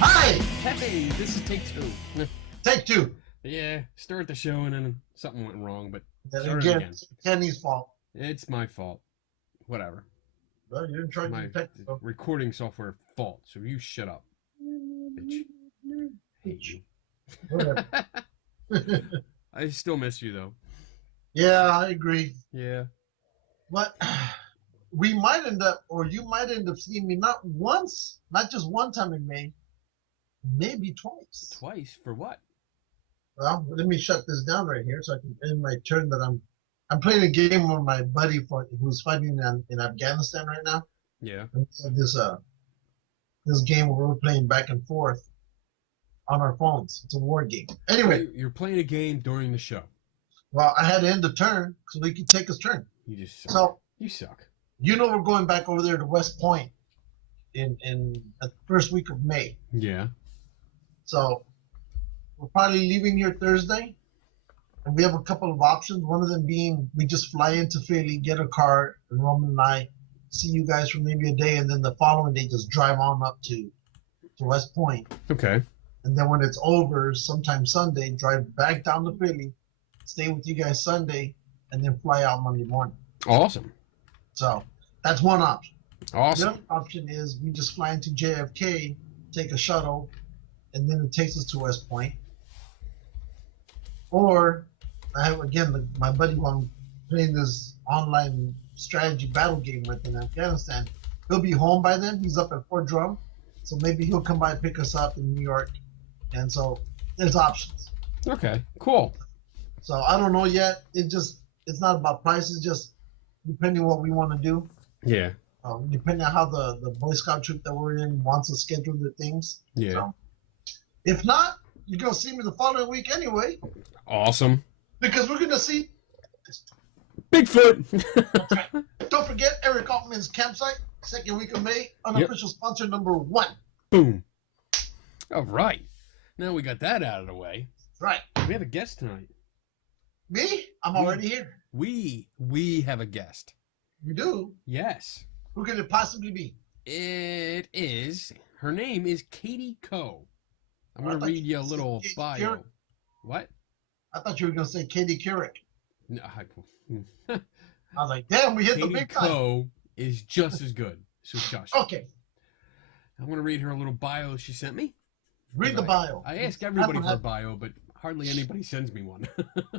Hi! Hey, this is take two. Take two. Yeah, start the show and then something went wrong, but Then start it again, again. it's Kenny's fault. It's my fault. Whatever. Well, you didn't try to My detect it. recording software fault, so you shut up, bitch. Hate you. Whatever. I still miss you, though. Yeah, I agree. Yeah. But we might end up, or you might end up seeing me not once, not just one time in May, maybe twice. Twice? For what? Well, let me shut this down right here so I can end my turn that I'm playing a game with my buddy who's fighting in Afghanistan right now. Yeah. And so this game where we're playing back and forth on our phones. It's a war game. Anyway, So you're playing a game during the show. well, I had to end the turn so he could take his turn. You just suck. So You suck. you know we're going back over there to West Point in the first week of May. Yeah. So we're probably leaving here Thursday, and we have a couple of options. One of them being we just fly into Philly, get a car, and Roman and I see you guys for maybe a day, and then the following day just drive on up to West Point. Okay. And then when it's over, sometime Sunday, drive back down to Philly, stay with you guys Sunday, and then fly out Monday morning. Awesome. So that's one option. Awesome. The other option is we just fly into JFK, take a shuttle, and then it takes us to West Point. Or I have again my buddy who I'm playing this online strategy battle game with in Afghanistan. He'll be home by then. He's up at Fort Drum, so maybe he'll come by and pick us up in New York. And so there's options. Okay. Cool. So I don't know yet. It's not about price. It's just depending on what we want to do. Yeah. Depending on how the Boy Scout troop that we're in wants to schedule the things. Yeah. So, if not, you're going to see me the following week anyway. Awesome. Because we're going to see. Bigfoot. That's right. Don't forget Eric Altman's campsite, second week of May, unofficial sponsor number 1. Boom. All right. Now we got that out of the way. Right. We have a guest tonight. Me? I'm already here. We have a guest. You do? Yes. Who could it possibly be? It is. Her name is Katie Coe. I'm going to read you a little bio. Keurig. What? I thought you were going to say Katie Couric. No, I was like, damn, we hit Katie the big time. Coe is just as good. So shush. Okay. I'm going to read her a little bio she sent me. Read the bio. I ask everybody for a bio, but hardly anybody sends me one.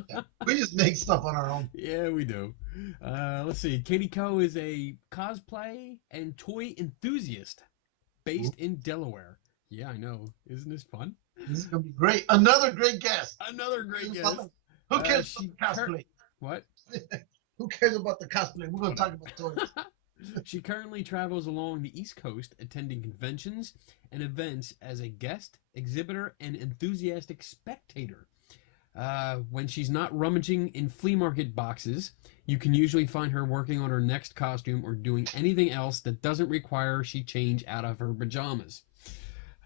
Yeah. We just make stuff on our own. Yeah, we do. Let's see. Katie Coe is a cosplay and toy enthusiast based in Delaware. Yeah, I know. Isn't this fun? This is going to be great. Another great guest. Another great guest. Who cares about the cosplay? What? Who cares about the cosplay? We're going to talk about toys. She currently travels along the East Coast, attending conventions and events as a guest, exhibitor, and enthusiastic spectator. When she's not rummaging in flea market boxes, you can usually find her working on her next costume or doing anything else that doesn't require she change out of her pajamas.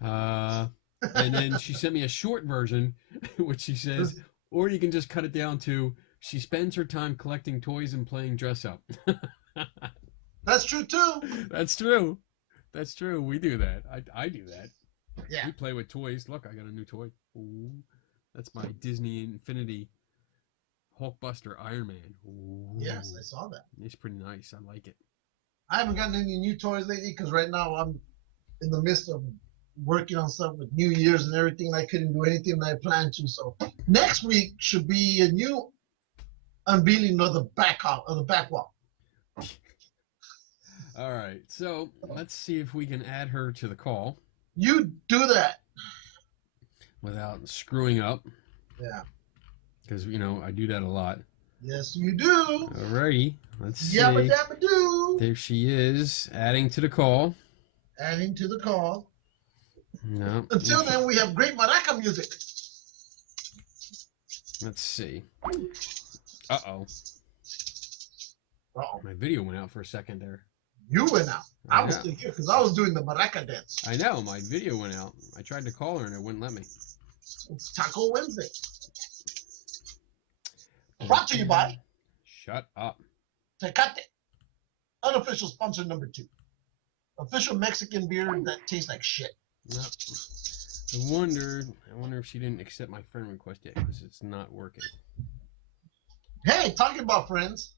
And then she sent me a short version, which she says, or you can just cut it down to, she spends her time collecting toys and playing dress up. That's true, too. That's true. That's true. We do that. I do that. Yeah. We play with toys. Look, I got a new toy. Ooh, that's my Disney Infinity Hulkbuster Iron Man. Ooh. Yes, I saw that. It's pretty nice. I like it. I haven't gotten any new toys lately because right now I'm in the midst of working on stuff with New Year's and everything. I couldn't do anything that I planned to. So next week should be a new unveiling of the back wall. All right. So let's see if we can add her to the call You do that. without screwing up. Yeah. Because, I do that a lot. Yes, you do. All righty. Let's see. Yabba dabba do. There she is, adding to the call. Adding to the call. No. Until then, we have great maraca music. Let's see. Uh-oh. Uh-oh. My video went out for a second there. You went out. I was Yeah. still here because I was doing the maraca dance. I know, my video went out. I tried to call her and it wouldn't let me. It's Taco Wednesday. Brought to you by Shut up. Tecate. Unofficial sponsor number 2. Official Mexican beer that tastes like shit. Yep. I wonder if she didn't accept my friend request yet because it's not working. Hey, talking about friends,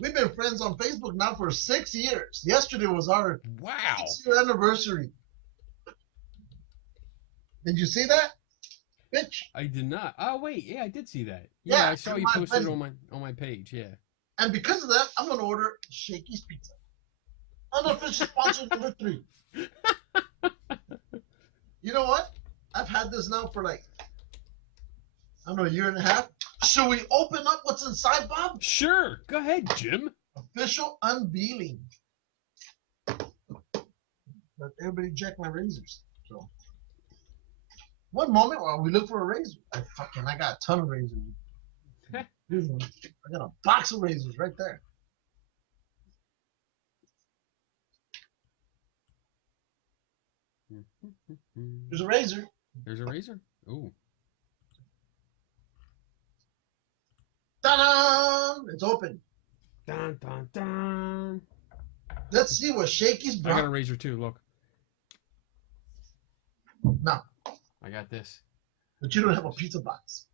we've been friends on Facebook now for 6 years. Yesterday was our 6-year anniversary. Did you see that, bitch? I did not. Oh wait, yeah, I did see that. Yeah, I saw you posted it on my page. Yeah. And because of that, I'm gonna order Shakey's Pizza. Unofficial sponsor number 3. You know what? I've had this now for like, I don't know, a year and a half. Should we open up what's inside, Bob? Sure. Go ahead, Jim. Official unveiling. Let everybody check my razors. So, one moment while we look for a razor. I got a ton of razors. Here's one. I got a box of razors right there. There's a razor. There's a razor. Ooh. Ta-da! It's open. Dun dun dun. Let's see what Shakey's brought. I got a razor too. Look. No. I got this. But you don't have a pizza box.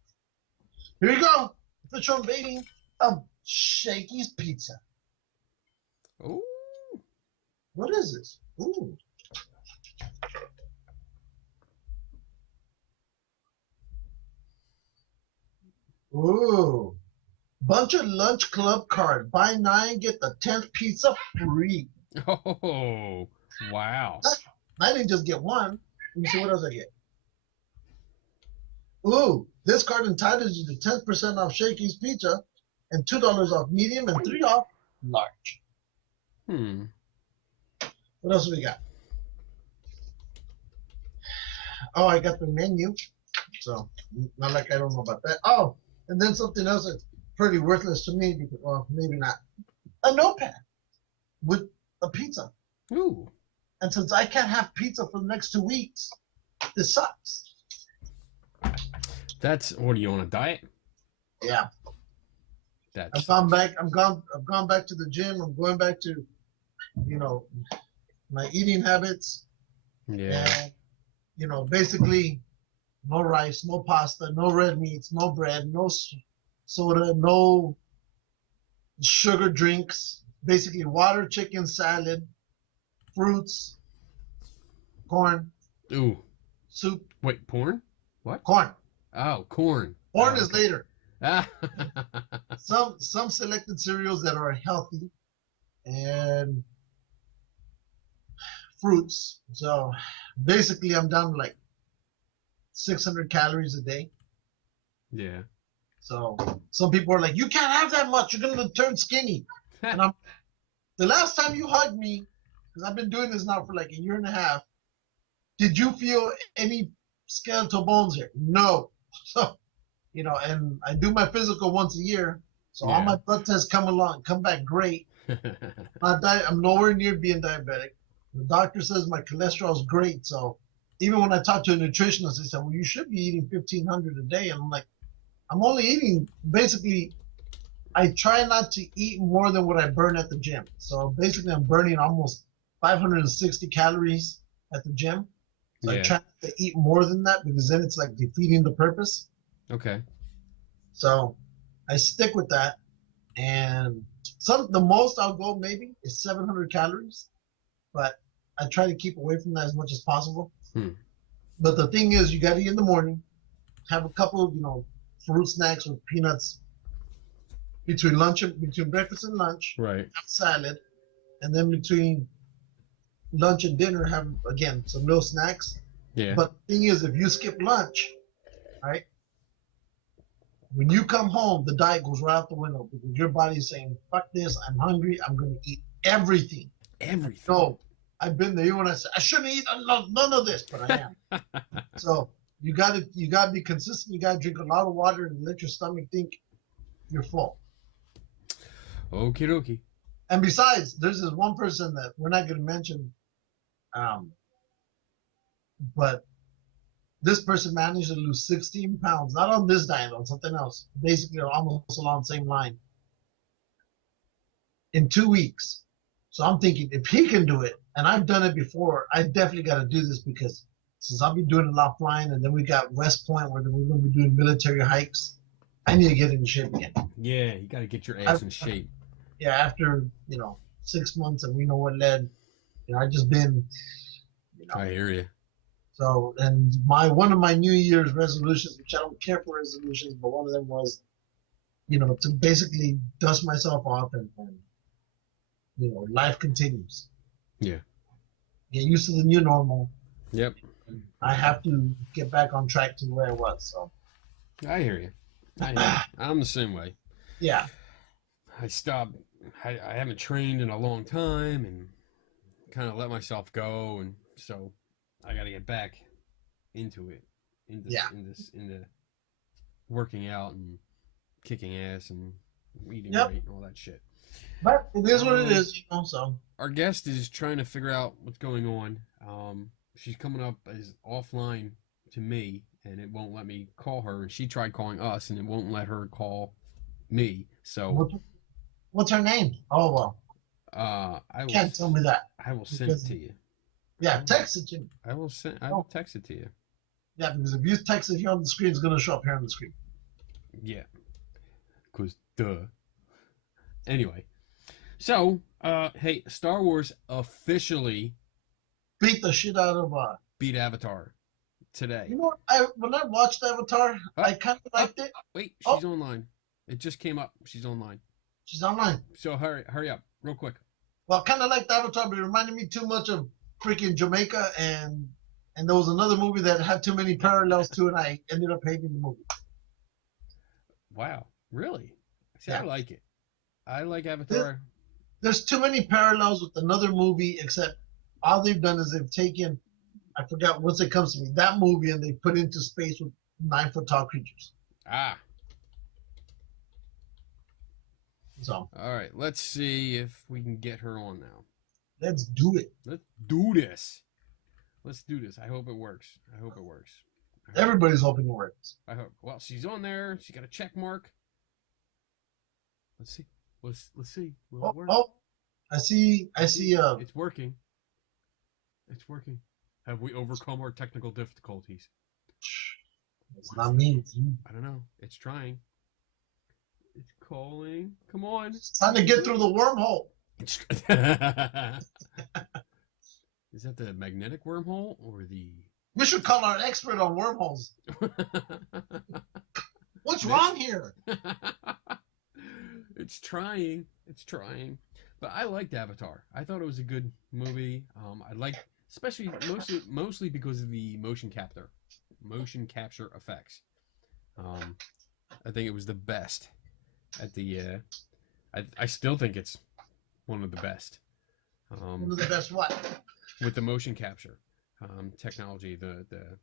Here you go. Official unveiling of Shakey's Pizza. Ooh. What is this? Ooh. Ooh. Bunch of lunch club card. Buy 9, get the 10th pizza free. Oh, wow. I didn't just get one. Let me see what else I get. Ooh, this card entitles you to 10% off Shakey's Pizza and $2 off medium and $3 off large. What else do we got? Oh, I got the menu. So, not like I don't know about that. Oh, and then something else that's pretty worthless to me, because, well, maybe not. A notepad with a pizza. Ooh. And since I can't have pizza for the next 2 weeks, this sucks. That's, what, are you on a diet? Yeah. I've gone back to the gym. I'm going back to, my eating habits. Yeah. And, basically no rice, no pasta, no red meats, no bread, no soda, no sugar drinks. Basically water, chicken, salad, fruits, corn. Ooh. Soup. Wait, porn? What? Corn. Oh, corn. Corn is later. Ah. Some selected cereals that are healthy and fruits. So basically I'm down to like 600 calories a day. Yeah. So some people are like, you can't have that much. You're going to turn skinny. And the last time you hugged me, because I've been doing this now for like a year and a half, did you feel any skeletal bones here? No. So, and I do my physical once a year. So all my blood tests come back great. I'm nowhere near being diabetic. The doctor says my cholesterol is great. So even when I talk to a nutritionist, they said, well, you should be eating 1,500 a day. And I'm like, I'm only eating, basically, I try not to eat more than what I burn at the gym. So basically I'm burning almost 560 calories at the gym. So I try to eat more than that because then it's like defeating the purpose. Okay. So I stick with that. And the most I'll go maybe is 700 calories. But I try to keep away from that as much as possible. But the thing is, you got to eat in the morning, have a couple of, fruit snacks with peanuts between breakfast and lunch. Right. Have salad. And then between lunch and dinner, have, again, some little snacks. Yeah. But the thing is, if you skip lunch, right, when you come home, the diet goes right out the window because your body's saying, fuck this, I'm hungry, I'm going to eat everything. Everything. So I've been there when I said, I shouldn't eat none of this, but I am. So you gotta be consistent. You gotta drink a lot of water and let your stomach think you're full. Okie dokie. And besides, there's this one person that we're not gonna mention, but this person managed to lose 16 pounds, not on this diet, on something else, basically almost along the same line, in 2 weeks. So I'm thinking, if he can do it, and I've done it before, I definitely got to do this because since I'll be doing a lot of flying, and then we got West Point where we're going to be doing military hikes. I need to get in shape again. Yeah, you got to get your ass in shape. Yeah, after 6 months, and we know what led. I just been. I hear you. So, and one of my New Year's resolutions, which I don't care for resolutions, but one of them was, to basically dust myself off and life continues. Yeah. Get used to the new normal. Yep. I have to get back on track to where I was. So. I hear you. I'm the same way. Yeah. I stopped. I haven't trained in a long time and kind of let myself go, and so I got to get back into it. Into working out and kicking ass and eating right and all that shit. But it is what it is, So our guest is trying to figure out what's going on. She's coming up as offline to me, and it won't let me call her. And she tried calling us, and it won't let her call me. So, what's her name? Oh well. Can't tell me that. I will send it to you. Yeah, text it to me. I will send. I will text it to you. Yeah, because if you text it here on the screen, it's gonna show up here on the screen. Yeah. Cause duh. Anyway, so hey, Star Wars officially beat the shit out of beat Avatar today. You know what? When I watched Avatar, I kind of liked it. Wait, she's online. It just came up. She's online. She's online. So hurry up, real quick. Well, I kind of liked Avatar, but it reminded me too much of freaking Jamaica, and there was another movie that had too many parallels to it. I ended up hating the movie. Wow, really? See, yeah. I like it. I like Avatar. There's too many parallels with another movie, except all they've done is they've taken, I forgot once it comes to me, that movie, and they put into space with 9-foot tall creatures. Ah. So. All right, let's see if we can get her on now. Let's do it. Let's do this. Let's do this. I hope it works. I hope it works. Everybody's hoping it works. I hope. Well, she's on there. She got a check mark. Let's see. Let's see. Will it work? I see. It's working. It's working. Have we overcome our technical difficulties? It's not me. I don't know. It's trying. It's calling. Come on. It's time to get through the wormhole. Is that the magnetic wormhole or the... We should call our expert on wormholes. What's wrong here? It's trying. It's trying. But I liked Avatar. I thought it was a good movie. I liked, especially mostly because of the motion capture effects. I think it was the best at the. I still think it's one of the best. One of the best what? With the motion capture technology, the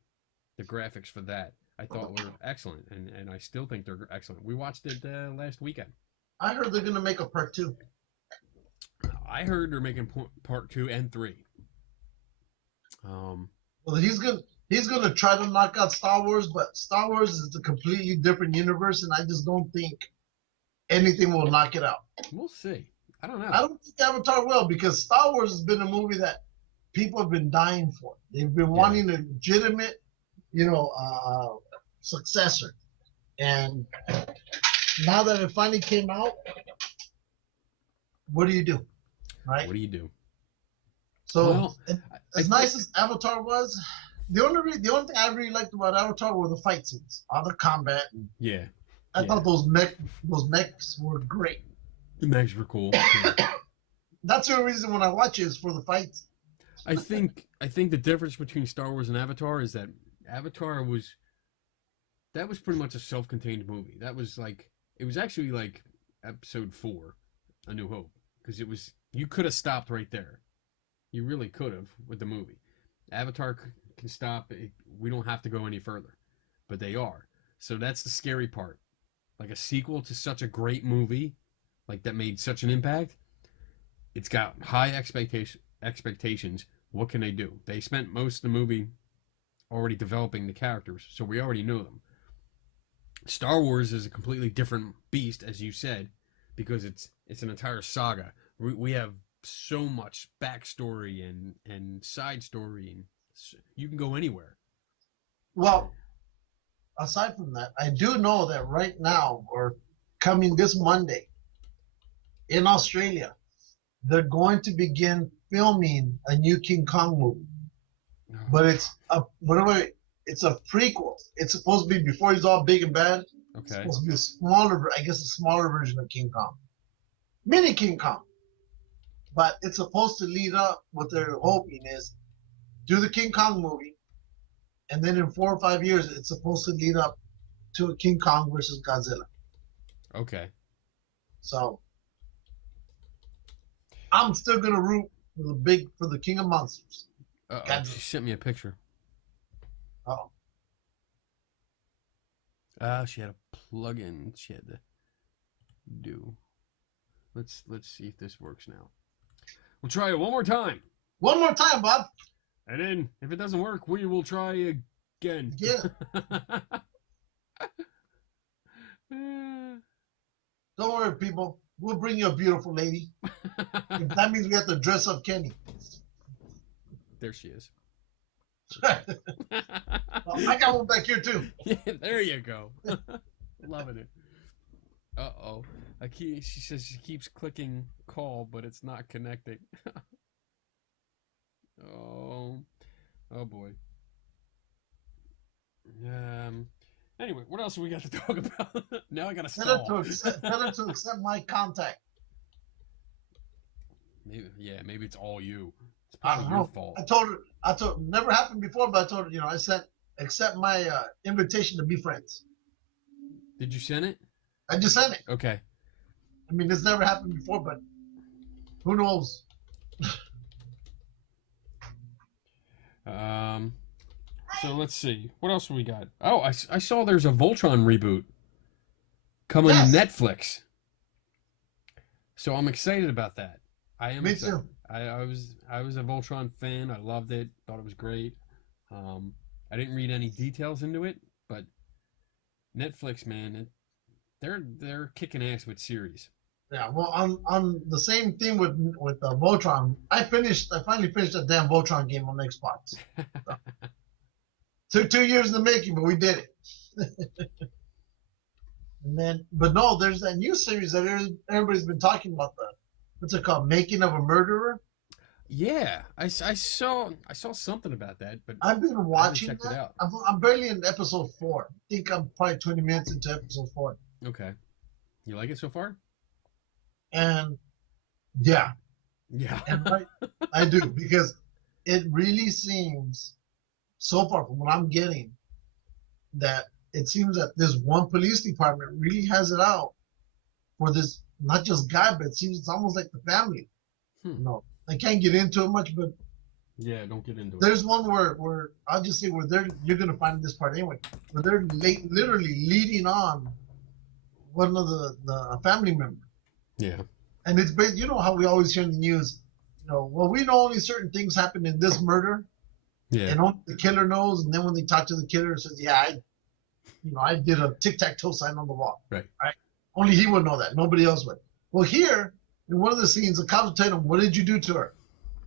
graphics for that I thought were excellent, and I still think they're excellent. We watched it last weekend. I heard they're gonna make a part 2. I heard they're making part 2 and 3. Well, he's gonna try to knock out Star Wars, but Star Wars is a completely different universe, and I just don't think anything will knock it out. We'll see. I don't know. I don't think Avatar will, because Star Wars has been a movie that people have been dying for. They've been wanting a legitimate, successor. And now that it finally came out, what do you do? Right? What do you do? So, as nice as Avatar was, the only thing I really liked about Avatar were the fight scenes, all the combat. Yeah. I thought those mechs were great. The mechs were cool. Yeah. That's the only reason when I watch it is for the fights. I think the difference between Star Wars and Avatar is that Avatar was pretty much a self-contained movie. It was actually like episode 4, A New Hope, because you could have stopped right there. You really could have with the movie. Avatar can stop. We don't have to go any further, but they are. So that's the scary part. Like a sequel to such a great movie, like that made such an impact, it's got high expectations. What can they do? They spent most of the movie already developing the characters, so we already know them. Star Wars is a completely different beast, as you said, because it's an entire saga. We have so much backstory and side story You can go anywhere. Well, aside from that, I do know that right now, or coming this Monday, in Australia, they're going to begin filming a new King Kong movie. But it's a it's a prequel. It's supposed to be before he's all big and bad. It's Okay. supposed to be a smaller, I guess, a smaller version of King Kong, mini King Kong. But it's supposed to lead up. What they're hoping is do the King Kong movie, and then in 4 or 5 years, it's supposed to lead up to a King Kong versus Godzilla. Okay. So I'm still gonna root for the King of Monsters. Uh-oh. She sent me a picture. Oh. She had a plug-in she had to do. Let's see if this works now. We'll try it one more time. One more time, Bob. And then, if it doesn't work, we will try again. Yeah. Don't worry, people. We'll bring you a beautiful lady. If that means we have to dress up Kenny. There she is. Well, I got one back here too. Yeah, there you go. Loving it. Uh-oh. She says she keeps clicking call, but it's not connecting. Oh boy. Anyway, what else have we got to talk about? Now I gotta stall. Tell her to accept my contact. Maybe it's all you. It's I probably don't your know. fault. I told her, never happened before, but I told her, I said, accept my invitation to be friends. Did you send it? I just sent it. Okay. I mean, this never happened before, but who knows? So let's see. What else we got? Oh, I saw there's a Voltron reboot coming to Netflix. So I'm excited about that. I am. Me excited. too. I was a Voltron fan. I loved it. Thought it was great. I didn't read any details into it, but Netflix, man, they're kicking ass with series. Yeah, well, on the same theme with Voltron, I finally finished that damn Voltron game on Xbox. So. Took 2 years in the making, but we did it. But no, there's that new series that everybody's been talking about. What's it called? Making of a Murderer. Yeah, I saw something about that, but I've been watching checked that. it out. I'm barely in episode 4. I think I'm probably 20 minutes into episode 4. Okay, you like it so far? And yeah, and I do, because it really seems, so far from what I'm getting, that it seems that this one police department really has it out for this, not just guy, but it seems it's almost like the family. No, I can't get into it much, but yeah, don't get into it. There's one where I'll just say you're gonna find this part anyway, where they're literally leading on one of the family member. Yeah. And it's based, how we always hear in the news, well, we know only certain things happen in this murder. Yeah. And only the killer knows. And then when they talk to the killer, it says, yeah, I did a tic-tac-toe sign on the wall. Right. Only he would know that. Nobody else would. Well, here, in one of the scenes, the cops will tell him, what did you do to her?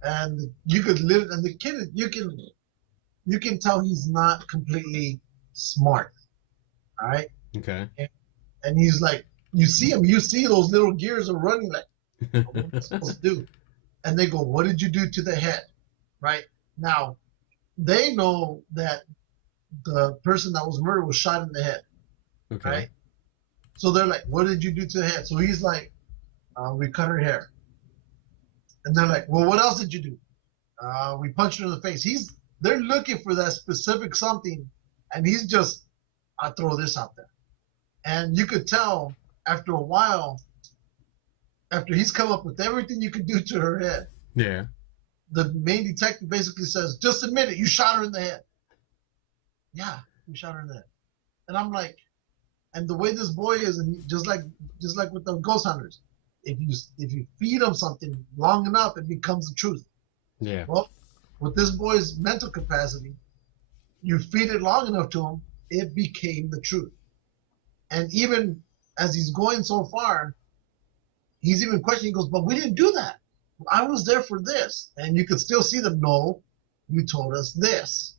And you could live, and the kid, you can tell he's not completely smart. All right. Okay. And he's like, you see those little gears are running, like, what am I supposed to do? And they go, what did you do to the head? Right now, they know that the person that was murdered was shot in the head. Okay. Right. So they're like, what did you do to the head? So he's like, we cut her hair. And they're like, well, what else did you do? We punched her in the face. They're looking for that specific something, and he's just, I throw this out there. And you could tell after a while, after he's come up with everything you could do to her head. Yeah. The main detective basically says, just admit it, you shot her in the head. Yeah, you shot her in the head. And I'm like, and the way this boy is, and just like with the ghost hunters, if you feed him something long enough, it becomes the truth. Yeah. Well, with this boy's mental capacity, you feed it long enough to him, it became the truth. And even as he's going so far, he's even questioning. He goes, but we didn't do that. I was there for this. And you could still see them, no, you told us this.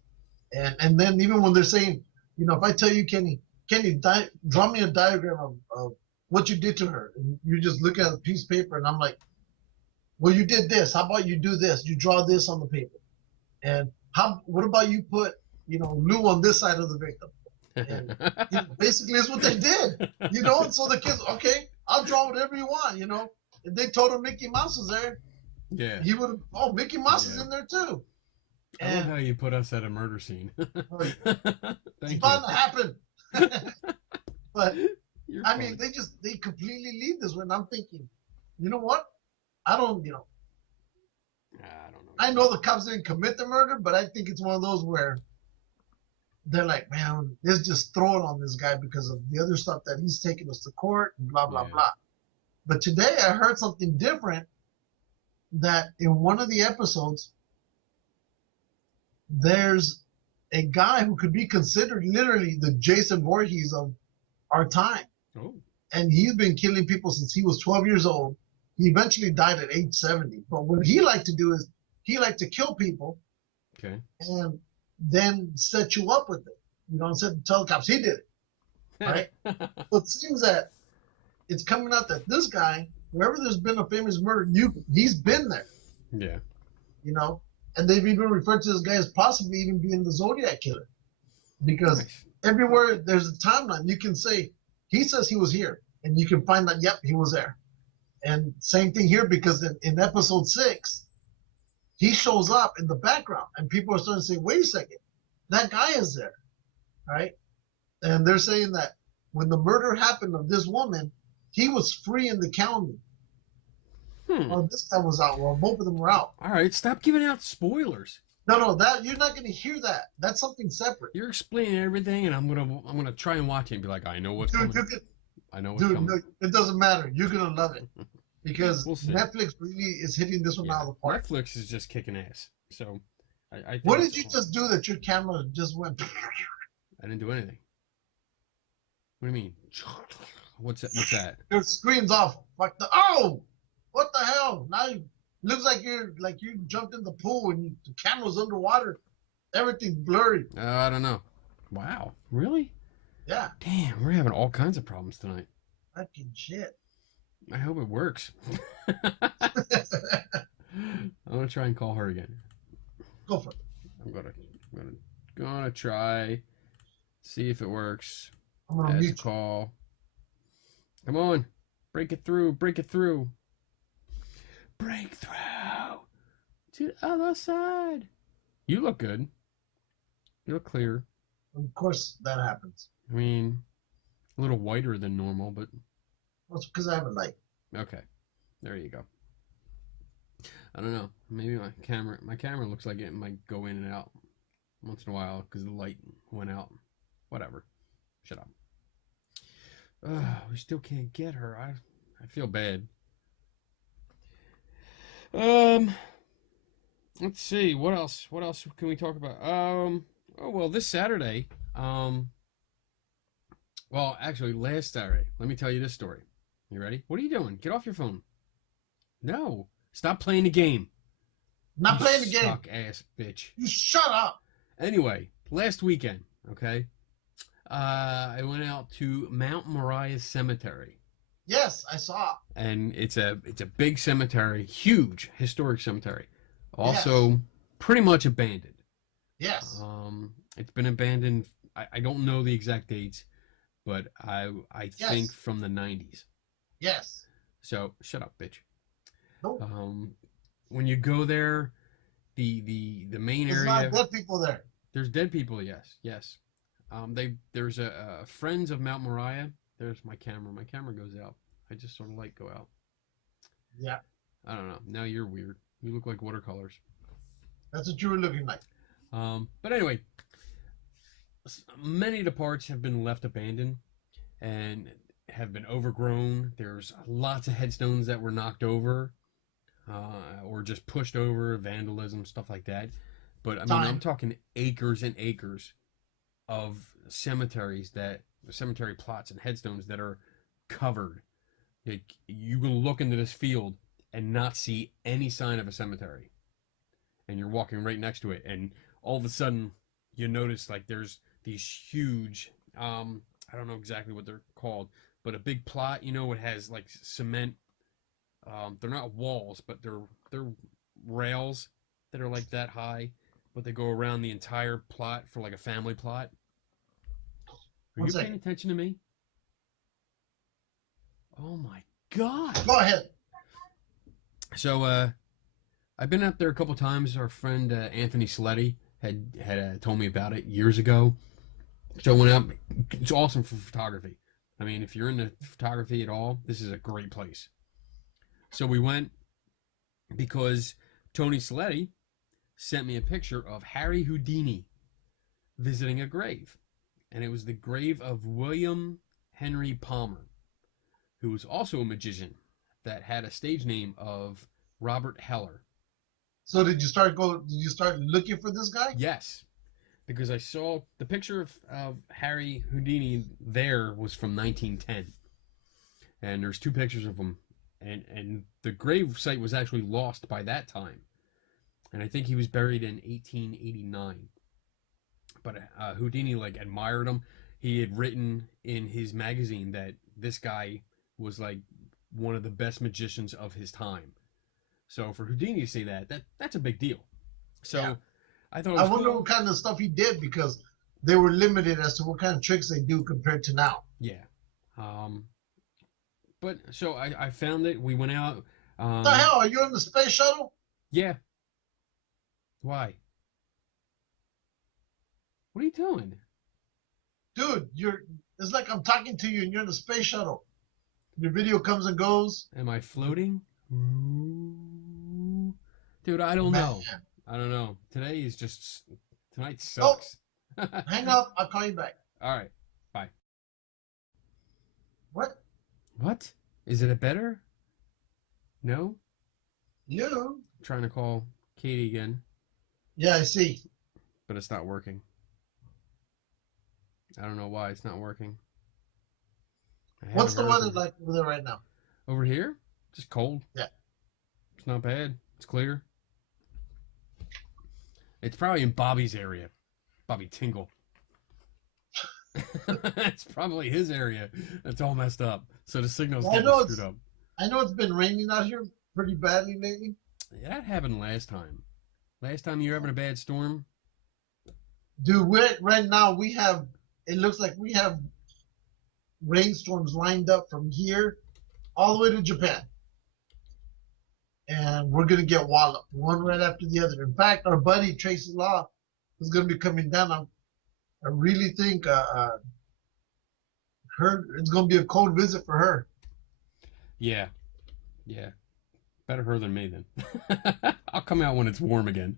And then even when they're saying, if I tell you, Kenny, draw me a diagram of what you did to her, and you just look at a piece of paper, and I'm like, well, you did this. How about you do this? You draw this on the paper. And what about you put, Lou on this side of the victim? And basically it's what they did, and so the kids, okay, I'll draw whatever you want, If they told him Mickey Mouse was there, yeah, he would have, Mickey Mouse is in there too. I love how you put us at a murder scene. It's bound to happen. But I mean, they completely leave this when I'm thinking, you know what? I don't know. I know the cops didn't commit the murder, but I think it's one of those where they're like, man, let's just throw it on this guy because of the other stuff that he's taking us to court and blah, blah, blah. But today I heard something different, that in one of the episodes, there's a guy who could be considered literally the Jason Voorhees of our time. Oh. And he's been killing people since he was 12 years old. He eventually died at age 70. But what he liked to do is he liked to kill people, okay, and then set you up with it. Instead of tell the cops he did it. Right? So it seems that it's coming out that this guy, wherever there's been a famous murder, he's been there. Yeah. And they've even referred to this guy as possibly even being the Zodiac killer. Because everywhere there's a timeline, you can say, he says he was here. And you can find that, yep, he was there. And same thing here, because in episode 6, he shows up in the background. And people are starting to say, wait a second, that guy is there. Right? And they're saying that when the murder happened of this woman, he was free in the county. Oh, this guy was out. Well, both of them were out. All right, stop giving out spoilers. No, that you're not going to hear that. That's something separate. You're explaining everything, and I'm gonna try and watch it and be like, I know what's coming. I know what's coming. No, it doesn't matter. You're gonna love it because Netflix really is hitting this one out of the park. Netflix is just kicking ass. So, I think what did you just do that your camera just went? I didn't do anything. What do you mean? What's that? Your screen's off. What the hell? Now it looks like you jumped in the pool and the camera's underwater. Everything's blurry. I don't know. Wow, really? Yeah. Damn, we're having all kinds of problems tonight. Fucking shit. I hope it works. I'm gonna try and call her again. Go for it. I'm gonna try. See if it works. I'm gonna mute call. Come on, break it through. Break through to the other side. You look good. You look clear. Of course, that happens. I mean, a little whiter than normal, but that's because I have a light. Okay, there you go. I don't know. Maybe my camera looks like it might go in and out once in a while because the light went out. Whatever. Shut up. We still can't get her. I feel bad. Let's see. What else can we talk about? Oh well, this Saturday. Well, actually, last Saturday. Let me tell you this story. You ready? What are you doing? Get off your phone. No. Stop playing the game. Not playing the game. Suck ass bitch. You shut up. Anyway, last weekend, okay? I went out to Mount Moriah Cemetery. Yes, I saw. And it's a big cemetery, huge historic cemetery. Also, pretty much abandoned. Yes. It's been abandoned. I don't know the exact dates, but I think from the 90s. Yes. So shut up, bitch. Nope. When you go there, the main area. There's not dead people there. There's dead people. Yes. There's a Friends of Mount Moriah. There's my camera. My camera goes out. I just sort of light go out. Yeah. I don't know. Now you're weird. You look like watercolors. That's what you were looking like. But anyway, many of the parts have been left abandoned and have been overgrown. There's lots of headstones that were knocked over or just pushed over, vandalism, stuff like that. But I mean, I'm talking acres and acres of cemetery plots and headstones that are covered. Like, you can look into this field and not see any sign of a cemetery. and you're walking right next to it, and all of a sudden you notice like there's these huge, I don't know exactly what they're called, but a big plot. You know, it has like cement. They're not walls, but they're rails that are like that high, but they go around the entire plot for like a family plot. Are One you second. paying attention to me? Oh my god! Go ahead. So I've been up there a couple times. Our friend Anthony Sleddy had told me about it years ago. So I went up. It's awesome for photography. I mean, if you're into photography at all, this is a great place. So we went because Tony Sleddy sent me a picture of Harry Houdini visiting a grave. And it was the grave of William Henry Palmer, who was also a magician that had a stage name of Robert Heller. So did you start looking for this guy? Yes, because I saw the picture of Harry Houdini there was from 1910. And there's two pictures of him. And the grave site was actually lost by that time. And I think he was buried in 1889. But Houdini like admired him. He had written in his magazine that this guy was like one of the best magicians of his time. So for Houdini to say that's a big deal. So yeah. I thought it was wonder cool. what kind of stuff he did, because they were limited as to what kind of tricks they do compared to now. Yeah. But so I found it. We went out. What the hell? Are you on the space shuttle? Yeah. Why? What are you doing? Dude, it's like I'm talking to you and you're in the space shuttle. Your video comes and goes. Am I floating? Dude, I don't know. I don't know. Tonight sucks. Oh, hang up. I'll call you back. All right. Bye. What? What? Is it a better? No? You? I'm trying to call Katie again. Yeah, I see. But it's not working. I don't know why it's not working. What's the weather like over there right now? Over here? Just cold. Yeah. It's not bad. It's clear. It's probably in Bobby's area. Bobby Tingle. It's probably his area. That's all messed up. So the signal's getting screwed up. I know it's been raining out here pretty badly lately. Yeah, that happened last time. Last time you were having a bad storm? Dude, right now it looks like we have rainstorms lined up from here all the way to Japan. And we're going to get walloped, one right after the other. In fact, our buddy Tracy Law is going to be coming down. I really think it's going to be a cold visit for her. Yeah. Yeah. Better her than me then. I'll come out when it's warm again.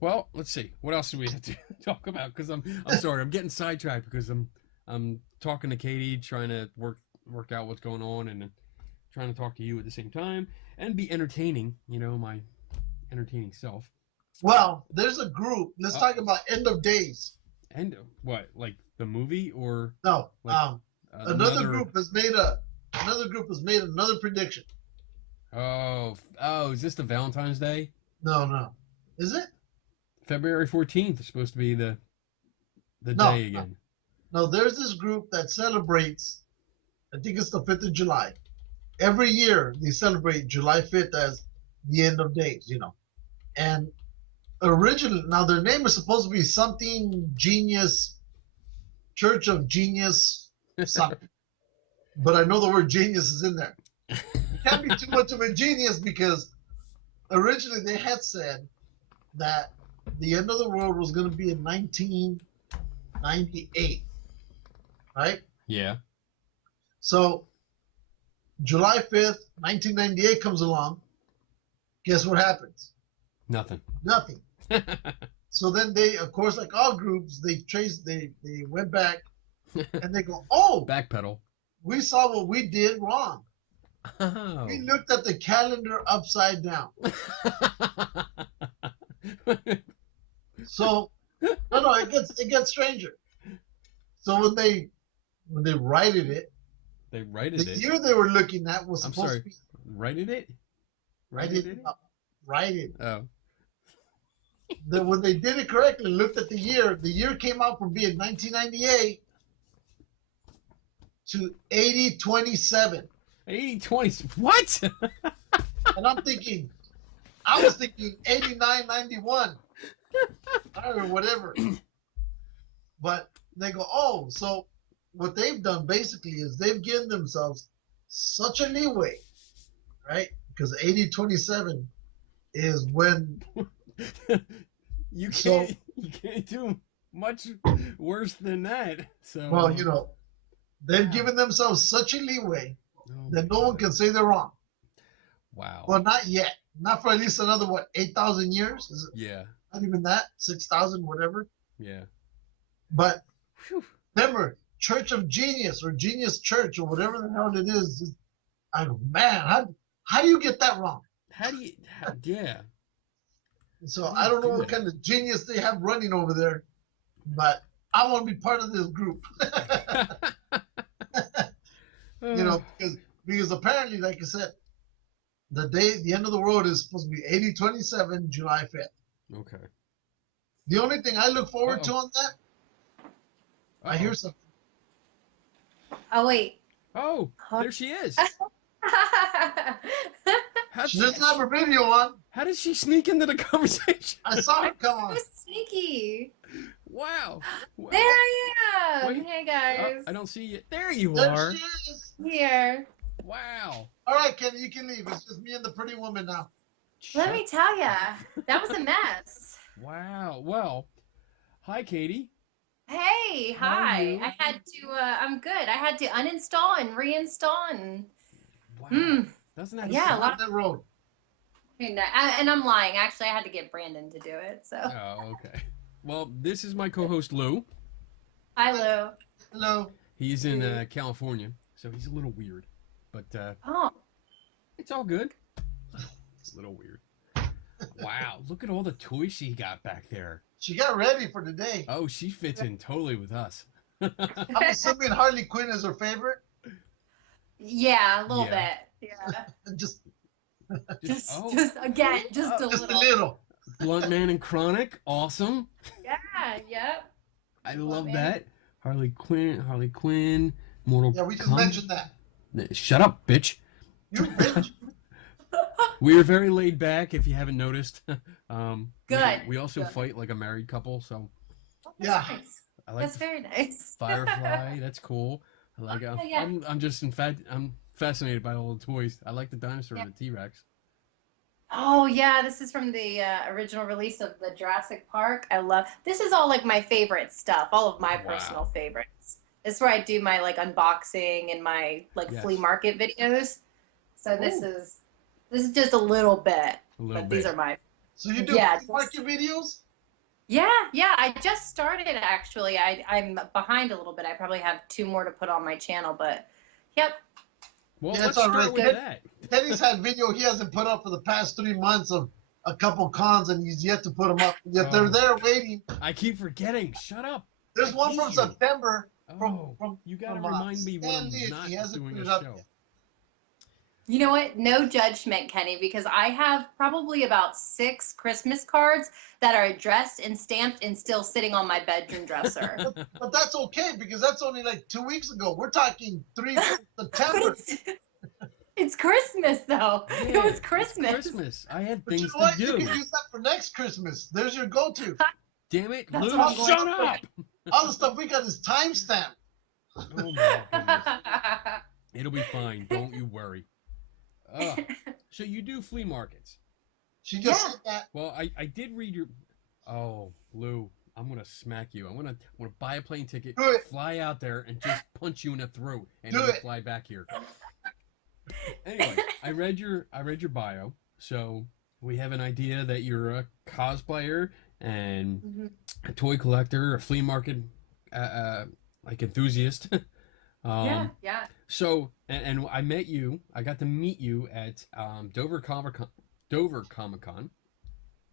Well, let's see. What else do we have to talk about? Because I'm sorry, I'm getting sidetracked because I'm talking to Katie, trying to work out what's going on, and trying to talk to you at the same time and be entertaining. You know, my entertaining self. Well, there's a group. Let's talk about End of Days. End of what? Like the movie or no? Like, another group has made another prediction. Oh, is this the Valentine's Day? No. Is it? February 14th is supposed to be the day again. No, there's this group that celebrates, I think it's the 5th of July. Every year they celebrate July 5th as the end of days, you know. And originally, now their name is supposed to be something Genius, Church of Genius, something. But I know the word genius is in there. It can't be too much of a genius because originally they had said that the end of the world was going to be in 1998, right? Yeah. So July 5th, 1998 comes along. Guess what happens? Nothing. So then they, of course, like all groups, they went back and they go, oh, backpedal. We saw what we did wrong. Oh. We looked at the calendar upside down. So no, it gets stranger. So when they righted it, the year they were looking at was supposed to be Righted it? I didn't write it. Oh. When they did it correctly, looked at the year came out from being 1998 to 8027. 80-20. What? And I was thinking 8991 or whatever. But they go, oh, so what they've done basically is they've given themselves such a leeway, right? Because 8027 is when you can't do much worse than that. So well, they've given themselves such a leeway that no one can say they're wrong. Wow. Well, not yet. Not for at least another 8,000 years? Is it Yeah. not even that? 6,000, whatever. Yeah. But remember, Church of Genius or Genius Church or whatever the hell it is. I go, man, how do you get that wrong? Yeah. So I don't know what kind of genius they have running over there, but I want to be part of this group. Because apparently, like I said, the end of the world is supposed to be 8027, July 5th. Okay. The only thing I look forward to on that, I hear something. Oh, wait. Oh, there she is. She doesn't have her video on. How did she sneak into the conversation? I saw her come on. So sneaky. Wow. There I am. Wait. Hey, guys. I don't see you. There you There are. she is. Here. Wow. All right, Kenny, you can leave. It's just me and the pretty woman now. Let me tell ya, that was a mess. Wow. Well, hi, Katie. Hey, How are hi. you? I had to, I'm good. I had to uninstall and reinstall and, Wow. Doesn't that yeah, suck? a lot of, that road. and I'm lying. Actually, I had to get Brandon to do it, so. Oh, okay. Well, this is my co-host, Lou. Hi, Lou. Hello. He's in California, so he's a little weird. But Oh. it's all good. It's a little weird. Wow, look at all the toys she got back there. She got ready for today. Oh, she fits in totally with us. I'm assuming Harley Quinn is her favorite. Yeah, a little bit. Yeah. Just Just a a little. Blunt Man and Chronic, awesome. Yeah, yep. I love that. Harley Quinn, Mortal Yeah, we just Kombat. mentioned that. Shut up, bitch. You bitch. We are very laid back, if you haven't noticed. Good. We also fight like a married couple, so. Yeah. Nice. I like That's very nice. Firefly. That's cool. I like. Yeah. I'm just I'm fascinated by all the toys. I like the dinosaur and the T-Rex. Oh yeah, this is from the original release of the Jurassic Park. I love this. Is all like my favorite stuff. All of my personal favorites. This is where I do my like unboxing and my like flea market videos. So this is just a little bit. These are my. So you do flea market videos? Yeah. I just started actually. I'm behind a little bit. I probably have 2 more to put on my channel, but yep. Well, yeah, let's start with that. Teddy's had video he hasn't put up for the past 3 months of a couple cons, and he's yet to put them up. Yet they're there waiting. I keep forgetting. Shut up. There's one from September. From you gotta remind me when I'm not doing a show. You know what? No judgment, Kenny, because I have probably about 6 Christmas cards that are addressed and stamped and still sitting on my bedroom dresser. But that's okay because that's only like 2 weeks ago. We're talking 3 September. It's Christmas though. Yeah, it was Christmas. It's Christmas. I had But things you know what? to do. You can use that for next Christmas. There's your go-to. Damn it, That's Lou! what I'm going Shut for. up! All the stuff we got is timestamp. Oh my goodness. It'll be fine. Don't you worry. So you do flea markets. She just said that. Well, I did read your. Oh, Lou, I'm gonna smack you. I'm gonna buy a plane ticket, fly out there, and just punch you in the throat, and then fly back here. Anyway, I read your bio, so we have an idea that you're a cosplayer and a toy collector, a flea market like enthusiast. Yeah. So, and I met you. I got to meet you at Dover Comic Con.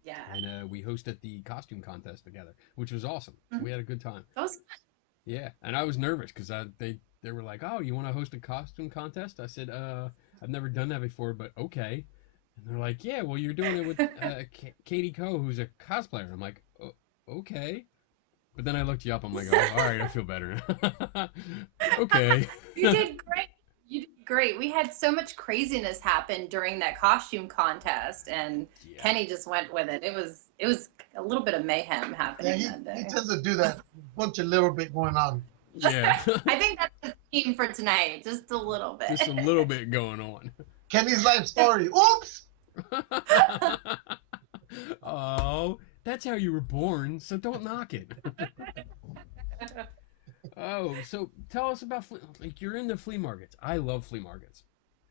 Yeah. And we hosted the costume contest together, which was awesome. We had a good time. That was Yeah, and I was nervous because they were like, "Oh, you want to host a costume contest?" I said, I've never done that before, but okay. And they're like, yeah, well, you're doing it with Katie Coe, who's a cosplayer. I'm like, oh, okay. But then I looked you up. I'm like, oh, all right, I feel better. Okay. You did great. You did great. We had so much craziness happen during that costume contest, and Yeah. Kenny just went with it. It was a little bit of mayhem happening Yeah, that day. he tends to do that. Bunch of little bit going on. Yeah. I think that's the theme for tonight, just a little bit. Just a little bit going on. Kenny's life story. Oops. Oh, that's how you were born, so don't knock it. Oh, so tell us about like you're into flea markets. I love flea markets.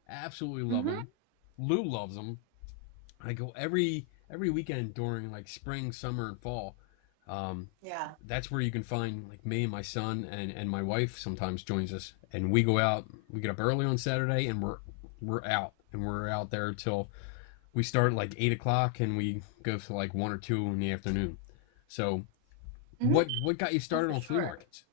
Absolutely love them. Lou loves them. I go every weekend during like spring, summer, and fall. Yeah. That's where you can find like me and my son and my wife sometimes joins us, and we go out. We get up early on Saturday, and we're out there till we start at like 8 o'clock, and we go to like 1 or 2 in the afternoon. So, what got you started on flea markets?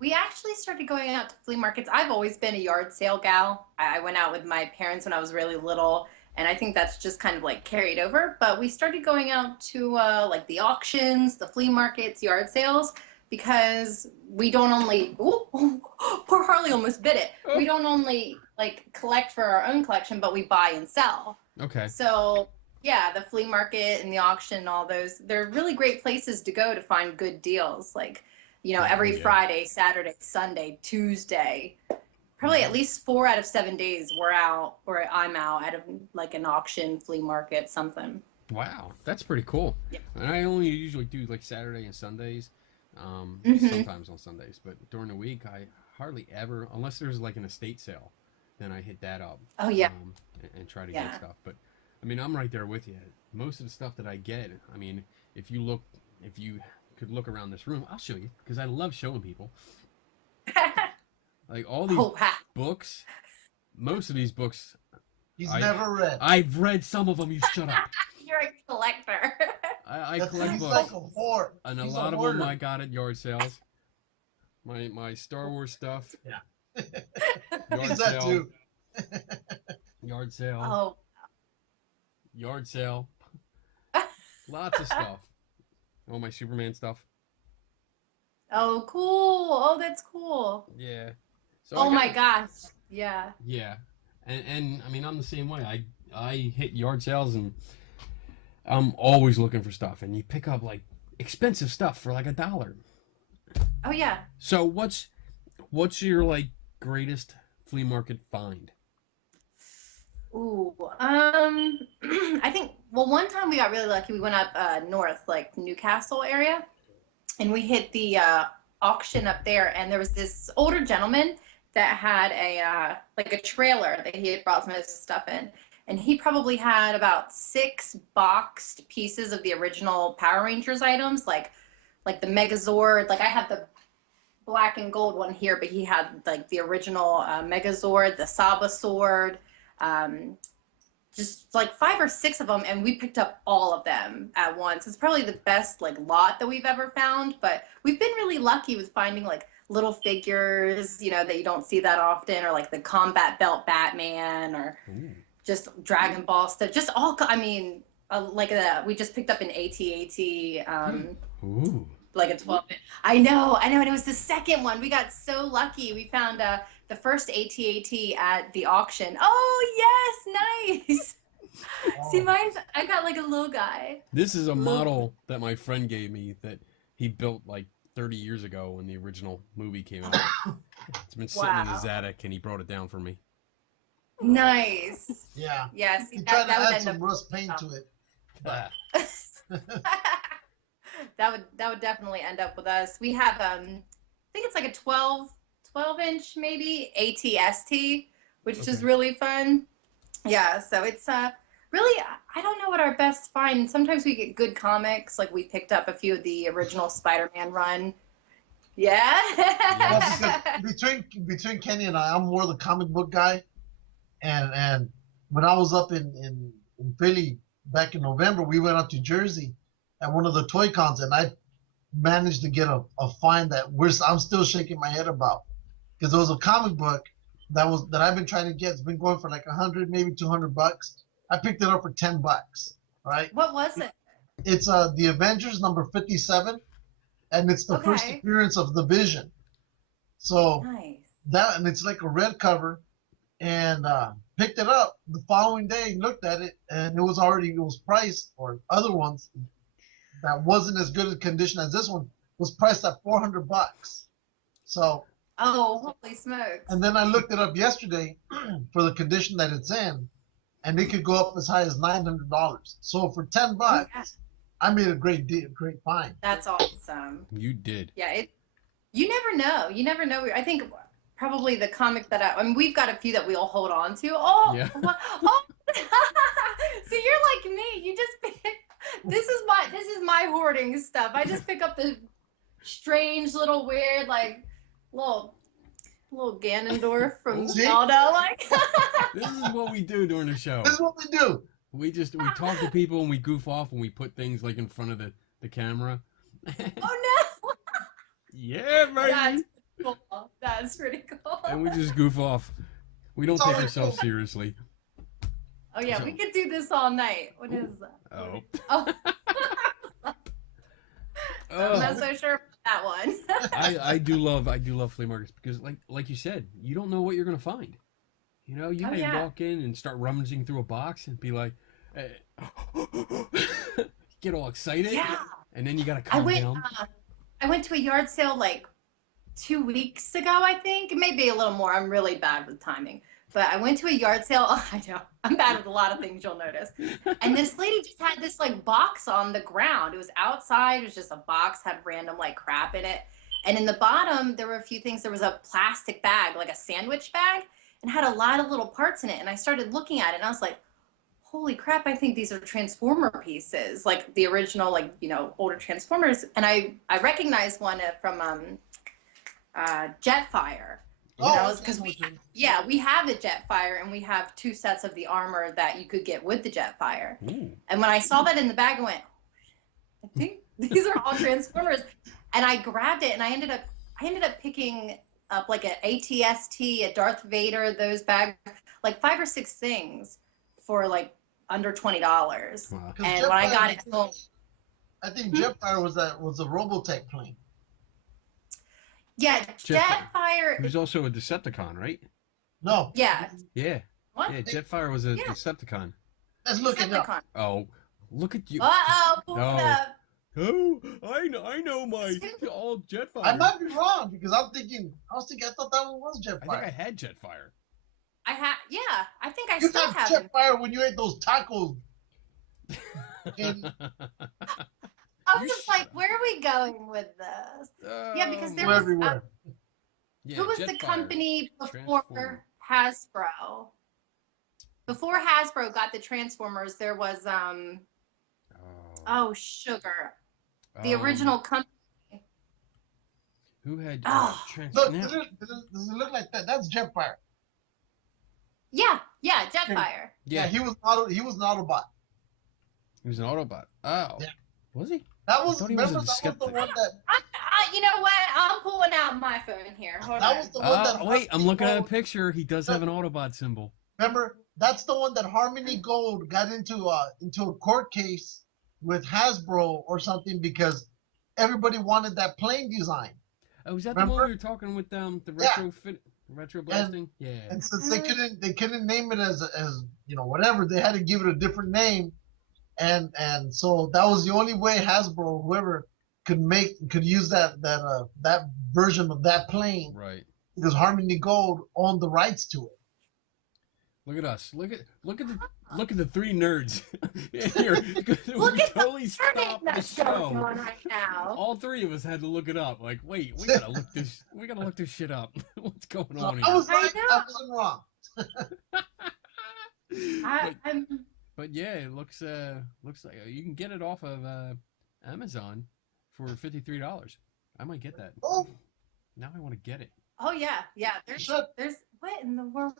We actually started going out to flea markets. I've always been a yard sale gal. I went out with my parents when I was really little, and I think that's just kind of like carried over. But we started going out to like the auctions, the flea markets, yard sales, because we don't only, poor Harley almost bit it. We don't only like collect for our own collection, but we buy and sell. Okay. So yeah, the flea market and the auction and all those, they're really great places to go to find good deals. Like, you know, every Friday, Saturday, Sunday, Tuesday, probably at least 4 out of 7 days we're out, or I'm out at like an auction, flea market, something. Wow, that's pretty cool. Yeah. And I only usually do like Saturday and Sundays, sometimes on Sundays, but during the week I hardly ever, unless there's like an estate sale, then I hit that up. Oh yeah. And try to get stuff. But I mean, I'm right there with you. Most of the stuff that I get, I mean, if you could look around this room, I'll show you, because I love showing people. Like all these books, most of these books He's never read. I've read some of them. You shut up. You're a collector. I collect he's books. like a whore. And He's a lot of hoarder. them I got at yard sales. My Star Wars stuff. Yeah. Yard He's that sale. too. Yard sale. Oh. Yard sale. Lots of stuff. All my Superman stuff. Oh, cool. Oh, that's cool. Yeah. So Oh my gosh. Yeah. Yeah. And I mean, I'm the same way. I hit yard sales, and I'm always looking for stuff, and you pick up like expensive stuff for like $1. Oh yeah. So what's your like greatest flea market find? Ooh. I think, well, one time we got really lucky. We went up north, like Newcastle area, and we hit the auction up there, and there was this older gentleman that had a like a trailer that he had brought some of his stuff in, and he probably had about 6 boxed pieces of the original Power Rangers items, like the Megazord. Like I have the black and gold one here, but he had like the original Megazord, the Saba sword, just like 5 or 6 of them, and we picked up all of them at once. It's probably the best like lot that we've ever found, but we've been really lucky with finding like little figures, you know, that you don't see that often, or like the combat belt Batman, or just Dragon Ball stuff. Just all, I mean, like we just picked up an AT-AT, like a 12. I know, and it was the second one. We got so lucky. We found the first AT-AT at the auction. Oh yes, nice. See, mine's, I got like a little guy. This is a model that my friend gave me that he built like 30 years ago when the original movie came out. It's been sitting in his attic, and he brought it down for me. Nice. Yeah. Yeah, see, He tried to that would add end some up rust paint to it. But that would definitely end up with us. We have I think it's like a 12 inch maybe ATST, which is really fun. Yeah, so it's really, I don't know what our best find. Sometimes we get good comics, like we picked up a few of the original Spider-Man run. Yeah. well, between Kenny and I'm more the comic book guy, and when I was up in Philly back in November, we went up to Jersey at one of the toy cons, and I managed to get a find that I'm still shaking my head about, because it was a comic book that I've been trying to get. It's been going for like 100, maybe $200. I picked it up for $10. Right? What was it? It's the Avengers number 57, and it's the first Okay. appearance of the Vision. So Nice. and it's like a red cover, and picked it up the following day, looked at it, and it was priced, or other ones that wasn't as good a condition as this one was priced at $400. So, Oh, holy smokes. and then I looked it up yesterday for the condition that it's in, and it could go up as high as $900. So for $10, Oh, yeah. I made a great deal, great find. That's awesome. You did. Yeah, you never know. You never know. I think probably the comic that I mean, we've got a few that we'll hold on to. Oh, Yeah. Oh. So you're like me. You just pick. This is my hoarding stuff. I just pick up the strange little weird like little Ganondorf from See? Zelda. Like. This is what we do during the show. This is what we do. We talk to people and we goof off and we put things like in front of the camera. Oh no. Yeah, baby. That's cool. That's pretty cool. And we just goof off. We don't It's take all ourselves cool. seriously. Oh yeah, we could do this all night. What is that? Oh. Oh. Oh. I'm not so sure about that one. I do love flea markets because like you said, you don't know what you're gonna find. You know, you Oh, may yeah. walk in and start rummaging through a box and be like, get all excited, Yeah. and then you gotta calm down. I went to a yard sale like 2 weeks ago, I think. It may be a little more. I'm really bad with timing. But I went to a yard sale. Oh, I know. I'm bad with a lot of things, you'll notice. And this lady just had this like box on the ground. It was outside. It was just a box, had random like crap in it. And in the bottom, there were a few things. There was a plastic bag, like a sandwich bag, and had a lot of little parts in it. And I started looking at it and I was like, holy crap, I think these are Transformer pieces, like the original, like, you know, older Transformers. And I recognized one from Jetfire. Because we have a Jetfire and we have 2 sets of the armor that you could get with the Jetfire. Ooh. And when I saw that in the bag, I went, I think these are all Transformers. And I grabbed it and I ended up picking up like an ATST, a Darth Vader, those bags, like 5 or 6 things for like under $20. Wow. And when I got it home, I think Jetfire was a Robotech plane. yeah, Jetfire. He was also a Decepticon, right? No. Yeah. Yeah. What? Yeah, Jetfire was a Yeah. Decepticon. Let's look it up. Decepticon. Oh, look at you. Uh-oh, pull No. it up. Oh, I know my old Jetfire. I might be wrong because I thought that one was I think I Jetfire. had Jetfire. Yeah, I think I You still had have it. Jetfire when you ate those tacos. I was just like, where are we going with this? Yeah, because there Go was everywhere. Yeah, who was the Jetfire. company Transformer. before Hasbro? Before Hasbro got the Transformers, there was sugar. The original company. Who had Oh. Look, Transformer? does it look like that? That's Jetfire. Yeah, Jetfire. Yeah, He was an Autobot. he was an Autobot. Oh, Yeah. Was he? That was thought he was remember a that was the skeptic. one that You know what? I'm pulling out my phone here. Hold that on. was the one that Wait, I'm looking at a Harmony picture. He does have an Autobot symbol. Gold- Remember, that's the one that Harmony Gold got into a court case with Hasbro or something because everybody wanted that plane design. Oh, was that the Remember? one we were talking with the Yeah. retro blasting? Yeah. And since they couldn't name it as whatever, they had to give it a different name. And so that was the only way Hasbro, whoever could use that version of that plane Right. because Harmony Gold owned the rights to it. Look at us. Look at the 3 nerds here. Look We at the totally learning stopped the that's going show. on right now. All 3 of us had to look it up. Like, wait, we gotta look this shit up. What's going So on I here? was I right. know. I wasn't wrong. I'm But yeah, it looks like you can get it off of Amazon for $53. I might get that. Oh, Now I want to get it. Oh yeah. Shut- There's what in the world?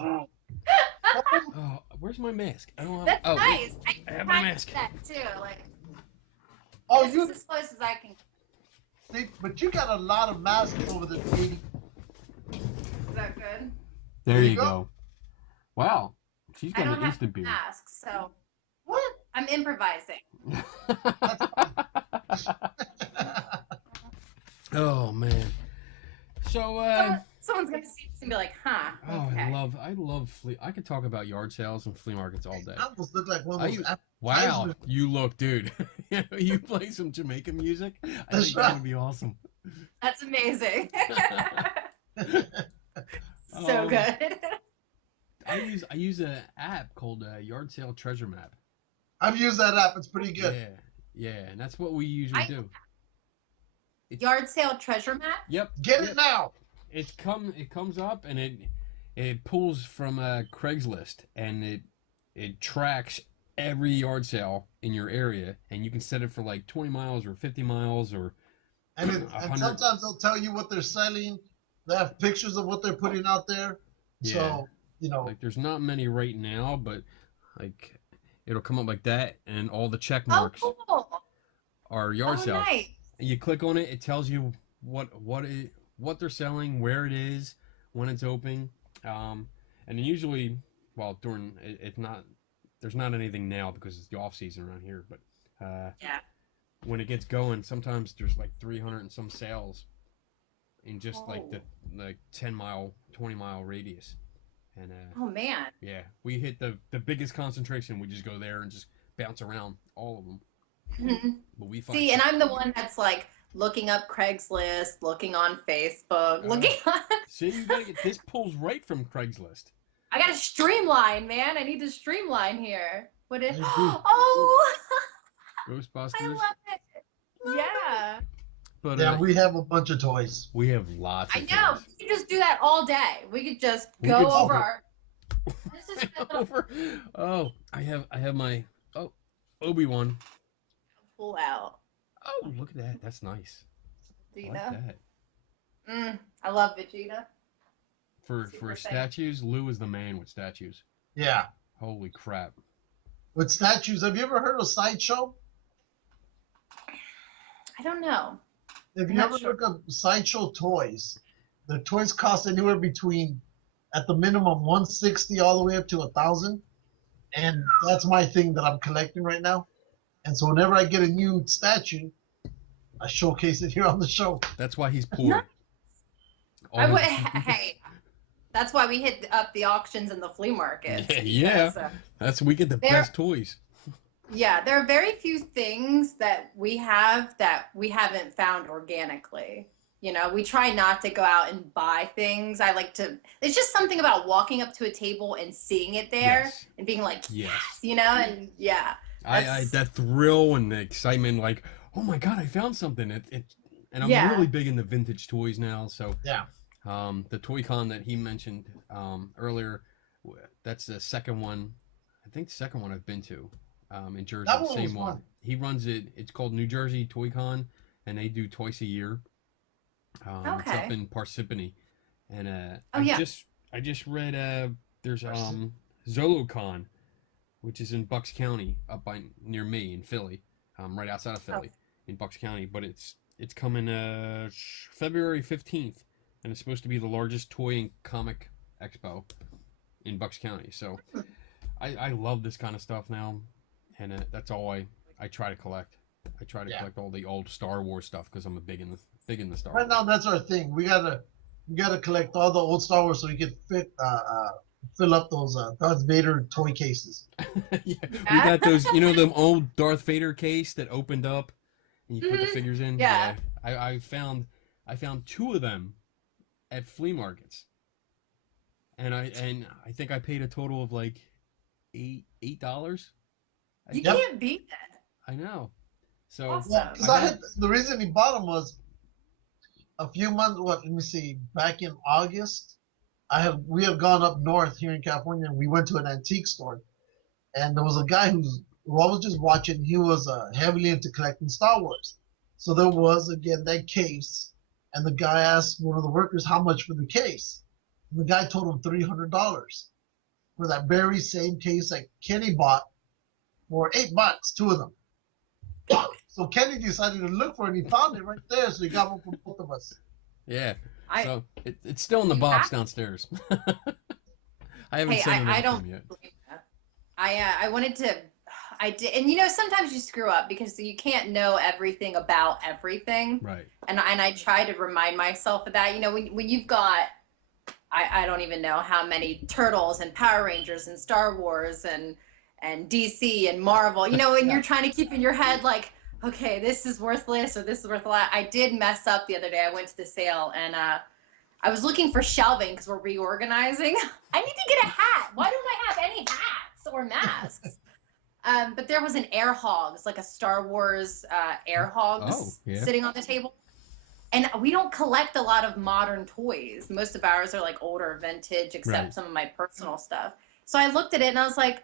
oh. Oh, where's my mask? I don't have. That's Oh, wait. nice. I have my mask. That too. Like Oh, this you is as close as I can. see, but you got a lot of masks over there, Katie. good. There you go. Wow. She's I got don't an have instant to beam. ask, so What? I'm improvising. Oh man. So Someone's gonna see this and be like, "Huh." oh, Okay. I love flea. I could talk about yard sales and flea markets all day. I almost look like one of those. Wow, advertisements. you look, dude. You play some Jamaican music. I That's think right. that would be awesome. That's amazing. So good. I use an app called Yard Sale Treasure Map. I've used that app. It's pretty good. Yeah, and that's what we usually do. Yard sale treasure map. Yep. Get it now. It comes up and it pulls from Craigslist and it tracks every yard sale in your area, and you can set it for like 20 miles or 50 miles or And 100. sometimes they'll tell you what they're selling. They have pictures of what they're putting out there. Yeah. So, like there's not many right now, but like it'll come up like that, and all the check marks are yard sales. Nice. And you click on it, it tells you what they're selling, where it is, when it's open, and then usually, well, during it's not, there's not anything now because it's the off season around here, but yeah, when it gets going, sometimes there's like 300 and some sales in just like the 10-mile, 20-mile radius, and oh man, yeah, we hit the biggest concentration. We just go there and just bounce around all of them. Mm-hmm. But we find see, and I'm the one that's like looking up Craigslist, looking on Facebook, looking on. See, you gotta get this pulls right from Craigslist. I gotta streamline, man. I need to streamline here. What is? I do. Oh, Ghostbusters. I love it. Yeah. But yeah, we have a bunch of toys. we have lots. I Of know. toys. We could just do that all day. We could just We go could- over our. This is Over. Oh, I have my Obi-Wan. full out. Oh, look at that. That's nice. I like Vegeta. that. I love Vegeta. For Super fan. statues, Lou is the man with statues. Yeah. Holy crap. With statues, have you ever heard of Sideshow? I don't know. If I'm you not ever sure. look up Sideshow toys, the toys cost anywhere between, at the minimum, 160 all the way up to 1,000. And that's my thing that I'm collecting right now. And so whenever I get a new statue, I showcase it here on the show. That's why he's poor. I would. Hey, that's why we hit up the auctions and the flea markets. Yeah. Because, We get the There- best toys. yeah, there are very few things that we haven't found organically. You know, we try not to go out and buy things. I like to. It's just something about walking up to a table and seeing it there Yes. and being like, Yes. you know, and yeah. I that thrill and the excitement, like, oh my god, I found something. And I'm Yeah. really big into vintage toys now. So Yeah. the Toy Con that he mentioned earlier, that's the second one. I think the second one I've been to in Jersey. That one was Same one. fun. He runs it. It's called New Jersey Toy Con, and they do twice a year. It's Okay. up in Parsippany, and Oh, yeah. I just read there's ZoloCon, which is in Bucks County, up by near me in Philly, right outside of Philly in Bucks County. But it's coming February 15th, and it's supposed to be the largest toy and comic expo in Bucks County. So I love this kind of stuff now, and that's all I try to collect. I try to collect all the old Star Wars stuff because I'm big in the Star Right Wars. now, that's our thing. We gotta collect all the old Star Wars so we can fill up those Darth Vader toy cases. Yeah, we got those, them old Darth Vader case that opened up and you put the Mhm. figures in. Yeah. I found 2 of them at flea markets, and I think I paid a total of like $8. You Yep. can't beat that. I know. So Awesome. Yeah, because I I had the reason he bought them was a few months. Let me see. Back in August, we have gone up north here in California, and we went to an antique store, and there was a guy who I was just watching. He was heavily into collecting Star Wars, so there was again that case, and the guy asked one of the workers how much for the case. And the guy told him $300 for that very same case that Kenny bought for $8, 2 of them. So Kenny decided to look for it, and he found it right there, so he got one for both of us. yeah, So it's still in the box downstairs. I haven't sent it I to don't him yet. believe that. I wanted to. I did, and sometimes you screw up because you can't know everything about everything. Right. And I try to remind myself of that. When you've got, I don't even know how many Turtles and Power Rangers and Star Wars and DC and Marvel, and you're trying to keep in your head like, okay, this is worthless or this is worth a lot. I did mess up the other day. I went to the sale and I was looking for shelving because we're reorganizing. I need to get a hat. Why don't I have any hats or masks? But there was an air hogs, like a Star Wars air hogs sitting on the table. And we don't collect a lot of modern toys. Most of ours are like older vintage, except some of my personal stuff. So I looked at it and I was like,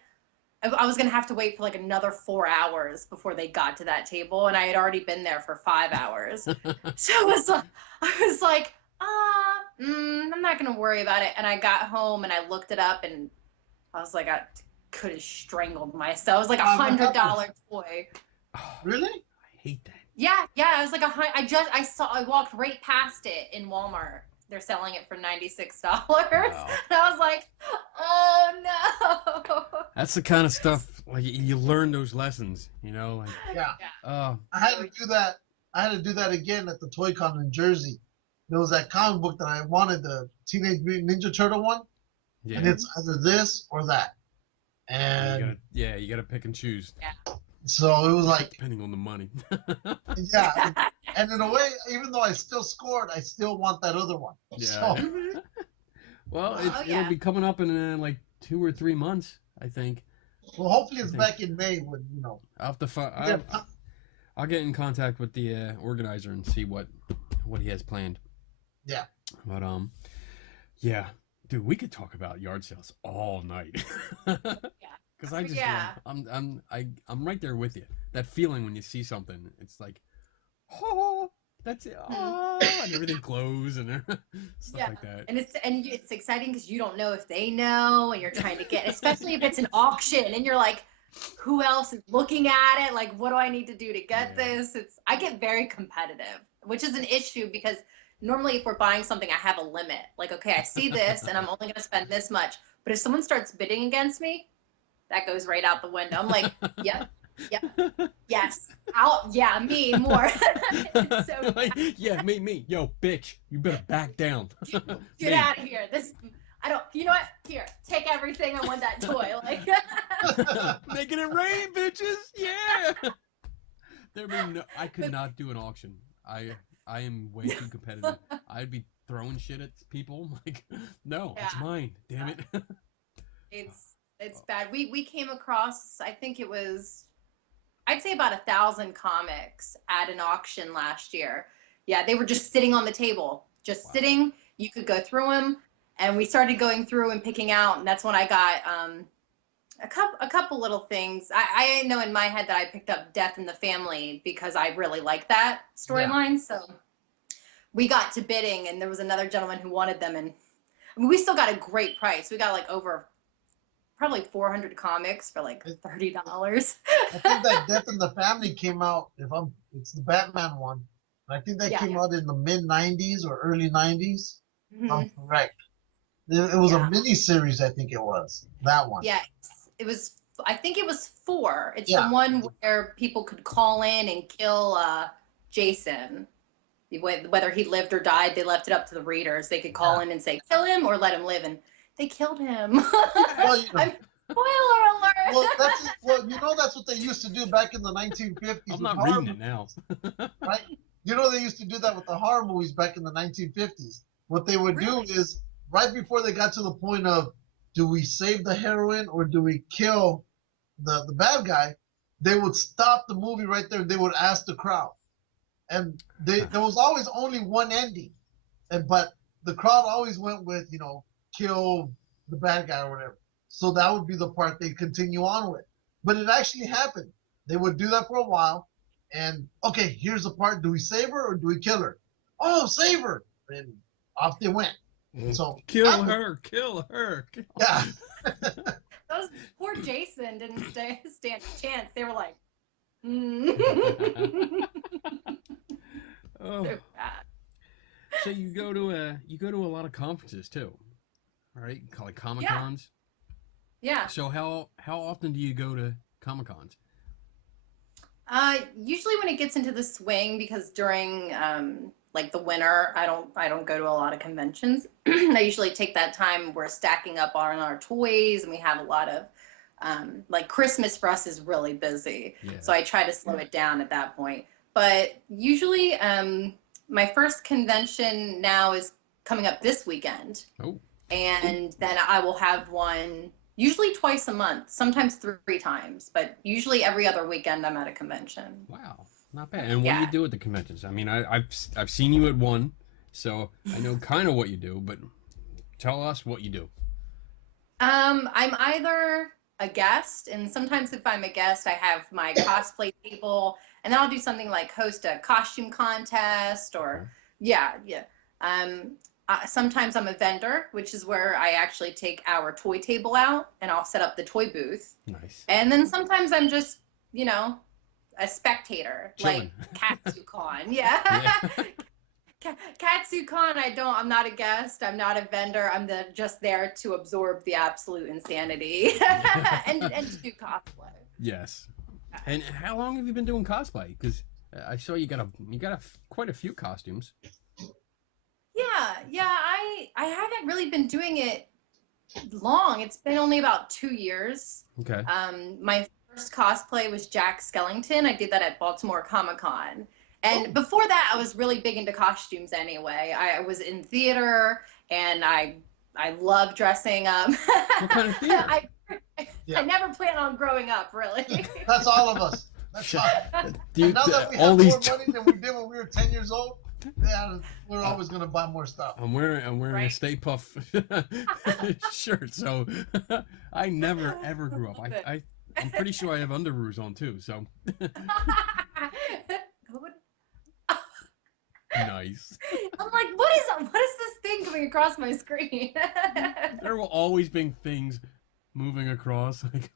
I was going to have to wait for like another 4 hours before they got to that table. And I had already been there for 5 hours. So I was like, I'm not going to worry about it. And I got home and I looked it up and I was like, I could have strangled myself. It was like $100 toy. Really? I hate that. Yeah. It was like I walked right past it in Walmart. They're selling it for $96. Wow. And I was like, oh no. That's the kind of stuff like you learn those lessons, like. Yeah. I had to do that. I had to do that again at the Toy Con in Jersey. There was that comic book that I wanted, the Teenage Mutant Ninja Turtle one. Yeah. And it's either this or that. And you gotta pick and choose. Yeah. So it was like depending on the money. Yeah. And in a way, even though I still scored, I still want that other one. Yeah. So. Well, it'll be coming up in like 2 or 3 months, I think. Well, hopefully it's back in May when I'll have to I'll get in contact with the organizer and see what he has planned. Yeah. But yeah, dude, we could talk about yard sales all night. Because I just I'm right there with you. That feeling when you see something, it's like, oh, that's it, oh, and everything glows and stuff like that. And it's exciting because you don't know if they know, and you're trying to get, especially if it's an auction, and you're like, who else is looking at it? Like, what do I need to do to get this? I get very competitive, which is an issue because normally if we're buying something, I have a limit. Like, okay, I see this, and I'm only going to spend this much. But if someone starts bidding against me, that goes right out the window. I'm like, yep, yes, me more. So like, yeah, me. Yo, bitch, you better back down. Get out of here. You know what? Here, take everything. I want that toy. Like, making it rain, bitches. Yeah. I could not do an auction. I am way too competitive. I'd be throwing shit at people. Like, no, it's mine. Damn it. It's bad. We came across, I think it was, I'd say about 1,000 comics at an auction last year. Yeah, they were just sitting on the table, sitting. You could go through them, and we started going through and picking out, and that's when I got a couple little things. I know in my head that I picked up Death in the Family because I really like that storyline. So we got to bidding, and there was another gentleman who wanted them, and I mean, we still got a great price. We got like over probably 400 comics for like $30. I think that Death in the Family came out, it's the Batman one. I think that came out in the mid 90s or early 90s. Mm-hmm. I'm correct. It was a mini series, I think it was. That one. Yeah, I think it was 4. It's the one where people could call in and kill Jason. Whether he lived or died, they left it up to the readers. They could call in and say, kill him or let him live. And they killed him. Well, spoiler alert. That's what they used to do back in the 1950s. I'm not reading it now. Right? They used to do that with the horror movies back in the 1950s. What they would do is, right before they got to the point of, do we save the heroine or do we kill the bad guy, they would stop the movie right there and they would ask the crowd. And there was always only one ending. But the crowd always went with, kill the bad guy or whatever. So that would be the part they continue on with. But it actually happened. They would do that for a while. And, okay, here's the part. Do we save her or do we kill her? Oh, save her. And off they went. So kill her. Yeah. Those poor Jason didn't stand a chance. They were like, Oh. So bad. So you go to a lot of conferences too, right? Like Comic Cons. Yeah. So how often do you go to Comic Cons? Usually when it gets into the swing, because during like the winter, I don't go to a lot of conventions. I usually take that time. We're stacking up on our toys, and we have a lot of like Christmas for us is really busy. Yeah. So I try to slow it down at that point. But usually, my first convention now is coming up this weekend. Oh. And then I will have one usually twice a month, sometimes 3 times, but usually every other weekend I'm at a convention. Wow, not bad. And what do you do at the conventions? I mean, I've seen you at one, so I know kind of what you do, but tell us what you do. I'm either a guest, and sometimes if I'm a guest, I have my cosplay table, and then I'll do something like host a costume contest, or yeah. Sometimes I'm a vendor, which is where I actually take our toy table out and I'll set up the toy booth. Nice. And then sometimes I'm just, a spectator, Chilling. like KatsuCon. Yeah. KatsuCon, I'm not a guest. I'm not a vendor. I'm just there to absorb the absolute insanity and to do cosplay. Yes. And how long have you been doing cosplay? Because I saw you got quite a few costumes. Yeah. I haven't really been doing it long. It's been only about 2 years. Okay. My first cosplay was Jack Skellington. I did that at Baltimore Comic-Con. And before that, I was really big into costumes anyway. I was in theater, and I love dressing up. What kind of theater? I never plan on growing up, really. That's all of us. That's all. Now that we have more money than we did when we were 10 years old, yeah, we're always gonna buy more stuff. I'm wearing Right. a Stay Puff shirt, so I never ever grew up. I'm pretty sure I have underoos on too. So nice. I'm like, what is this thing coming across my screen? There will always be things moving across. Like,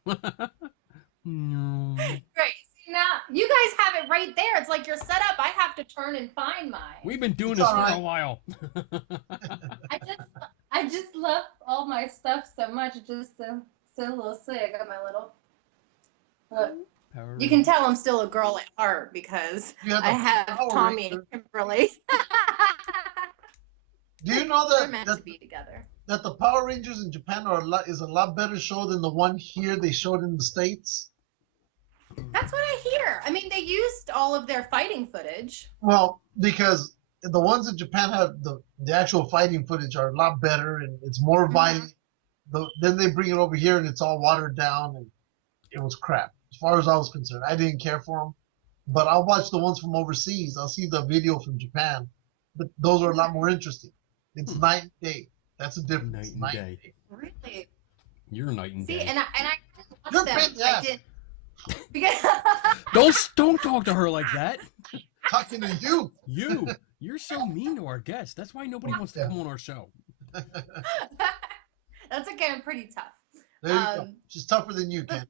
no. Great. See, now you guys have it right there. It's like you're set up. I have to turn and find mine. We've been doing this for a while. I just love all my stuff so much. It's just so a little sick. I got my little. Look. You can tell I'm still a girl at heart because I have Tommy and Kimberly. Do you know We're meant to that be together. that the Power Rangers in Japan is a lot better show than the one here they showed in the States? That's what I hear. I mean, they used all of their fighting footage. Well, because the ones in Japan have the actual fighting footage are a lot better and it's more violent. Then they bring it over here and it's all watered down and it was crap. As far as I was concerned, I didn't care for them. But I'll watch the ones from overseas. I'll see the video from Japan. But those are a lot more interesting. It's night and day. That's the difference. Night and day. Really? You're night and day. See, and I watched them. I did. Because don't talk to her like that. Talking to you. You're so mean to our guests. That's why nobody wants to come on our show. That's okay. I'm pretty tough. There you go. She's tougher than you, Ken.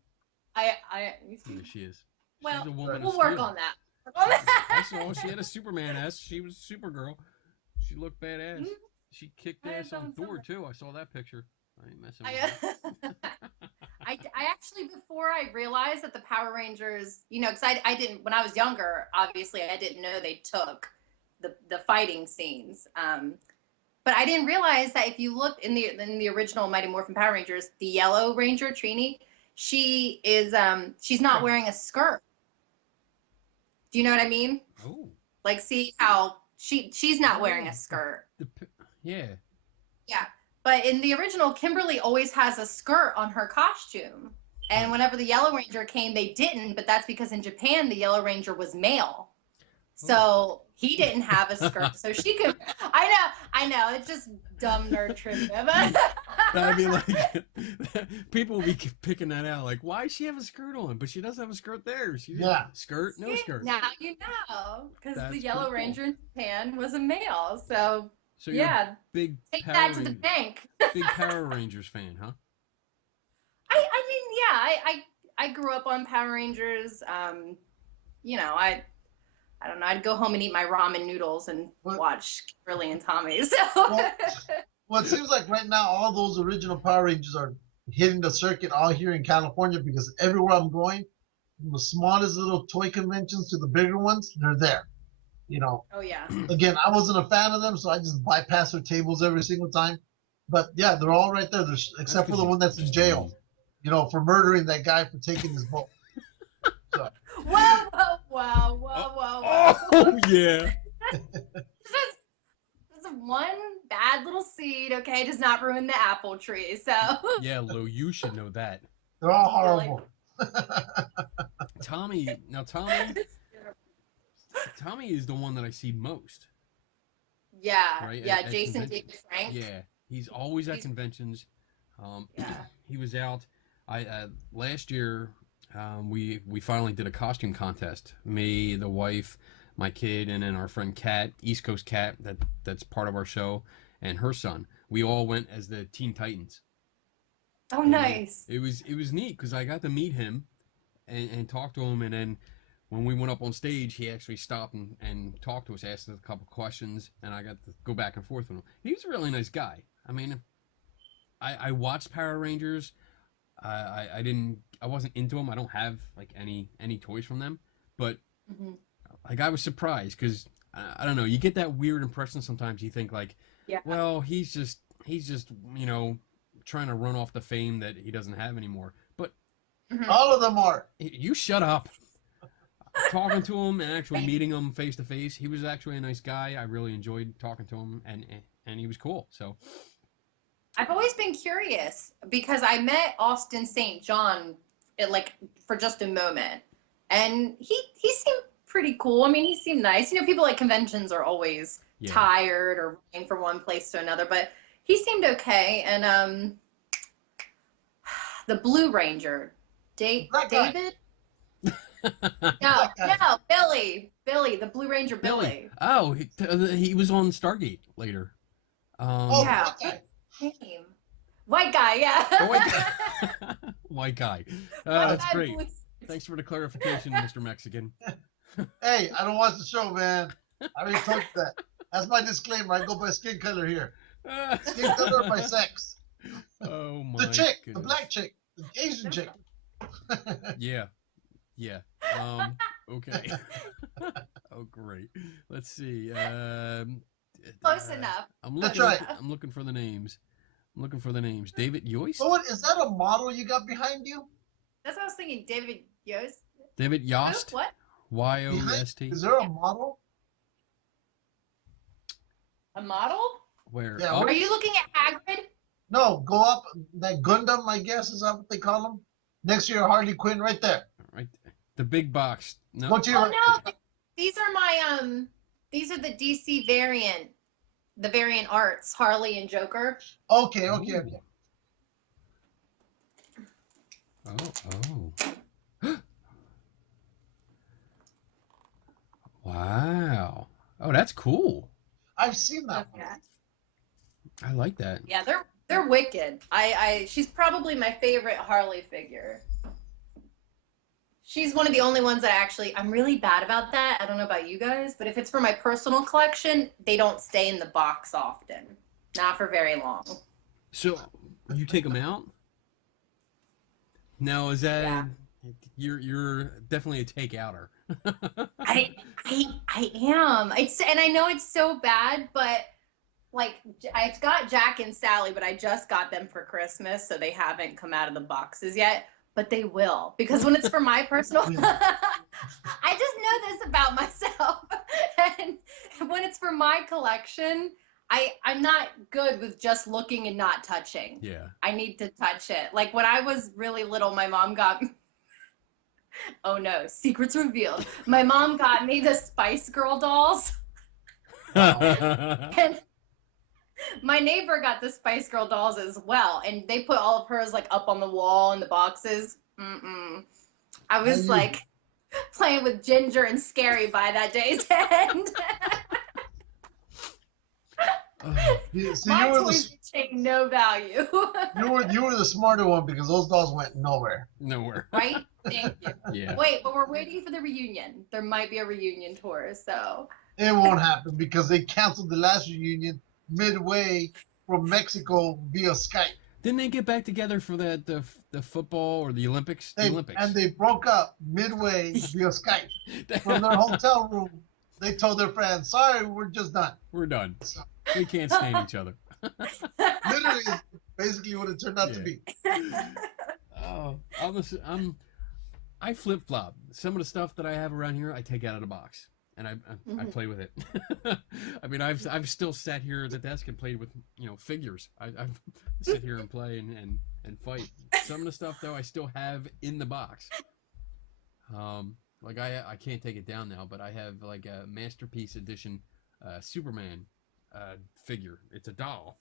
Yeah, she is. Well, She's a woman we'll of work steel. on that. I saw she had a Superman ass. She was Supergirl. She looked badass. She kicked ass on Thor too. I saw that picture. I ain't messing with her. I actually, before I realized that the Power Rangers, because I didn't, when I was younger, obviously I didn't know they took the fighting scenes. But I didn't realize that if you look in the original Mighty Morphin Power Rangers, the Yellow Ranger, Trini, she is she's not wearing a skirt. Do you know what I mean? Oh. Like, see how she's not wearing a skirt. Yeah. Yeah. But in the original, Kimberly always has a skirt on her costume. And whenever the Yellow Ranger came, they didn't, but that's because in Japan, the Yellow Ranger was male. So he didn't have a skirt. So she could, I know, it's just dumb nerd trivia. That'd be like, people would be picking that out. Like, why does she have a skirt on? But she doesn't have a skirt there. Skirt, no skirt. Now you know, because the Yellow Ranger in Japan was a male. So yeah, big take that to the bank. Big Power Rangers fan, huh? I mean, yeah, I grew up on Power Rangers. I don't know. I'd go home and eat my ramen noodles and watch Kimberly and Tommy. So. Well, it seems like right now all those original Power Rangers are hitting the circuit all here in California because everywhere I'm going, from the smallest little toy conventions to the bigger ones, they're there. You know. Oh yeah. Again, I wasn't a fan of them, so I just bypass their tables every single time. But yeah, they're all right there. Except for the one that's in jail, you know, for murdering that guy for taking his boat. So. Whoa! Oh yeah. This is one bad little seed. Okay, does not ruin the apple tree. So. Yeah, Lou, you should know that. They're all horrible. Tommy is the one that I see most. Yeah, right? Yeah. At Jason David Frank. Yeah, he's always at conventions. He was out. Last year, we finally did a costume contest. Me, the wife, my kid, and then our friend Kat, East Coast Kat, that's part of our show, and her son. We all went as the Teen Titans. Oh, nice. It was neat because I got to meet him and talk to him, and then when we went up on stage, he actually stopped and talked to us, asked us a couple questions, and I got to go back and forth with him. He was a really nice guy. I mean, I watched Power Rangers. I wasn't into them. I don't have like any toys from them, but like I was surprised because I don't know. You get that weird impression sometimes. You think like, well, he's just you know trying to run off the fame that he doesn't have anymore. But all of them are. You shut up. Talking to him and actually meeting him face to face, he was actually a nice guy. I really enjoyed talking to him, and he was cool. So I've always been curious because I met Austin St. John for just a moment, and he seemed pretty cool. I mean, he seemed nice. You know, people at conventions are always tired or running from one place to another, but he seemed okay. And the Blue Ranger, David. No, Billy, the Blue Ranger, Billy. Oh, he was on Stargate later. Yeah, white guy, yeah. White guy. That's great. Thanks for the clarification, Mr. Mexican. Hey, I don't watch the show, man. I already told you that. That's my disclaimer. I go by skin color here. Skin color by sex. Oh my! The chick, goodness. the black chick, the Asian chick. Yeah. Okay. Oh, great. Let's see. Close enough. I'm looking for the names. David Yost? Oh, is that a model you got behind you? That's what I was thinking. David Yost? David Yost? What? Y-O-S-T? Is there a model? A model? Where? Yeah, Are you looking at Hagrid? No, go up. That Gundam, I guess, is that what they call them? Next to your Harley Quinn, right there. Right. The big box. No. Go to your... Oh, no. These are my, these are the DC variant. The variant arts, Harley and Joker. Okay. Oh. Wow. Oh, that's cool. I've seen that one. I like that. Yeah, they're wicked. She's probably my favorite Harley figure. She's one of the only ones that I'm really bad about that. I don't know about you guys, but if it's for my personal collection, they don't stay in the box often. Not for very long. So, you take them out? Now, is that... You're definitely a take-outer. I am. And I know it's so bad, but like I've got Jack and Sally, but I just got them for Christmas, so they haven't come out of the boxes yet. But they will, because when it's for my personal, I just know this about myself. And when it's for my collection, I'm not good with just looking and not touching. Yeah. I need to touch it. Like when I was really little, my mom got me. Oh no, secrets revealed. My mom got me the Spice Girl dolls. And my neighbor got the Spice Girl dolls as well, and they put all of hers like up on the wall in the boxes. I was like playing with Ginger and Scary by that day's end. My toys retain no value. you were the smarter one because those dolls went nowhere. Right? Thank you. Yeah. Wait, but we're waiting for the reunion. There might be a reunion tour, so. It won't happen because they canceled the last reunion midway from Mexico via Skype. Didn't they get back together for the football or the Olympics? The Olympics. And they broke up midway via Skype. From their hotel room, they told their fans, sorry, we're just done. We're done. So, we can't stand each other. Literally, basically what it turned out to be. Oh, I flip-flop. Some of the stuff that I have around here, I take out of the box. And I play with it. I mean, I've still sat here at the desk and played with figures. I've sit here and play and fight. Some of the stuff though I still have in the box. Like I can't take it down now, but I have like a Masterpiece Edition Superman figure. It's a doll,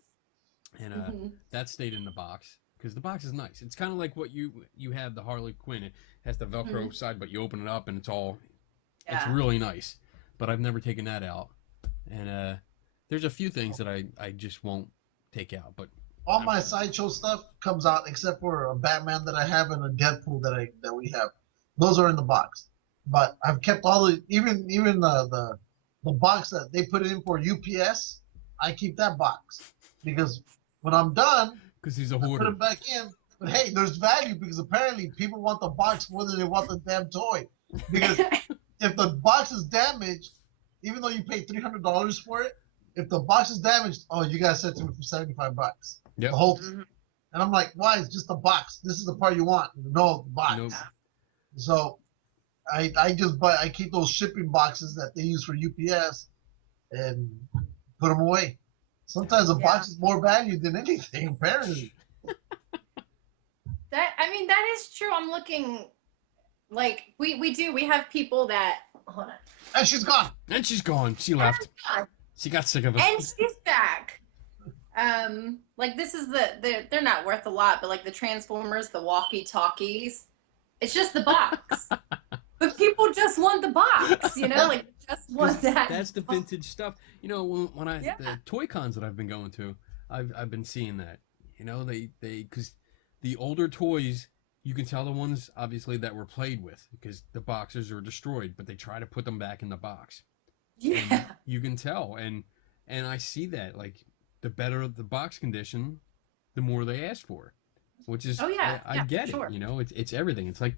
and that stayed in the box because the box is nice. It's kind of like what you have the Harley Quinn. It has the Velcro side, but you open it up and it's all. Yeah. It's really nice. But I've never taken that out, and there's a few things that I just won't take out. But all my sideshow stuff comes out except for a Batman that I have and a Deadpool that we have. Those are in the box. But I've kept all the even the box that they put in for UPS. I keep that box because when I'm done, because he's a hoarder, I put it back in. But hey, there's value because apparently people want the box more than they want the damn toy. Because if the box is damaged, even though you pay $300 for it, if the box is damaged, oh, you guys sent it to me for $75. Yeah. The whole thing. And I'm like, why? It's just the box. This is the part you want. No, the box. Nope. So I keep those shipping boxes that they use for UPS and put them away. Sometimes a box is more value than anything, apparently. That is true. I'm looking. Like, we have people that, hold on. And she's gone. And she's gone. She left. She got sick of us. And she's back. Like, this is they're not worth a lot, but like the Transformers, the walkie-talkies, it's just the box. But people just want the box, like, just want that. That's the vintage stuff. When the toy cons that I've been going to, I've been seeing that. Because the older toys, you can tell the ones, obviously, that were played with because the boxes are destroyed, but they try to put them back in the box. Yeah. And you can tell. And I see that. Like, the better the box condition, the more they ask for. Which is, I get it. It's everything. It's like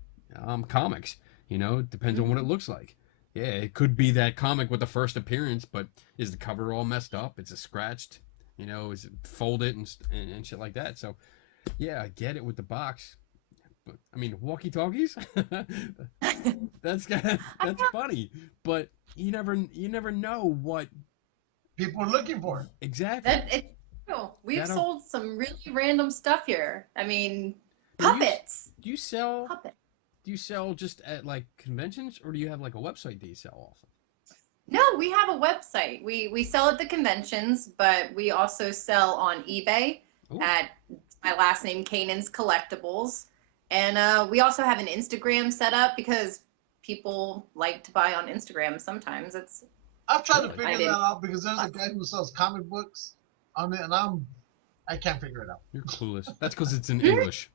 comics. It depends on what it looks like. Yeah, it could be that comic with the first appearance, but is the cover all messed up? Is it scratched? Is it folded and shit like that? So, yeah, I get it with the box. But, walkie-talkies? that's funny. But you never know what people are looking for. Exactly. It's true. We've sold some really random stuff here. Puppets. Do you sell puppets? Do you sell just at like conventions, or do you have like a website that you sell also? No, we have a website. We sell at the conventions, but we also sell on eBay at my last name, Kanan's Collectibles. And we also have an Instagram set up because people like to buy on Instagram sometimes. I've tried to figure that out because there's a guy who sells comic books on it, and I can't figure it out. You're clueless. That's because it's in English.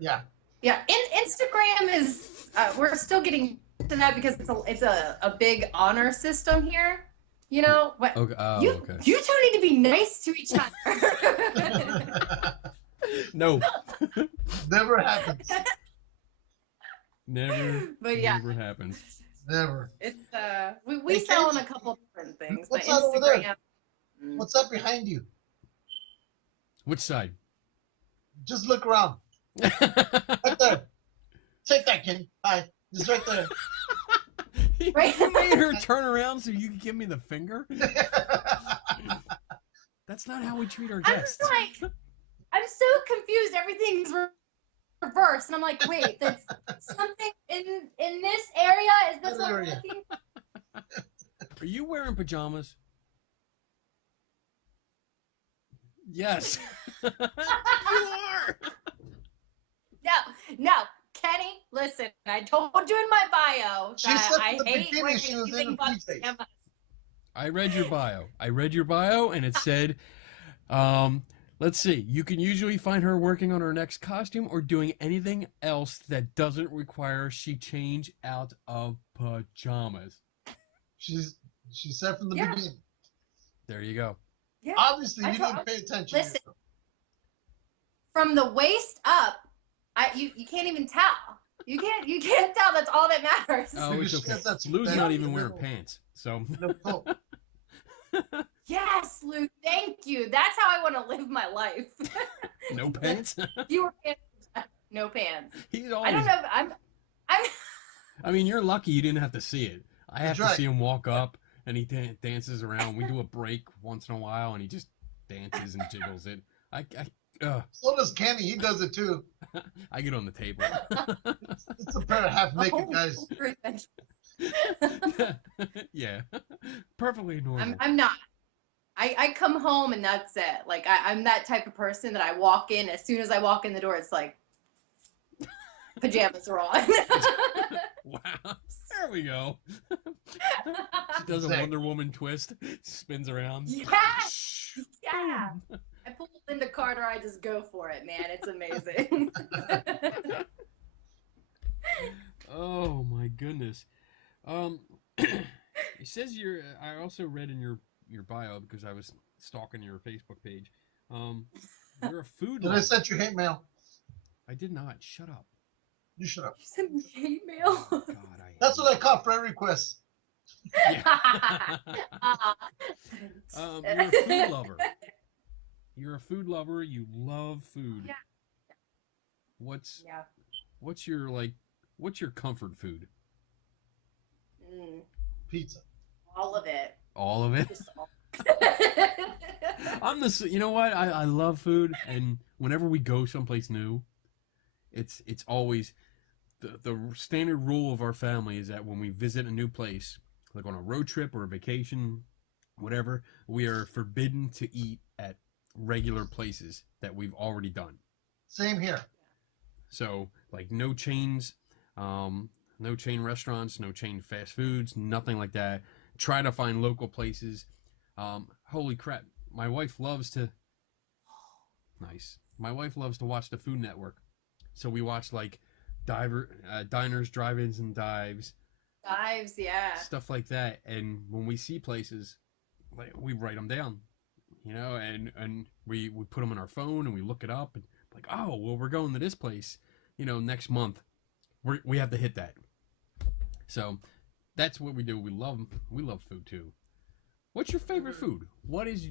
Yeah. Yeah. Instagram is we're still getting to that because it's a big honor system here. What? Okay. Oh, you okay. You two need to be nice to each other. No. Never happens. Never happens. Never. It's we sell on a couple different things. What's but that over there? Instagram. What's that behind you? Which side? Just look around. Right there. Take that, Kenny. Hi. Just right there. You made her turn around so you could give me the finger? That's not how we treat our guests. I'm so confused. Everything's reversed. And I'm like, wait, there's something in this area? Is this what we're looking for? Are you wearing pajamas? Yes. You are. No. Kenny, listen, I told you in my bio that I hate wearing anything but pajamas. I read your bio, and it said, Let's see. You can usually find her working on her next costume or doing anything else that doesn't require she change out of pajamas. She said from the beginning. There you go. Yeah. Obviously, you didn't pay attention. Listen, from the waist up, you can't even tell. You can't tell. That's all that matters. Oh, it's okay. Lou's not even wearing pants, so. No. Yes, Lou. Thank you. That's how I want to live my life. No pants. Fewer pants. No pants. He's always. I don't know. I'm. I mean, you're lucky you didn't have to see it. I have That's to see him walk up, and he dances around. We do a break once in a while, and he just dances and jiggles it. So does Kenny. He does it too. I get on the table. It's a pair of half-naked guys. Yeah, perfectly normal. I'm not. I come home and that's it. Like I'm that type of person that I walk in. As soon as I walk in the door, it's like pajamas are on. Wow, there we go. She does a Wonder Woman twist, spins around. Yes, yeah. I pull Linda Carter. I just go for it, man. It's amazing. Oh my goodness. It says I also read in your bio because I was stalking your Facebook page. You're a food Did lover. I send you hate mail? I did not. Shut up. You shut up. You sent me hate mail. Oh, God, That's what I caught friend requests. Yeah. You're a food lover. You're a food lover. You love food. Yeah. What's your comfort food? Pizza. All of it. All of it. You know what? I love food, and whenever we go someplace new, it's always the standard rule of our family is that when we visit a new place, like on a road trip or a vacation, whatever, we are forbidden to eat at regular places that we've already done. Same here. So, like, no chains, no chain restaurants, no chain fast foods, nothing like that. Try to find local places. Holy crap. My wife loves to watch the Food Network. So we watch, like, diners, drive-ins, and dives. Dives, yeah. Stuff like that. And when we see places, like, we write them down, you know, and we put them on our phone and we look it up and like, oh, well, we're going to this place, you know, next month. We have to hit that. So that's what we do. We love food too. What's your favorite food? What is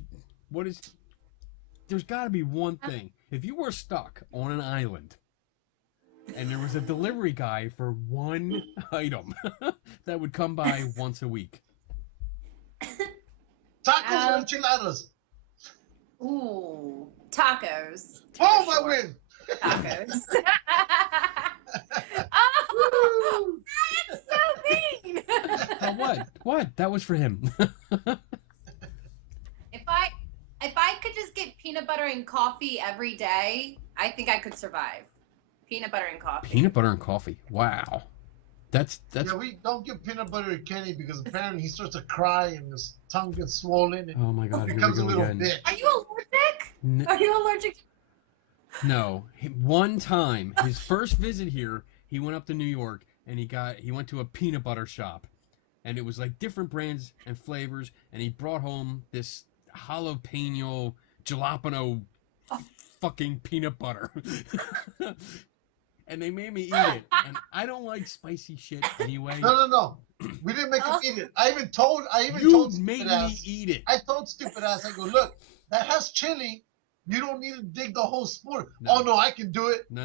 there's got to be one thing. If you were stuck on an island and there was a delivery guy for one item that would come by once a week. Tacos or enchiladas? Ooh, tacos. Oh, my win! Tacos. Oh, that's so mean. What? That was for him. If I could just get peanut butter and coffee every day, I think I could survive. Peanut butter and coffee. Peanut butter and coffee. Wow. That's. Yeah, we don't give peanut butter to Kenny because apparently he starts to cry and his tongue gets swollen and Oh my God! he Here we becomes a go little again. bitch. Are you allergic? Are you allergic? No. One time, his first visit here, he went up to New York and he went to a peanut butter shop, and it was like different brands and flavors, and he brought home this jalapeno jalapeno fucking peanut butter. And they made me eat it, and I don't like spicy shit anyway. No. We didn't make him eat it. I even told You stupid made ass. me eat it. I told stupid ass, I go, look, that has chili. You don't need to dig the whole spoon. No. Oh no, I can do it. No.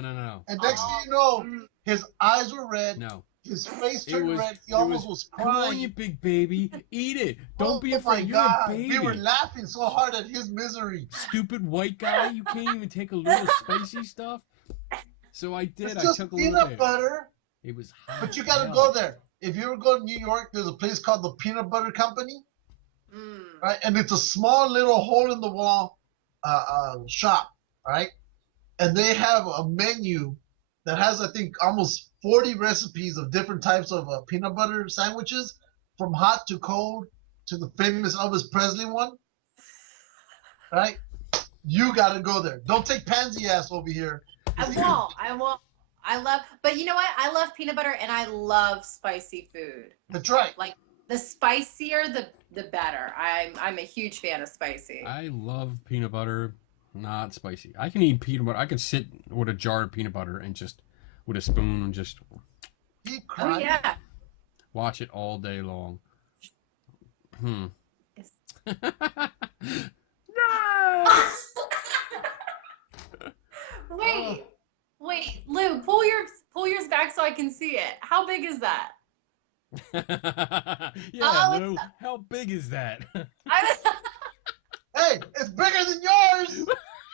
And next thing you know, his eyes were red. No. His face turned red. He almost was Come on, crying. you big baby. Eat it. Don't be afraid. My You're God. a baby. We were laughing so hard at his misery. Stupid white guy. You can't even take a little spicy stuff. So I did. It's I just took a little peanut bit. butter. It was hot. But you gotta go there. If you ever go to New York, there's a place called the Peanut Butter Company, right? And it's a small little hole in the wall shop, right? And they have a menu that has, I think, almost 40 recipes of different types of peanut butter sandwiches, from hot to cold to the famous Elvis Presley one, right? You gotta go there. Don't take pansy ass over here. I won't. But you know what? I love peanut butter and I love spicy food. That's right. Like the spicier, the better. I'm a huge fan of spicy. I love peanut butter, not spicy. I can eat peanut butter. I can sit with a jar of peanut butter and just with a spoon and just Oh yeah. watch it all day long. Wait, Lou, pull yours back so I can see it. How big is that? Yeah, Lou, how big is that? Hey, it's bigger than yours.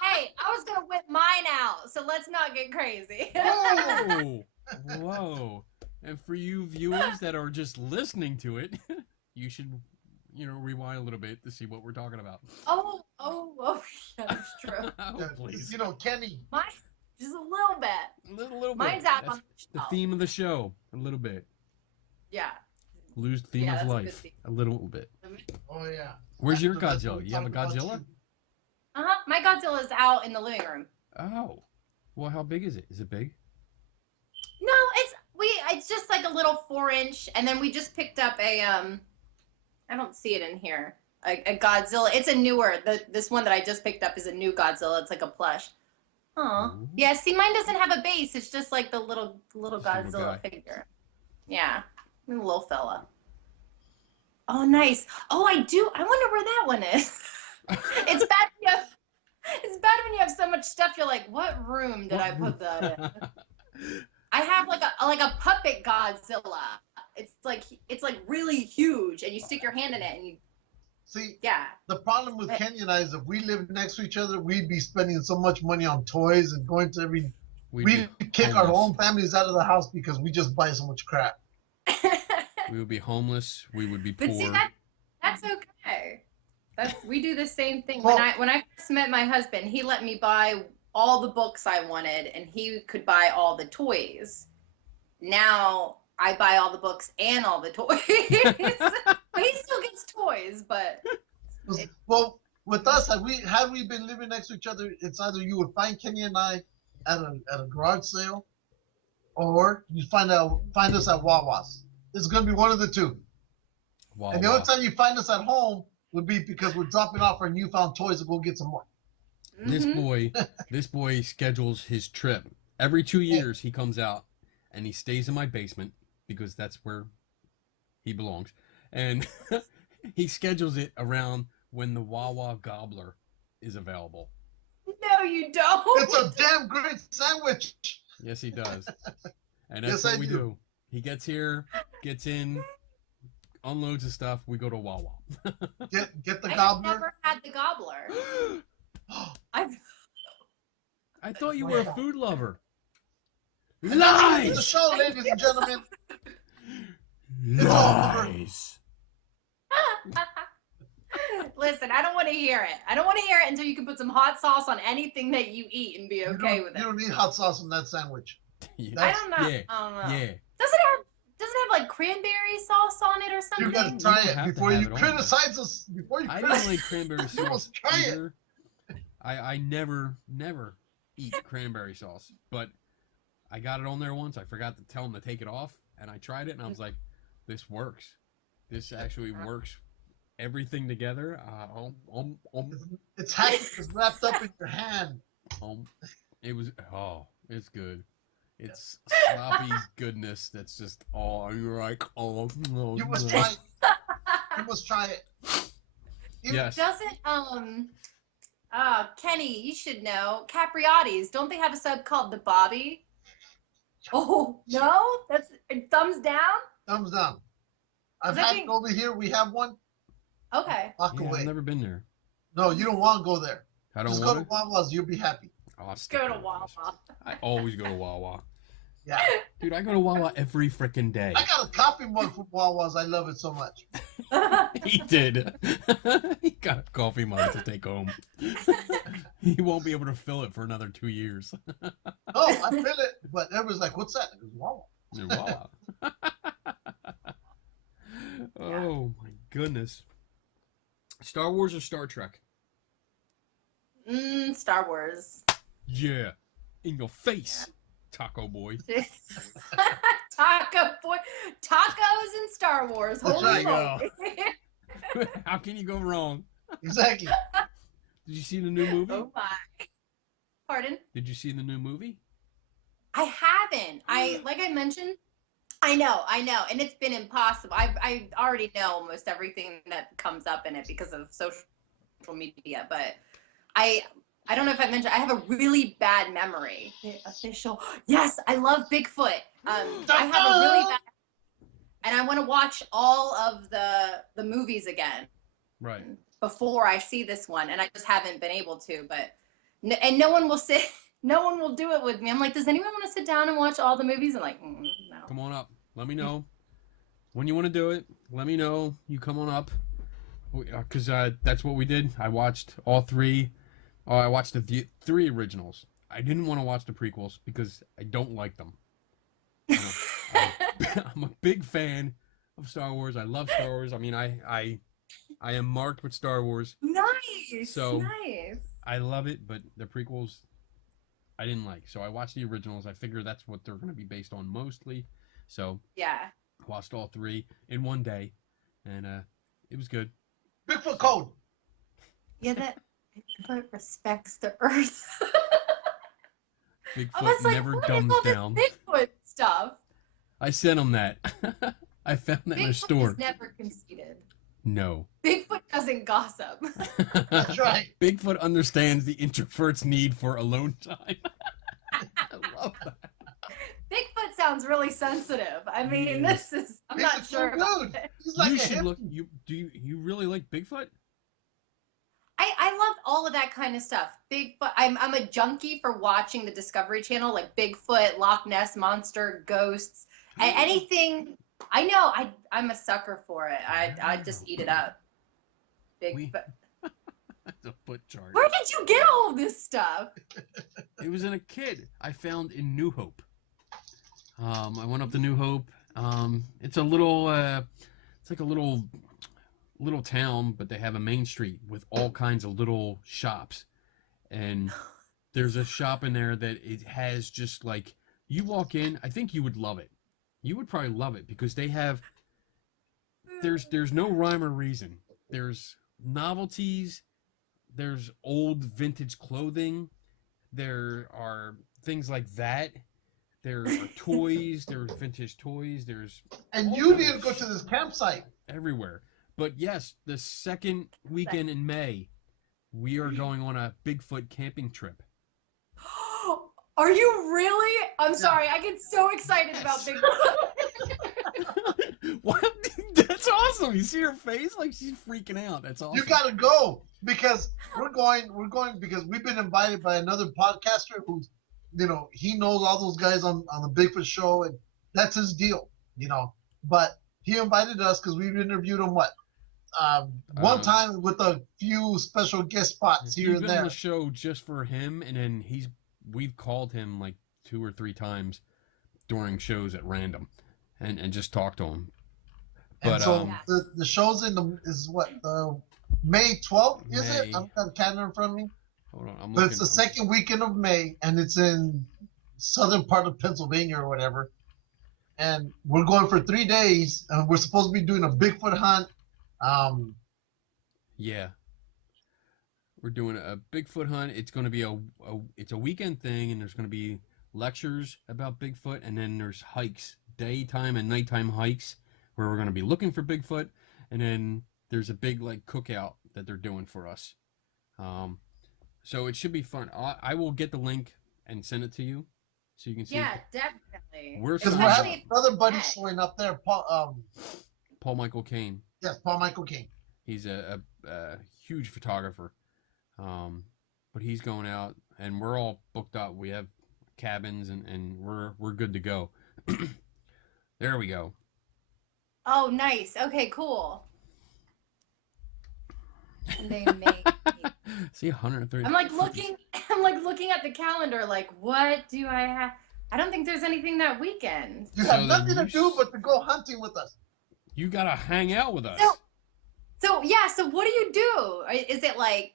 Hey, I was gonna whip mine out, so let's not get crazy. Whoa! Whoa! And for you viewers that are just listening to it, you should, rewind a little bit to see what we're talking about. Oh, yeah, that's true. Oh, please. Kenny. Mine, just a little bit. Little Mine's bit. out That's on the theme of the show. A little bit. Yeah. Lou's theme of life. A little bit. Oh yeah. Where's your Godzilla? You have a Godzilla? My Godzilla is out in the living room. Oh. Well, how big is it? Is it big? No, it's just like a little 4-inch, and then we just picked up a I don't see it in here. A Godzilla. It's a newer. This one that I just picked up is a new Godzilla. It's like a plush. Oh. Yeah, see, mine doesn't have a base. It's just like the little Godzilla figure. Yeah. The little fella. Oh, nice. Oh, I do. I wonder where that one is. It's bad when you have so much stuff. You're like, what room did I put that in? I have like a puppet Godzilla. It's like really huge, and you stick your hand in it, and you. See. Yeah. The problem with Kenny and I is if we lived next to each other, we'd be spending so much money on toys and going to every. We'd kick our own families out of the house because we just buy so much crap. We would be homeless. We would be poor. But see, that's okay. We do the same thing. When I first met my husband, he let me buy all the books I wanted, and he could buy all the toys. Now I buy all the books and all the toys. He still gets toys, but. Well, with us, had we been living next to each other, it's either you would find Kenny and I at a garage sale, or you find us at Wawa's. It's gonna be one of the two. Wawa. And the only time you find us at home would be because we're dropping off our newfound toys to go get some more. Mm-hmm. This boy schedules his trip every 2 years. He comes out and he stays in my basement because that's where he belongs, and he schedules it around when the Wawa Gobbler is available. No, you don't. It's a damn great sandwich. Yes, he does. And that's what we do. He gets here, gets in, unloads his stuff. We go to Wawa. Get the Gobbler. I've never had the Gobbler. I thought you were a food lover. Lies! It's a show, ladies and gentlemen. Lies. Listen, I don't want to hear it. I don't want to hear it until you can put some hot sauce on anything that you eat and be okay with it. You don't need hot sauce on that sandwich. I don't know. Yeah. I don't know. Yeah. Does it have like cranberry sauce on it or something? You gotta try it before you criticize us. I don't like cranberry sauce try either. I never eat cranberry sauce, but I got it on there once. I forgot to tell them to take it off, and I tried it, and I was like, "This works. This actually works. Everything together." It's it's wrapped up in your hand. It was. Oh, it's good. It's sloppy goodness. That's just you're like, oh no. You must try it. You must try it. Yes. Doesn't Kenny, you should know. Capriotti's, don't they have a sub called the Bobby? Oh no, that's thumbs down. Thumbs down. I've had it over here. We have one. Okay. Walk away. I've never been there. No, you don't want to go there. I don't Just want go to Wawa's. You'll be happy. Go to Wawa. I always go to Wawa. Yeah. Dude, I go to Wawa every freaking day. I got a coffee mug from Wawa's. I love it so much. He did. He got a coffee mug to take home. He won't be able to fill it for another 2 years. Oh, I fill it, but everyone's like, "What's that?" It was Wawa. Wawa. Oh my goodness. Star Wars or Star Trek? Star Wars. Yeah, in your face, Taco Boy. Taco Boy, tacos and Star Wars. That's Holy right. moly! How can you go wrong? Exactly. Did you see the new movie? Oh my! Pardon? Did you see the new movie? I haven't. Like I mentioned. I know, and it's been impossible. I already know almost everything that comes up in it because of social media, but I don't know if I mentioned I have a really bad memory. The official. Yes, I love Bigfoot. I have a really bad, and I want to watch all of the movies again. Right. Before I see this one, and I just haven't been able to. But and no one will sit. No one will do it with me. I'm like, does anyone want to sit down and watch all the movies? I'm like, no. Come on up. Let me know when you want to do it. Let me know. You come on up, because that's what we did. I watched all three. I watched the three originals. I didn't want to watch the prequels because I don't like them. I'm a big fan of Star Wars. I love Star Wars. I mean, I am marked with Star Wars. Nice. So nice. I love it, but the prequels I didn't like. So I watched the originals. I figure that's what they're going to be based on mostly. So yeah, watched all three in one day, and it was good. Bigfoot code. Yeah, that Bigfoot respects the earth. Bigfoot like, never what dumbs is all this down. Bigfoot stuff. I sent him that. I found that in a store. Bigfoot is never conceited. No. Bigfoot doesn't gossip. That's right. Bigfoot understands the introvert's need for alone time. I love that. Bigfoot sounds really sensitive. I mean, this is. I'm not sure about it. He's like You should look. You really like Bigfoot? I love all of that kind of stuff. Bigfoot. I'm a junkie for watching the Discovery Channel, like Bigfoot, Loch Ness Monster, ghosts, and anything. I know. I'm a sucker for it. I just eat it up. Bigfoot. That's a foot chart. Where did you get all of this stuff? It was in a kid I found in New Hope. I went up to New Hope. It's a little. It's like a little town, but they have a main street with all kinds of little shops, and there's a shop in there that it has just like you walk in. I think you would love it. You would probably love it because they have. There's no rhyme or reason. There's novelties. There's old vintage clothing. There are things like that. There are toys. There's vintage toys. There's and you need to go to this campsite everywhere. But yes, the second weekend in May, we are going on a Bigfoot camping trip. Are you really? I'm sorry. I get so excited about Bigfoot. What? That's awesome. You see her face? Like she's freaking out. That's awesome. You gotta go because we're going because we've been invited by another podcaster who's, he knows all those guys on the Bigfoot show, and that's his deal, But he invited us because we've interviewed him one time with a few special guest spots here and been there. On the show just for him, and then we've called him like 2 or 3 times during shows at random, and just talked to him. But and so the show's is what May 12th, is May. it? I've got a calendar in front of me. Hold on, But it's the second weekend of May, and it's in southern part of Pennsylvania or whatever. And we're going for 3 days, and we're supposed to be doing a Bigfoot hunt. Yeah, we're doing a Bigfoot hunt. It's going to be it's a weekend thing, and there's going to be lectures about Bigfoot, and then there's hikes, daytime and nighttime hikes, where we're going to be looking for Bigfoot, and then there's a big like cookout that they're doing for us. So it should be fun. I will get the link and send it to you, so you can see. Yeah, definitely. Because we're having another buddy showing up there, Paul Michael Kane. Yes, Paul Michael Kane. He's a huge photographer, but he's going out, and we're all booked up. We have cabins, and we're good to go. There we go. Oh, nice. Okay, cool. And they make. See, 130. I'm like looking at the calendar. Like, what do I have? I don't think there's anything that weekend. You have nothing to do but to go hunting with us. You gotta hang out with us. So yeah. So what do you do? Is it like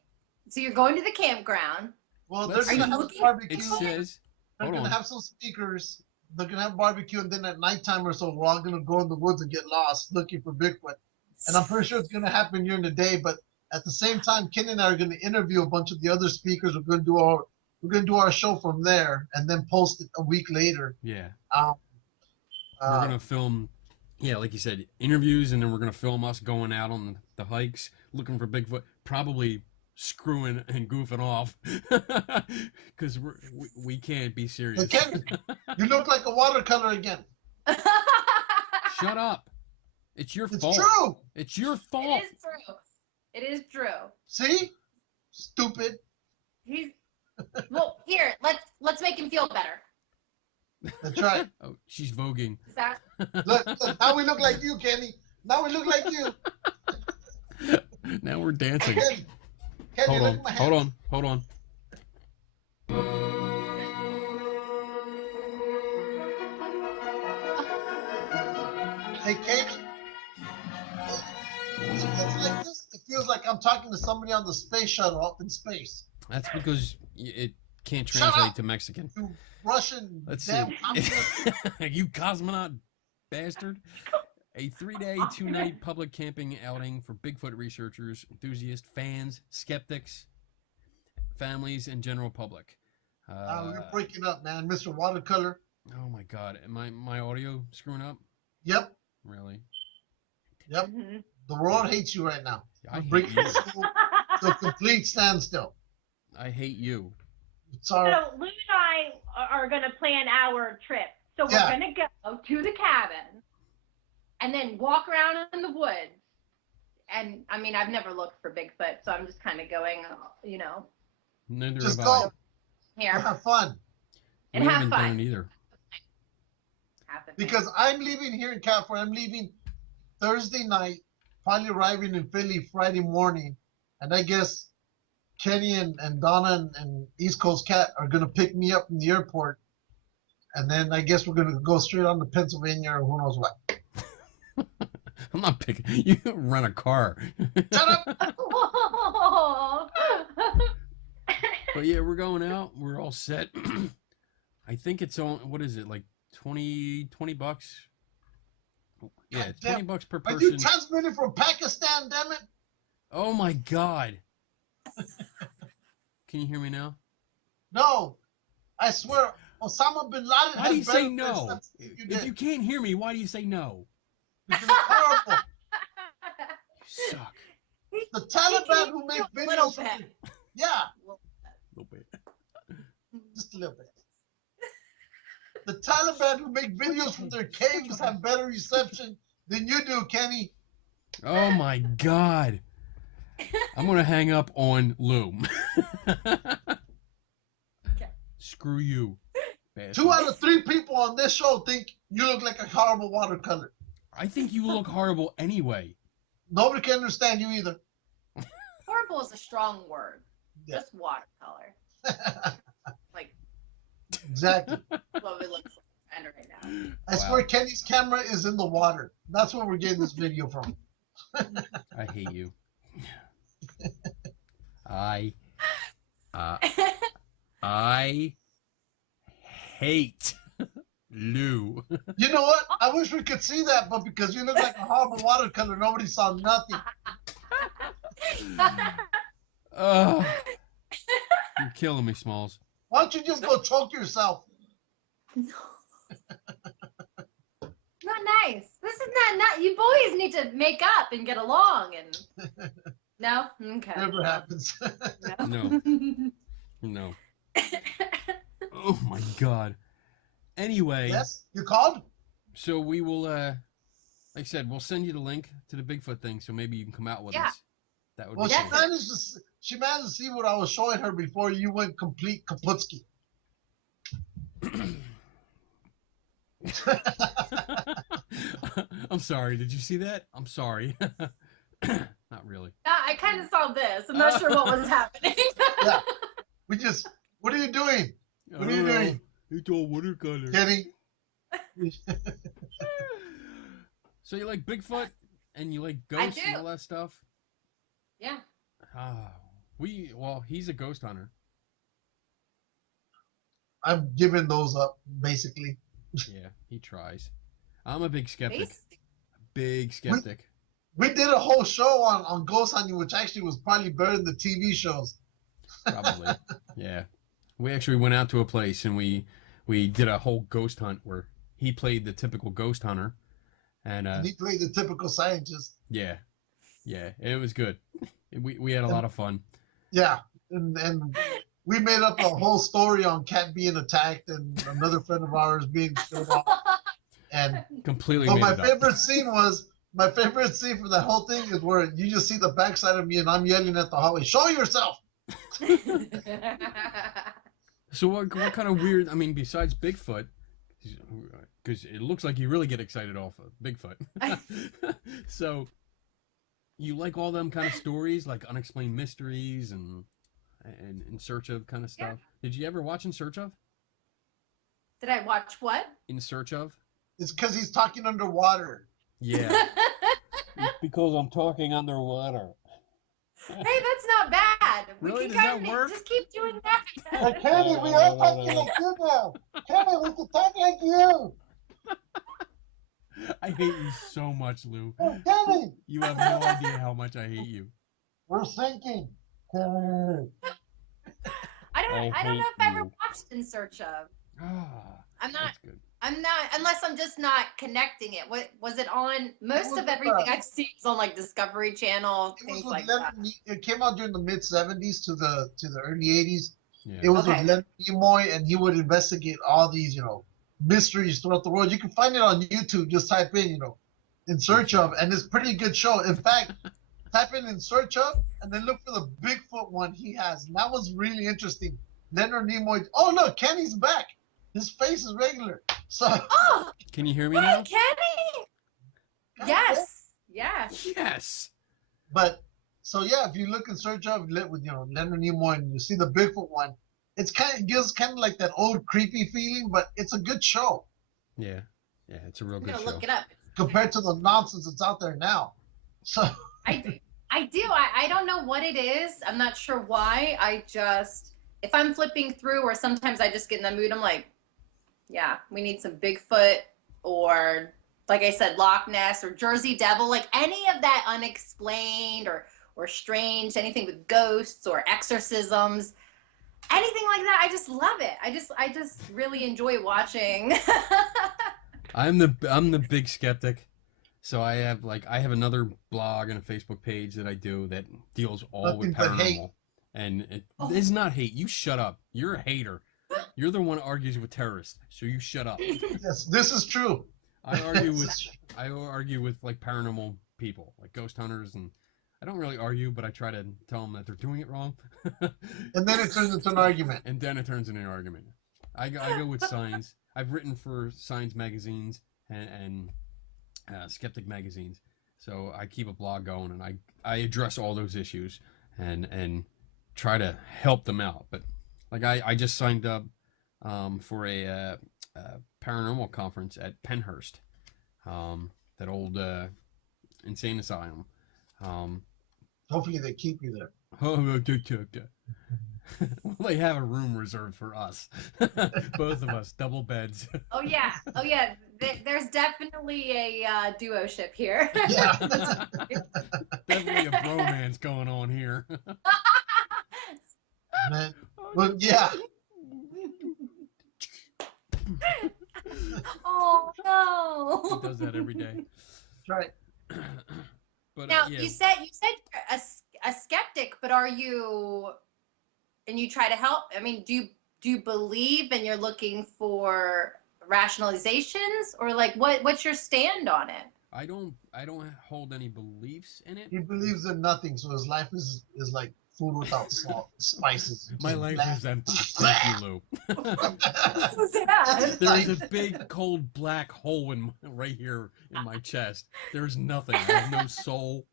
So you're going to the campground. Well, Let's they're Are gonna you have a looking? barbecue. It says, They're hold gonna on. have some speakers. They're gonna have barbecue, and then at nighttime or so, we're all gonna go in the woods and get lost looking for Bigfoot. And I'm pretty sure it's gonna happen during the day, but at the same time, Ken and I are gonna interview a bunch of the other speakers. We're gonna do our show from there, and then post it a week later. Yeah. Um, We're going to film, yeah, like you said, interviews, and then we're going to film us going out on the hikes, looking for Bigfoot, probably screwing and goofing off, because we can't be serious. Ken, you look like a watercolor again. Shut up. It's your It's fault. true. It's your fault. It is true. It is true. See, stupid. Well, here, let's make him feel better. That's right. Oh, she's voguing. Is that Look, now we look like you, Kenny. Now we look like you. Now we're dancing. Kenny, Hold look on. at my Hold hands. on. Hold on. Hey, Kate. It's like this. It feels like I'm talking to somebody on the space shuttle up in space. That's because it can't Shut translate up. to Mexican. You Russian Let's damn see. communist. You cosmonaut bastard. A 3-day, 2-night public camping outing for Bigfoot researchers, enthusiasts, fans, skeptics, families, and general public. You're breaking up, man. Mr. Watercolor. Oh my God. Am my audio screwing up? Yep. Really? Yep. Mhm. The world hates you right now. I hate Bringing you. this to a complete standstill. I hate you. It's all right. So Lou and I are going to plan our trip. So we're Yeah. going to go to the cabin, and then walk around in the woods. And I mean, I've never looked for Bigfoot, so I'm just kind of going, Neither Just have go. here Have fun. and We have haven't fun. done it either. Have fun. Because I'm leaving here in California. I'm leaving Thursday night, probably arriving in Philly Friday morning. And I guess Kenny and Donna and East Coast Cat are going to pick me up from the airport. And then I guess we're going to go straight on to Pennsylvania or who knows what. I'm not picking. You rent a car. Shut up! But yeah, we're going out. We're all set. I think it's on. What is it, like 20 bucks? Yeah, it's Damn. $20 per Are you person. transmitting from Pakistan, damn it? Oh my God! Can you hear me now? No. I swear, Osama bin Laden Why do you has say better no? perception than you If did. you can't hear me, why do you say no? Because it's horrible. You suck. The Taliban who make A little videos from bit. yeah, A little bit. just a little bit. The Taliban who make videos from their caves have better reception than you do, Kenny. Oh my God! I'm gonna hang up on Lou. Screw you. Bastard. 2 out of 3 people on this show think you look like a horrible watercolor. I think you look horrible anyway. Nobody can understand you either. Horrible is a strong word. Yeah. Just watercolor. Like Exactly. what we look for right now. I swear Kenny's camera is in the water. That's where we're getting this video from. I hate you. I hate Lou. You know what? I wish we could see that, but because you look like a horrible watercolor, nobody saw nothing. You're killing me, Smalls. Why don't you just go choke yourself? Not nice. This is not. You boys need to make up and get along. And no, okay. Never happens. No. No. Oh my God. Anyway, Yes? You called? so we will, like I said, we'll send you the link to the Bigfoot thing, so maybe you can come out with Yeah. us. That would Well, be she cool. managed to see what I was showing her before you went complete Kaputski. I'm sorry. Did you see that? I'm sorry. Not really. I kind of saw this. I'm not sure what was happening. Yeah. What are you doing? What are you doing? It's all watercolor. Kenny? So you like Bigfoot and you like I ghosts and do. all that stuff? Yeah. Ah, He's a ghost hunter. I'm giving those up, basically. Yeah, he tries. I'm a big skeptic. Basic. Big skeptic. We did a whole show on ghost hunting, which actually was probably better than the TV shows. Probably. Yeah. We actually went out to a place and we did a whole ghost hunt where he played the typical ghost hunter, and And he played the typical scientist. yeah, it was good. We had a lot of fun. Yeah, and we made up a whole story on Cat being attacked and another friend of ours being killed off. And Completely but made my it up. favorite scene from that whole thing is where you just see the backside of me and I'm yelling at the hallway, "Show yourself!" So what kind of weird? I mean, besides Bigfoot, because it looks like you really get excited off of Bigfoot. So you like all them kind of stories, like unexplained mysteries and In Search of kind of stuff. Yeah. Did you ever watch In Search of? Did I watch what? In Search of? It's because he's talking underwater. Yeah. It's because I'm talking underwater. Hey, that's not bad. Really? We Does can that work? just keep doing that. Hey, Kenny, we are talking like you now. Kenny, we can talk like you. I hate you so much, Lou. Oh, Kenny. You have no idea how much I hate you. We're sinking. Kenny. I don't know if I ever watched In Search of. I'm not. That's good. I'm not, unless I'm just not connecting it. What was it on? Most of everything I've seen is on like Discovery Channel, things like that. It came out during the mid '70s to the early '80s. Yeah. It was with Leonard Nimoy, and he would investigate all these, mysteries throughout the world. You can find it on YouTube. Just type in, In Search of, and it's a pretty good show. In fact, type in Search of, and then look for the Bigfoot one he has. And that was really interesting. Leonard Nimoy. Oh look, Kenny's back. His face is regular. So. Oh, can you hear me now? Kenny. Yes. Yes. But so yeah, if you look In Search of with Leonard Nimoy and you see the Bigfoot one, it gives kind of like that old creepy feeling, but it's a good show. Yeah, it's a real good show. I'm gonna look it up compared to the nonsense that's out there now. So I do. I don't know what it is. I'm not sure why. If I'm flipping through, or sometimes I just get in the mood, I'm like, yeah, we need some Bigfoot, or like I said, Loch Ness or Jersey Devil, like any of that unexplained or strange, anything with ghosts or exorcisms, anything like that. I just love it. I just really enjoy watching. I'm the big skeptic. So I have another blog and a Facebook page that I do that deals all with paranormal. And it's not hate. You shut up. You're a hater. You're the one who argues with terrorists, so you shut up. Yes, this is true. I argue with like paranormal people, like ghost hunters, and I don't really argue, but I try to tell them that they're doing it wrong. And then it turns into an argument. I go with signs. I've written for science magazines and skeptic magazines, so I keep a blog going, and I address all those issues and try to help them out. But like I just signed up for a paranormal conference at Penhurst, that old insane asylum. Hopefully they keep you there. Well, they have a room reserved for us, both of us, double beds. Oh yeah. There's definitely a duo-ship here. Yeah. Definitely a bromance going on here. Man. Well, yeah. Oh no. He does that every day. That's right. But now you said you're a skeptic, but are you? And you try to help. I mean, do you believe and you're looking for rationalizations, or like what's your stand on it? I don't hold any beliefs in it. He believes in nothing, so his life is like food without salt, spices. My life is empty. Thank you, Lou. Yeah, There's a big cold black hole right here in my chest. There's nothing. I have no soul.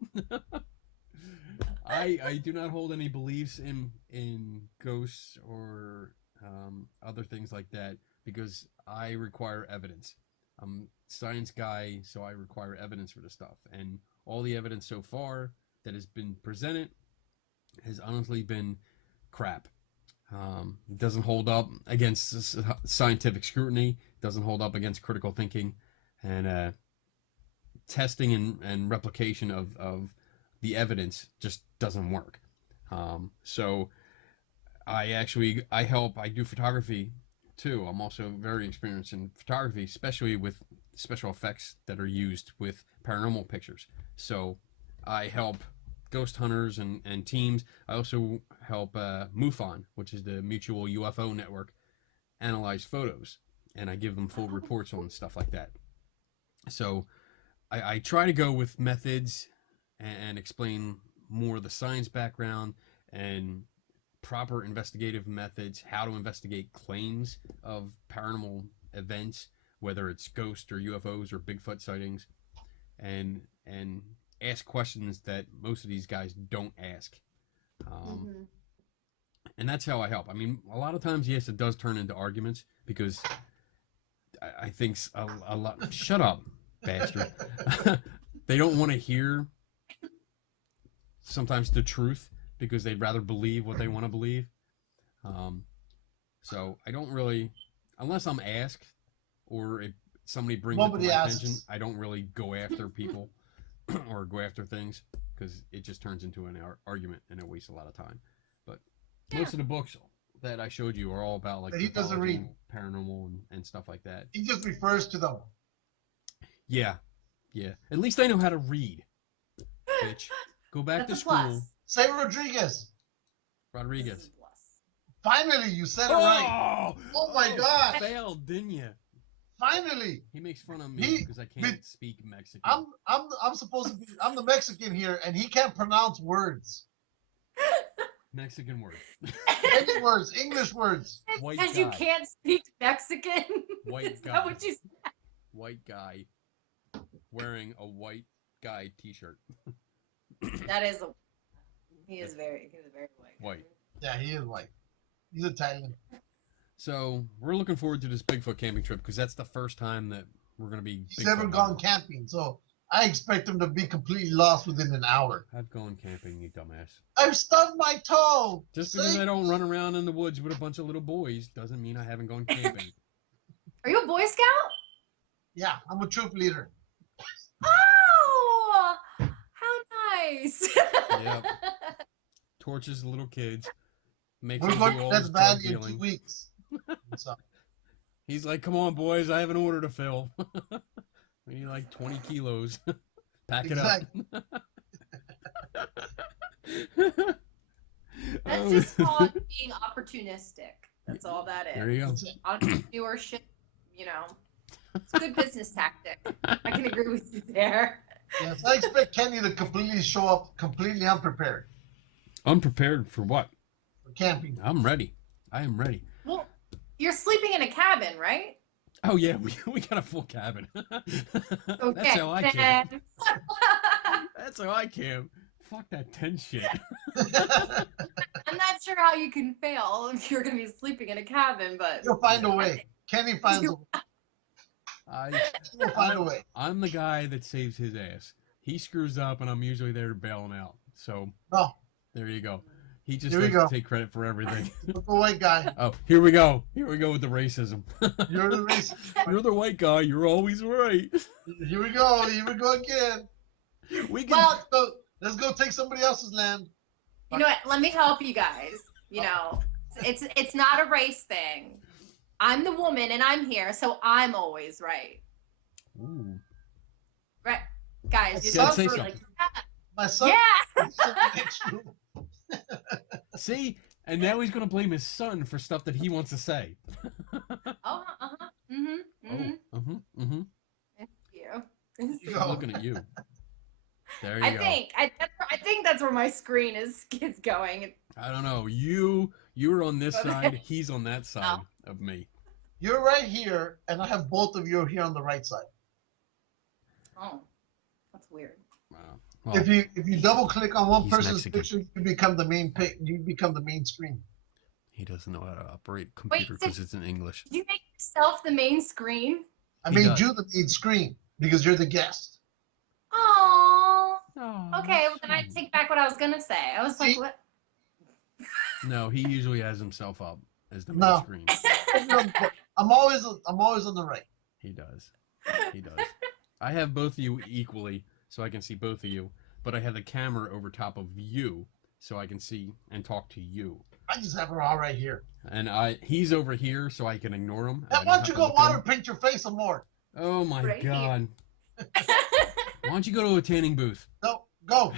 I do not hold any beliefs in ghosts or other things like that, because I require evidence. I'm a science guy, so I require evidence for the stuff. And all the evidence so far that has been presented has honestly been crap. It doesn't hold up against scientific scrutiny, doesn't hold up against critical thinking, and testing and replication of the evidence just doesn't work. So I do photography too. I'm also very experienced in photography, especially with special effects that are used with paranormal pictures. So I help ghost hunters and teams. I also help MUFON, which is the Mutual UFO Network, analyze photos, and I give them full reports on stuff like that. So I try to go with methods and explain more of the science background and proper investigative methods, how to investigate claims of paranormal events, whether it's ghosts or UFOs or Bigfoot sightings, and ask questions that most of these guys don't ask. And that's how I help. I mean, a lot of times, yes, it does turn into arguments because I think a lot. Shut up, bastard. They don't want to hear sometimes the truth because they'd rather believe what they want to believe. So I don't really, unless I'm asked or if somebody brings it to my attention, I don't really go after people or go after things because it just turns into an argument and it wastes a lot of time. But most of the books that I showed you are all about like he doesn't read paranormal and stuff like that. He just refers to them. Yeah. At least I know how to read. Bitch, go back to school. Say Rodriguez. Finally, you said it right. Oh my God! Failed, didn't you? Finally. He makes fun of me because I can't speak Mexican. I'm supposed to be. I'm the Mexican here, and he can't pronounce words. Mexican words. Any words, English words. Because you can't speak Mexican. White guy. Is that what you said? White guy wearing a white guy T-shirt. That is he is very white. White. Yeah, he is white. He's Italian. So we're looking forward to this Bigfoot camping trip because that's the first time that we're going to be. He's never gone camping, so I expect him to be completely lost within an hour. I've gone camping, you dumbass. I've stubbed my toe. Just because I don't run around in the woods with a bunch of little boys doesn't mean I haven't gone camping. Are you a Boy Scout? Yeah, I'm a troop leader. Oh, how nice. Yep. Tortures little kids. Makes We're them going do to all Death this Valley drug in dealing. 2 weeks. So. He's like, come on, boys, I have an order to fill. We need like 20 kilos. Pack it up. That's just called being opportunistic. That's all that is. There you go. Entrepreneurship, it's a good business tactic. I can agree with you there. Yes, I expect Kenny to completely show up completely unprepared. Unprepared for what? For camping. I'm ready. I am ready. Well, you're sleeping in a cabin, right? Oh, yeah, we got a full cabin. Okay. That's how I camp. That's how I camp. Fuck that tent shit. I'm not sure how you can fail if you're going to be sleeping in a cabin, but... You'll find a way. Kenny finds a way. He'll find a way. I'm the guy that saves his ass. He screws up, and I'm usually there to bail him out. So, there you go. He just likes to take credit for everything. Look the white guy. Oh, here we go. Here we go with the racism. You're the racist. You're the white guy. You're always right. Here we go. Here we go again. Let's go take somebody else's land. You know what? Let me help you guys. It's not a race thing. I'm the woman and I'm here, so I'm always right. Ooh. Right, guys. My You're son, say like, something. My son. Yeah. See, and now he's gonna blame his son for stuff that he wants to say. Oh, Thank you. She's looking at you. There you go. I think that's where my screen is going. I don't know. You're on this side. He's on that side of me. You're right here, and I have both of you here on the right side. Oh, that's weird. Wow. Well, If you double click on one person's Mexican. picture, you become the main screen. he doesn't know how to operate a computer because it's in English. You make yourself the main screen? I made you the main screen because you're the guest. Oh. Oh, Okay, well then I take back what I was gonna say. I was like, what? No, he usually has himself up as the main No. screen. I'm always on the right. He does. He does. I have both of you equally, so I can see both of you. But I have the camera over top of you, so I can see and talk to you. I just have her all right here. And he's over here, so I can ignore him. Now, why don't you go water paint your face some more? Oh my Right God! Why don't you go to a tanning booth? No, go.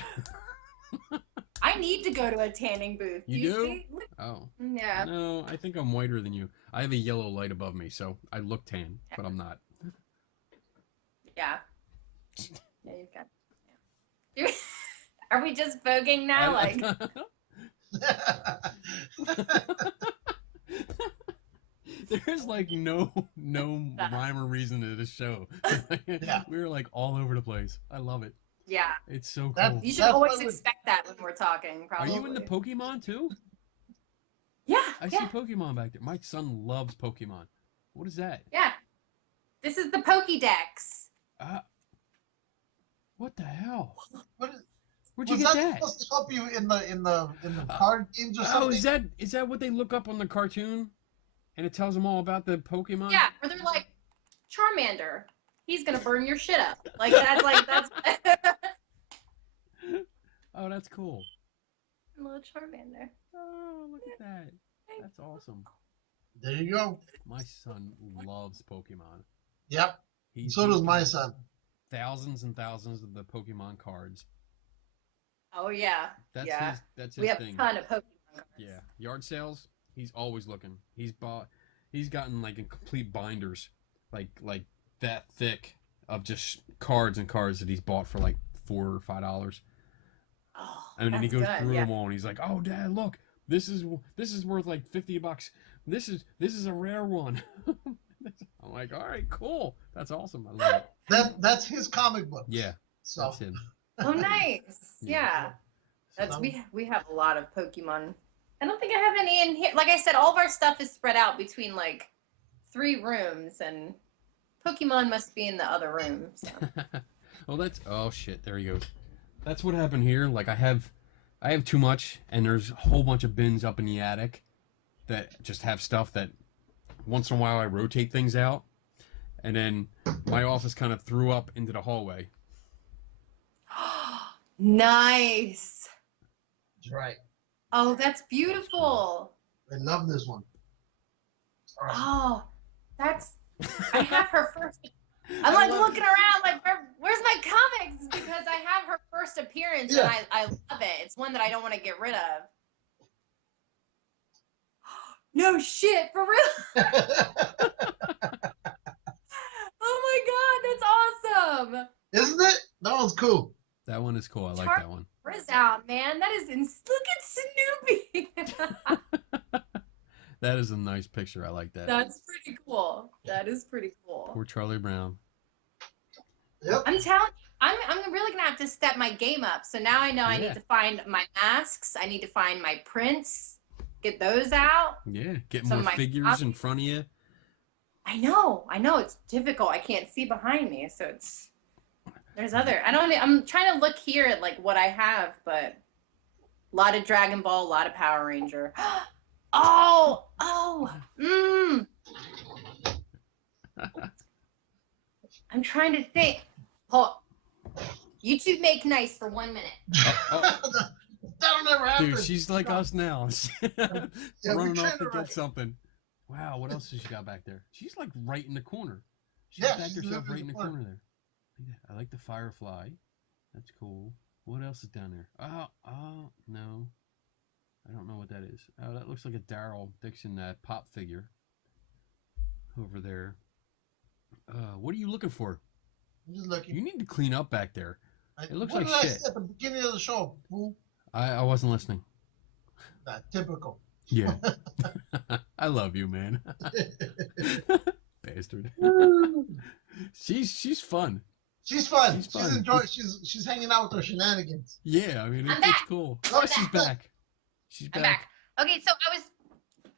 I need to go to a tanning booth. You do? See? Oh. Yeah. No, I think I'm whiter than you. I have a yellow light above me, so I look tan, but I'm not. Yeah. Yeah, you've got. Yeah. Are we just voguing now? Like. There's like no rhyme or reason to this show. Yeah. We're like all over the place. I love it. Yeah. It's so That- cool. You should That's always what expect that when we're talking. Are Probably. you into Pokemon too? Yeah. I see Pokemon back there. My son loves Pokemon. What is that? Yeah. This is the Pokédex. What the hell? What is, Where'd you was get that that? supposed to help you in the card games or something? Oh, is that what they look up on the cartoon? And it tells them all about the Pokemon? Yeah, where they're like, Charmander, he's gonna burn your shit up. Like that's. Oh, that's cool. Little Charmander. Oh, look at that. That's awesome. There you go. My son loves Pokemon. Yep. He's So does my got son. thousands and thousands of the Pokemon cards. Oh yeah. That's Yeah. his We have thing. a ton of Pokemon cards. Yeah, yard sales. He's always looking. He's gotten like in complete binders, like that thick of just cards and cards that he's bought for like $4 or $5. Oh, And then he that's goes good, through yeah. them all, and he's like, "Oh, Dad, look, this is worth like $50. This is a rare one." I'm like, "All right, cool. That's awesome. I love it." That's his comic book. Yeah, So that's him. Oh nice. Yeah. Yeah. That's So- we have a lot of Pokemon. I don't think I have any in here. Like I said, all of our stuff is spread out between like 3 rooms, and Pokemon must be in the other rooms. So. Well, oh shit, there he goes. That's what happened here. Like I have too much, and there's a whole bunch of bins up in the attic that just have stuff that once in a while I rotate things out, and then my office kind of threw up into the hallway. Nice. That's right. Oh, that's beautiful. I love this one. All right. Oh, that's. I have her first. I'm like looking around, like, where's my comics? Because I have her first appearance, Yeah. and I love it. It's one that I don't want to get rid of. No shit, for real. Oh my god, that's awesome. Isn't it? That one's cool. That one is cool. I like that one. Where's out, man? That is look at Snoopy. That is a nice picture. I like that. That's pretty cool. That is pretty cool. Poor Charlie Brown. Yep. I'm telling you, I'm really gonna have to step my game up. So now I know I Yeah. need to find my masks. I need to find my prints. Get those out. Yeah, get Some more of my figures in front of you. I know. It's difficult. I can't see behind me, so there's other. I'm trying to look here at like what I have, but a lot of Dragon Ball, a lot of Power Ranger. I'm trying to think. Oh, you two make nice for 1 minute. Oh, That'll never happen. dude, she's like us now. Yeah, we Running off trained to her get right. something. Wow, what else has she got back there? She's like right in the corner. She's Yeah, backed she's herself living right in the corner there. Look at that. I like the firefly. That's cool. What else is down there? Oh, no. I don't know what that is. Oh, that looks like a Daryl Dixon pop figure over there. What are you looking for? I'm just looking. You need to clean up back there. It looks What like did I shit. say at the beginning of the show, fool? I wasn't listening. Typical. Yeah. I love you, man. Bastard. She's fun. She's fun. She's fun. She's enjoying. She's hanging out with her shenanigans. Yeah, I mean, I'm it's back. cool. I'm Oh, she's back. back. She's I'm back. back. Okay, so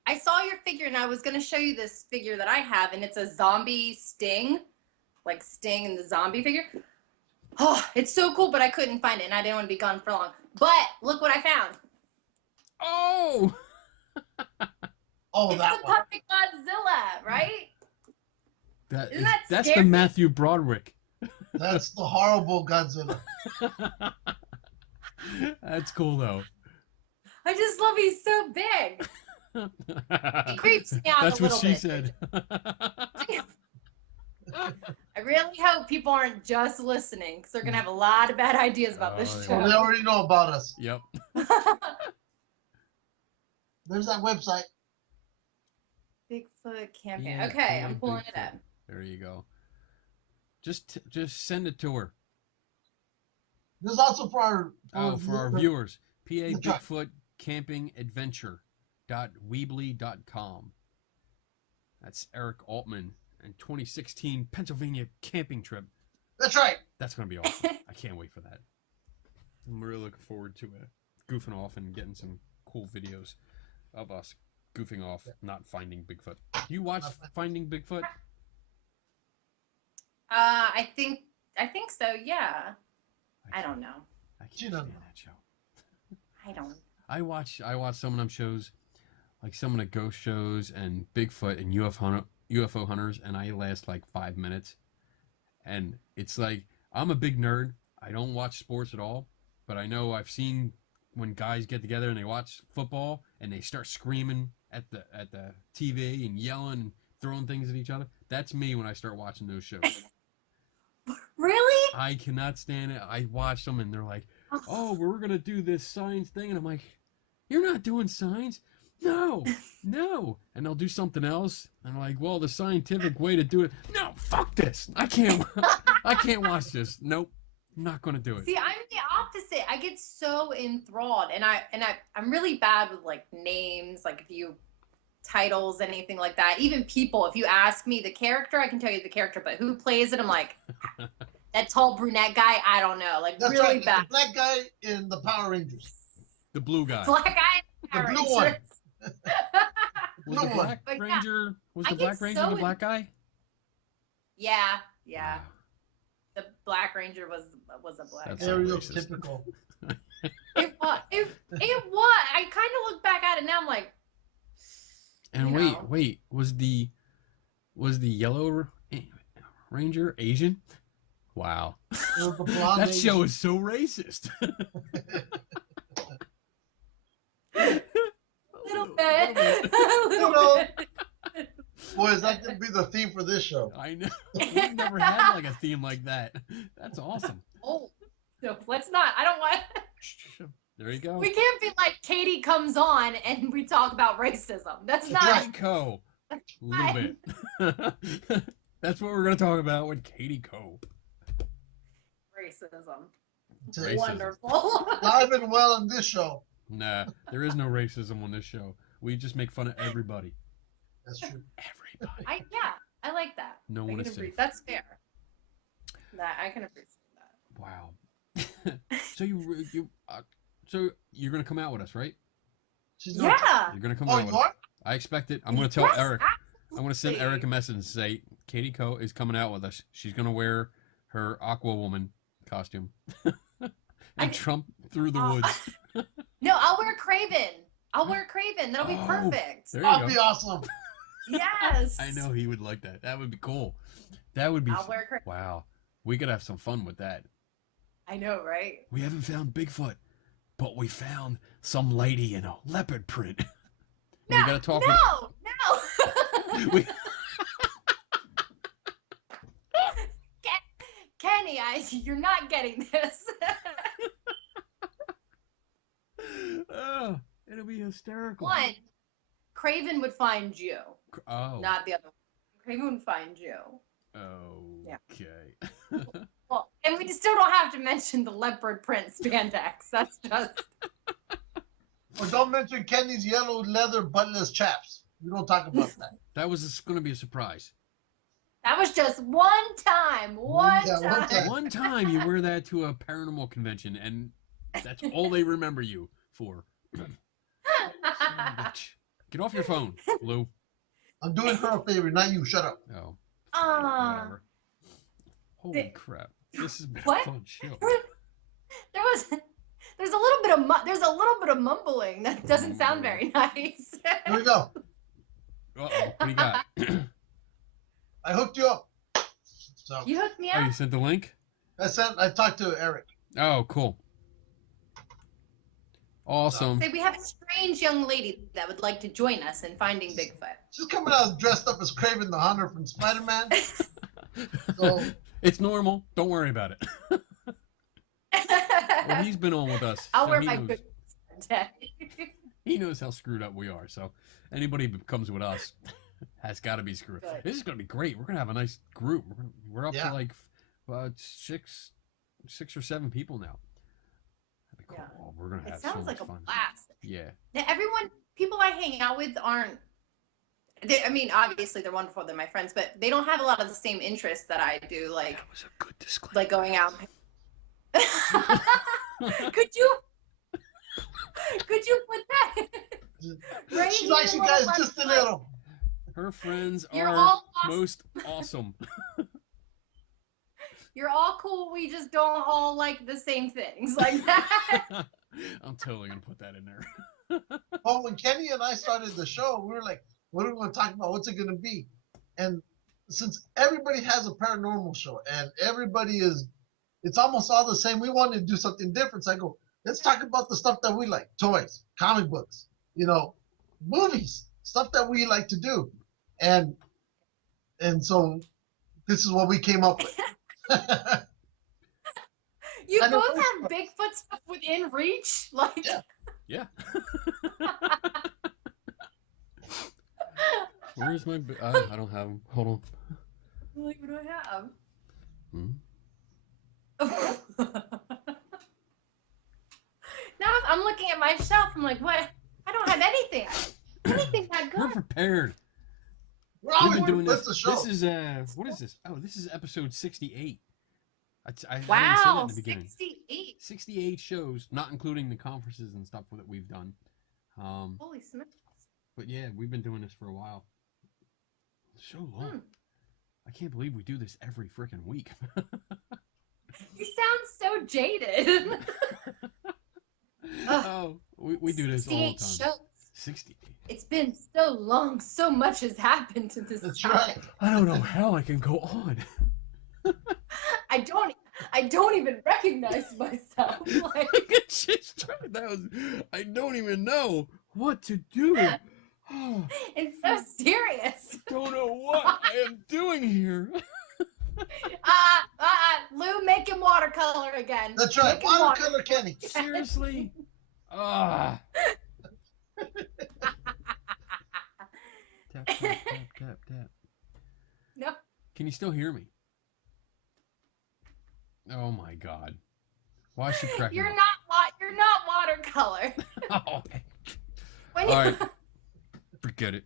I saw your figure, and I was gonna show you this figure that I have, and it's a zombie Sting, like Sting and the zombie figure. Oh, it's so cool, but I couldn't find it, and I didn't want to be gone for long. But look what I found. Oh! Oh, It's that the one. puppet Godzilla, right? Isn't that That's the scary? Matthew Broderick. That's the horrible Godzilla. That's cool though. I just love he's so big. He creeps me out That's a what little she bit. said. I really hope people aren't just listening because they're gonna have a lot of bad ideas about this Oh, show. Well, they already know about us. Yep. There's that website. Bigfoot camping. Yeah, Okay, I'm Bigfoot. pulling it up. There you go. Just send it to her. There's also for our For our viewers. PA That's right. Bigfoot Camping Adventure.weebly.com. That's Eric Altman and 2016 Pennsylvania camping trip. That's right. That's going to be awesome. I can't wait for that. I'm really looking forward to goofing off and getting some cool videos of us goofing off, not finding Bigfoot. Do you watch Finding Bigfoot? I think so. Yeah. I don't know. I You can't don't stand know. that show. I don't. I watch some of them shows, like some of the ghost shows and Bigfoot and UFO hunters, and I last like 5 minutes. And it's like, I'm a big nerd. I don't watch sports at all, but I know I've seen when guys get together and they watch football and they start screaming at the TV and yelling and throwing things at each other. That's me when I start watching those shows. Really? I cannot stand it. I watch them and they're like, oh, we're going to do this science thing. And I'm like, you're not doing science. No. And they'll do something else. And I'm like, well, the scientific way to do it. No, fuck this. I can't watch this. Nope. I'm not going to do it. See, I'm the opposite. I get so enthralled, and I'm really bad with like names, like if you titles, anything like that. Even people, if you ask me the character, I can tell you the character, but who plays it, I'm like, that tall brunette guy, I don't know. Like That's really right. bad. The black guy in the Power Rangers. The blue guy. Black guy. The blue one. Was the Blue one. Black But yeah, Ranger? Was I the get Black Ranger so the black guy? Yeah. Wow. The Black Ranger was a black That's guy. so Stereotypical. It was. It was. I kind of look back at it now. I'm like, And you know. wait, was the Yellow Ranger Asian? Wow. It was the blonde That lady. show is so racist. little bit. bit. A little know. bit. Boys, that could be the theme for this show. I know. We've never had like a theme like that. That's awesome. Oh, no, let's not. I don't want. There you go. We can't be like Katie comes on and we talk about racism. That's not. Right. Katie Coe. A little bit. That's what we're going to talk about with Katie Coe. Racism. Racism. Wonderful. Live and well in this show. Nah, there is no racism on this show. We just make fun of everybody. That's true. Everybody. I like that. No I one can is appreciate- safe. That's fair. That I can appreciate that. Wow. So you're gonna come out with us, right? She's gonna- Yeah. You're gonna come Oh, out with you us. are? I expect it. I'm gonna tell Yes, Eric. I'm gonna send absolutely. Eric a message and say Katie Coe is coming out with us. She's gonna wear her Aqua Woman costume and trump through the woods. No, I'll wear Craven. I'll wear Craven. That'll be Oh, perfect. There you That'd go. be awesome. Yes. I know he would like that. That would be cool. That would be. I'll wear Craven. Wow. We could have some fun with that. I know, right? We haven't found Bigfoot, but we found some lady in a leopard print. No, we gotta talk no. with. Kenny, you're not getting this. Oh, it'll be hysterical. One, Craven would find you, Oh. not the other one. Craven would find you. Okay. Well, and we still don't have to mention the leopard print spandex. That's just. Or don't mention Kenny's yellow leather buttonless chaps. We don't talk about that. That was going to be a surprise. That was just one time. One Yeah, one time. time. One time you wear that to a paranormal convention, and that's all they remember you for. Son of a bitch. Get off your phone, Lou. I'm doing her a favor, not you. Shut up. Oh. Aw. Whatever. Holy crap. This has been What? a fun show. There there's a little bit of mumbling that doesn't sound very nice. Here we go. Uh-oh, what do you got? I hooked you up. So You hooked me Oh, up. you sent the link? I talked to Eric. Oh, cool. Awesome. Say we have a strange young lady that would like to join us in finding Bigfoot. She's coming out dressed up as Kraven the Hunter from Spider-Man. So It's normal. Don't worry about it. Well, he's been on with us. I'll so wear he my knows. boots today. He knows how screwed up we are. So anybody who comes with us has got to be screwed. Good. This is going to be great. We're going to have a nice group. We're up Yeah. to like 6 or 7 people now. That'd be cool. Yeah. Oh, we're going to It have so sounds much like a fun. blast. Yeah. Now, people I hang out with aren't. I mean, obviously they're wonderful. They're my friends, but they don't have a lot of the same interests that I do. Like, That was a good disclaimer. like going out. Could you put that? right she here, likes you little guys red just a flag? little. Her friends You're are all awesome. most awesome. You're all cool. We just don't all like the same things, like that. I'm totally going to put that in there. Well, when Kenny and I started the show, we were like, what are we going to talk about? What's it going to be? And since everybody has a paranormal show and it's almost all the same, we wanted to do something different. So I go, let's talk about the stuff that we like. Toys, comic books, movies, stuff that we like to do. And so this is what we came up with. You I know both this have Bigfoot stuff within reach, like. Yeah. Yeah. Where's my... I don't have them. Hold on. Like, what do I have? Hmm? Now I'm looking at my shelf. I'm like, what? I don't have anything. Anything that We're good. prepared. We're We've always been doing with this. the show. This is what is this? Oh, this is episode 68. I didn't say that Wow, in the beginning. 68. 68 shows, not including the conferences and stuff that we've done. Holy smokes. But yeah, we've been doing this for a while. So long. Hmm. I can't believe we do this every freaking week. You sound so jaded. Oh, we do this all the 68 time. shows. 68. It's been so long. So much has happened to this That's town. right. I don't know how I can go on. I don't even recognize myself. Like, She's trying. I don't even know what to do. it's so serious. Don't know what I am doing here. Lou, make him watercolor again. That's right. Make him Watercolor Kenny. Seriously? Ah. Tap, tap, tap, tap, tap. No. Can you still hear me? Oh my God. Why is she cracking You're up? not watercolor. Oh, When all you, right. Forget it.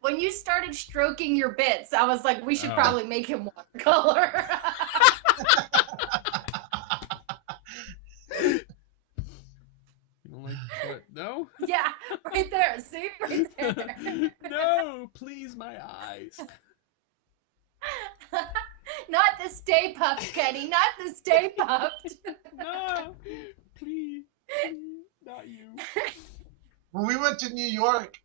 when you started stroking your bits, I was like, we should Oh. probably make him watercolor. You don't like what? No? Yeah, right there. See, right there. No, please, my eyes. Not the Stay Puft, Kenny. Not the Stay Puft. No, please, not you. When we went to New York,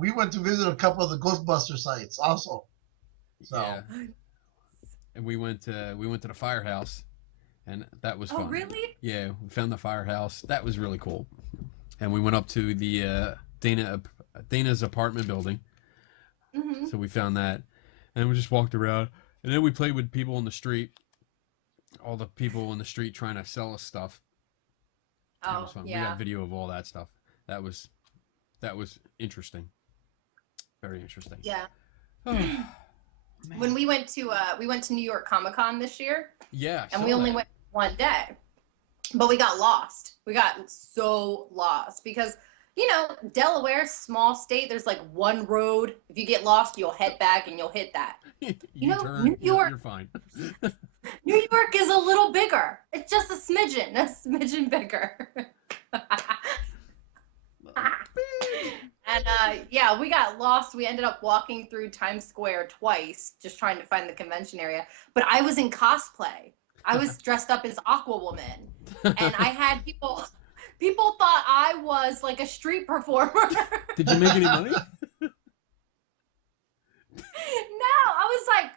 we went to visit a couple of the Ghostbuster sites also. So Yeah. And we went to the firehouse, and that was fun. Oh, really? Yeah, we found the firehouse. That was really cool. And we went up to the Dana's apartment building. Mm-hmm. So we found that, and we just walked around, and then we played with people on the street. All the people on the street trying to sell us stuff. That Oh, was fun. We yeah. got video of all that stuff. That was interesting. Very interesting. Yeah. Oh, man. When we went to New York Comic Con this year, Yeah. I and saw we only that. went one day, but we got lost. We got so lost because, Delaware, small state, there's like one road. If you get lost, you'll head back and you'll hit that. You turn, New York- you're fine. New York is a little bigger. It's just a smidgen bigger. And yeah, we got lost. We ended up walking through Times Square twice, just trying to find the convention area. But I was in cosplay. I was dressed up as Aquawoman, and I had people thought I was like a street performer. Did you make any money? No, I was like,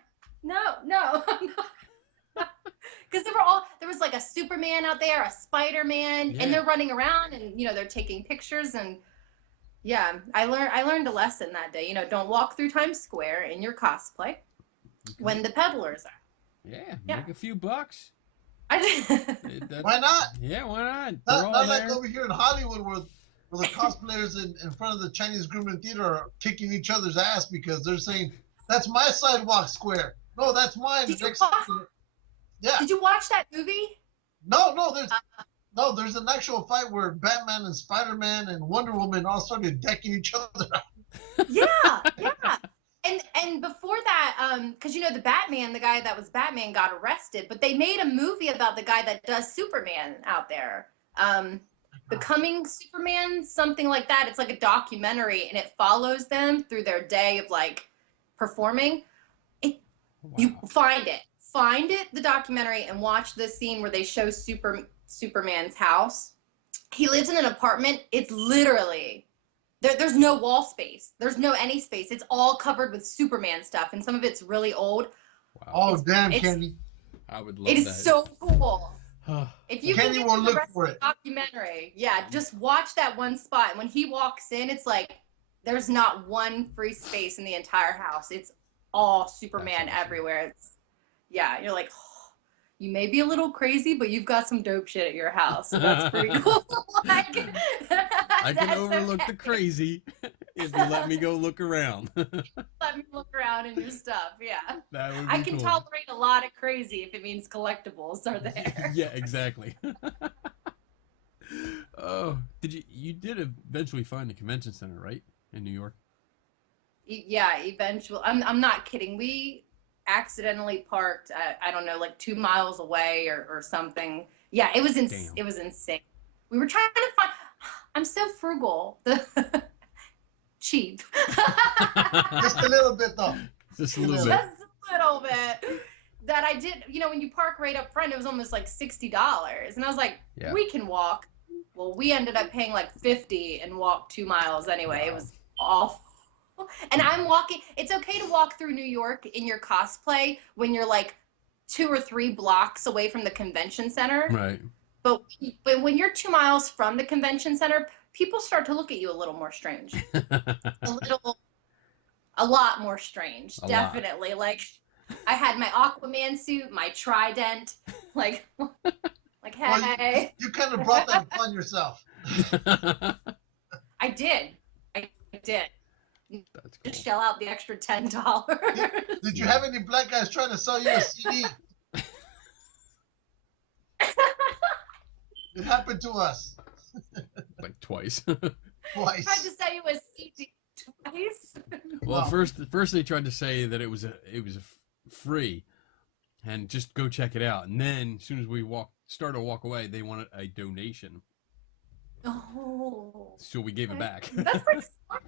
no. Because there was like a Superman out there, a Spider-Man, Yeah. and they're running around and, they're taking pictures. And yeah, I learned a lesson that day. Don't walk through Times Square in your cosplay when the peddlers are. Yeah, Yeah. make a few bucks. Why not? Yeah, why not? They're all Not like there. over here in Hollywood where the cosplayers in front of the Chinese Grimmon Theater are kicking each other's ass because they're saying, that's my sidewalk square. No, that's mine. Yeah. Did you watch that movie? No, there's an actual fight where Batman and Spider-Man and Wonder Woman all started decking each other out. Yeah. And before that, because the Batman, the guy that was Batman got arrested, but they made a movie about the guy that does Superman out there. Becoming Superman, something like that. It's like a documentary, and it follows them through their day of like performing. You find it, the documentary, and watch the scene where they show Superman's house. He lives in an apartment. It's literally there's no wall space. There's no any space. It's all covered with Superman stuff, and some of it's really old. Wow. Oh, damn, Kenny. I would love It that. is so cool. If you Kenny can will get look the rest for of the it. documentary, yeah, just watch that one spot. And when he walks in, it's like there's not one free space in the entire house. It's all Superman awesome. everywhere. You're like, oh, you may be a little crazy, but you've got some dope shit at your house. So that's pretty cool. I can overlook the crazy if you let me go look around. Let me look around in your stuff. Yeah. That would be I can cool. tolerate a lot of crazy if it means collectibles are there. Yeah, exactly. Oh, you did eventually find the convention center, right? In New York? Yeah, eventually. I'm not kidding. We accidentally parked I don't know, like 2 miles away or something. Yeah, it was insane. We were trying to find. I'm so frugal. Cheap. Just a little bit, though. Just a little bit. Just a little bit. That I did. When you park right up front, it was almost like $60, and I was like, Yeah. we can walk. Well, we ended up paying like $50 and walked 2 miles anyway. Wow. It was awful. And I'm walking. It's okay to walk through New York in your cosplay when you're like 2 or 3 blocks away from the convention center. Right. But when you're 2 miles from the convention center, people start to look at you a little more strange. A lot more strange. Definitely. Like I had my Aquaman suit, my trident, like hey. Well, you kind of brought that upon yourself. I did. That's cool. Just shell out the extra $10. Did you have any black guys trying to sell you a CD? It happened to us. Like twice. Twice. Tried to sell you a CD twice. Well, Wow. first they tried to say that it was free, and just go check it out. And then as soon as we started to walk away, they wanted a donation, Oh. so we gave it back. That's pretty smart.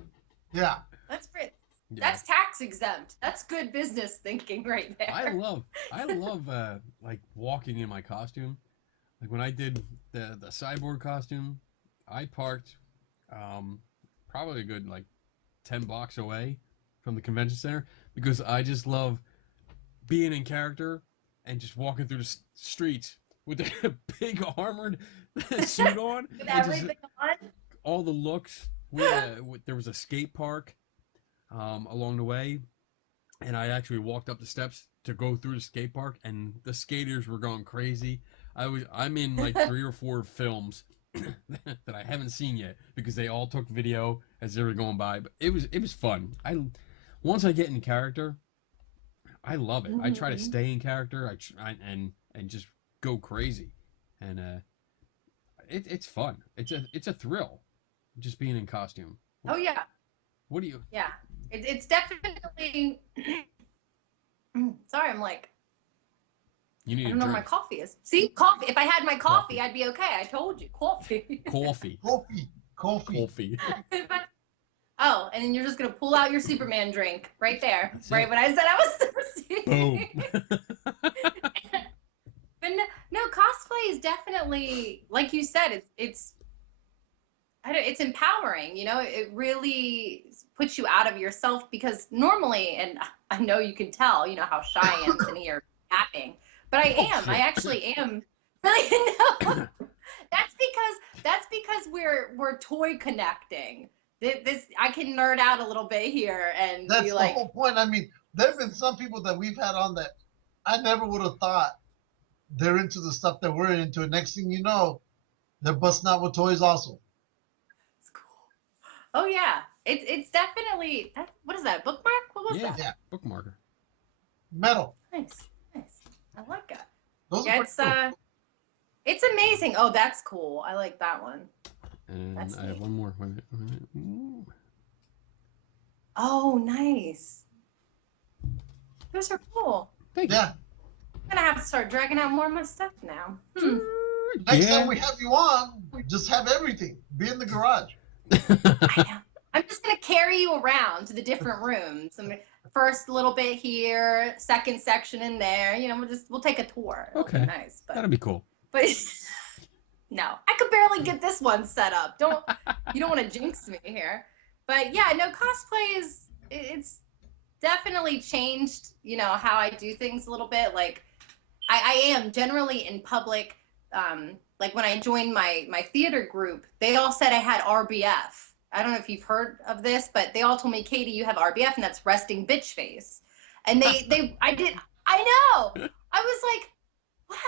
Yeah. That's pretty. Yeah. That's tax exempt. That's good business thinking right there. I love like walking in my costume. Like when I did the cyborg costume, I parked probably a good like 10 blocks away from the convention center because I just love being in character and just walking through the streets with a big armored suit on. With and just everything on. all the looks. There was a skate park along the way, and I actually walked up the steps to go through the skate park, and the skaters were going crazy. I'm in like 3 or 4 films that I haven't seen yet because they all took video as they were going by. But it was fun. Once I get in character, I love it. I try to stay in character. And just go crazy, and it's fun. It's a thrill, just being in costume. Oh yeah. What do you? Yeah. It's definitely. Sorry, I'm like. You need I a don't know where my drink. coffee is. See, coffee. If I had my coffee, I'd be okay. I told you, coffee. Coffee. Coffee. Oh, and then you're just gonna pull out your Superman drink right there, That's right it. when I said I was thirsty. Boom. But is definitely, like you said, it's it's empowering. You know, it really puts you out of yourself because normally, and I know you can tell, you know how shy I am sitting here yapping, but I am. I actually am. Really, no. That's because we're toy connecting. This I can nerd out a little bit here and that's be the like, whole point. I mean, there have been some people that we've had on that I never would have thought they're into the stuff that we're into. And next thing you know, they're busting out with toys also. it's cool. Oh yeah, it's definitely what is that, a bookmark? What was that? Yeah. Bookmarker. Metal. Nice. I like that. Those Yeah, are pretty cool. it's amazing. Oh, that's cool. I like that one. And That's I have neat. one more. Wait a minute. Ooh. Oh, nice. Those are cool. Thank you. Yeah. I'm gonna have to start dragging out more of my stuff now. Next time we have you on, just have everything. Be in the garage. I know. I'm just gonna carry you around to the different rooms. I mean, first little bit here, second section in there. You know, we'll take a tour. It'll be Okay. nice, That'll be cool. but no, I could barely get this one set up. You don't want to jinx me here. But yeah, no, cosplay it's definitely changed, you know, how I do things a little bit. Like I am generally in public. Like when I joined my theater group, they all said I had RBF. I don't know if you've heard of this, but they all told me, Katie, you have RBF, and that's resting bitch face. And I know. I was like, what?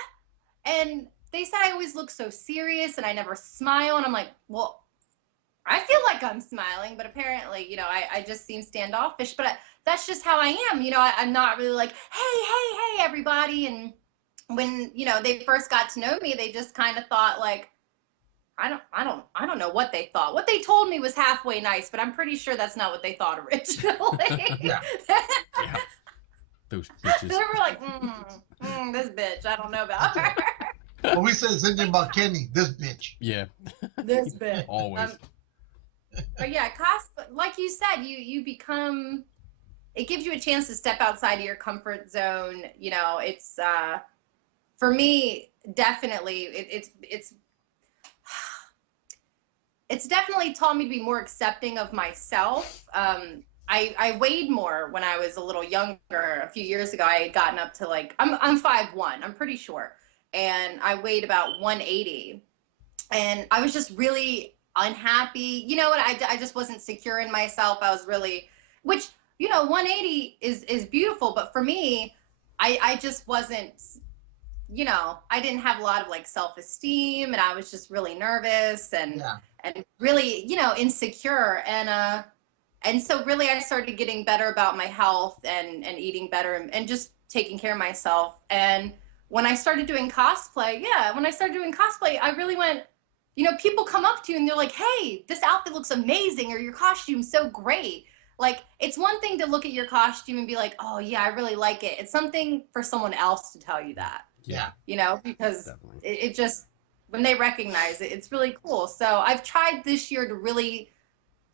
And they said I always look so serious and I never smile. And I'm like, well, I feel like I'm smiling, but apparently, you know, I just seem standoffish. But that's just how I am. You know, I'm not really like, hey, everybody. And when, you know, they first got to know me, they just kind of thought like, I don't know what they thought. What they told me was halfway nice, but I'm pretty sure that's not what they thought originally. Yeah. Yeah. Those bitches. They were like, this bitch, I don't know about her. Well, we said something about Kenny, this bitch. Yeah. This bitch. Always. But yeah, like you said, you become, it gives you a chance to step outside of your comfort zone. You know, it's, for me, definitely, it's definitely taught me to be more accepting of myself. I weighed more when I was a little younger. A few years ago, I had gotten up to like, I'm 5'1", I'm pretty short. And I weighed about 180. And I was just really unhappy. You know what? I just wasn't secure in myself. I was really, which, you know, 180 is beautiful. But for me, I just wasn't, you know, I didn't have a lot of like self-esteem, and I was just really nervous and really, you know, insecure. And so really I started getting better about my health and eating better and just taking care of myself. And when I started doing cosplay, I really went, you know, people come up to you and they're like, hey, this outfit looks amazing, or your costume's so great. Like, it's one thing to look at your costume and be like, oh yeah, I really like it. It's something for someone else to tell you that. Yeah. You know, because it just, when they recognize it, it's really cool. So I've tried this year to really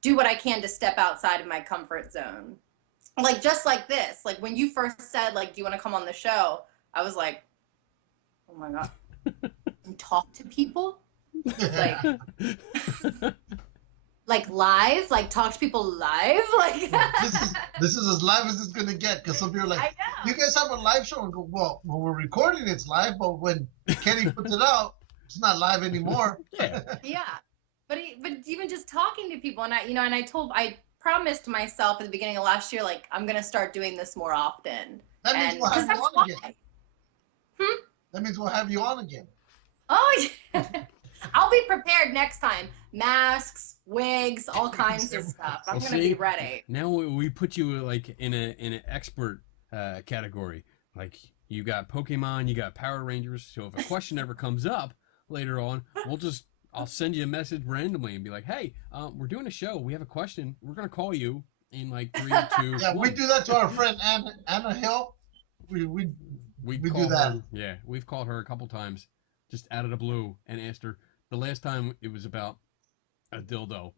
do what I can to step outside of my comfort zone. Like, just like this, like when you first said, like, do you want to come on the show? I was like, oh my God, you talk to people? Like live? Like talk to people live? Like this is as live as it's gonna get, because some people are like, you guys have a live show, and go, well, when we're recording it's live, but when Kenny puts it out, it's not live anymore. Yeah. But even just talking to people, and I promised myself at the beginning of last year, like, I'm gonna start doing this more often. That means we'll have you on again. That means we'll have you on again. Oh yeah. I'll be prepared next time. Masks, wigs, all kinds of stuff. I'm gonna be ready. Now we put you like in an expert category. Like, you got Pokemon, you got Power Rangers. So if a question ever comes up later on, I'll send you a message randomly and be like, hey, we're doing a show. We have a question. We're gonna call you in like 3, 2, Yeah, 1. we do that to our friend Anna Hill. We do that. Her, yeah, we've called her a couple times, just out of the blue, and asked her. The last time it was about a dildo.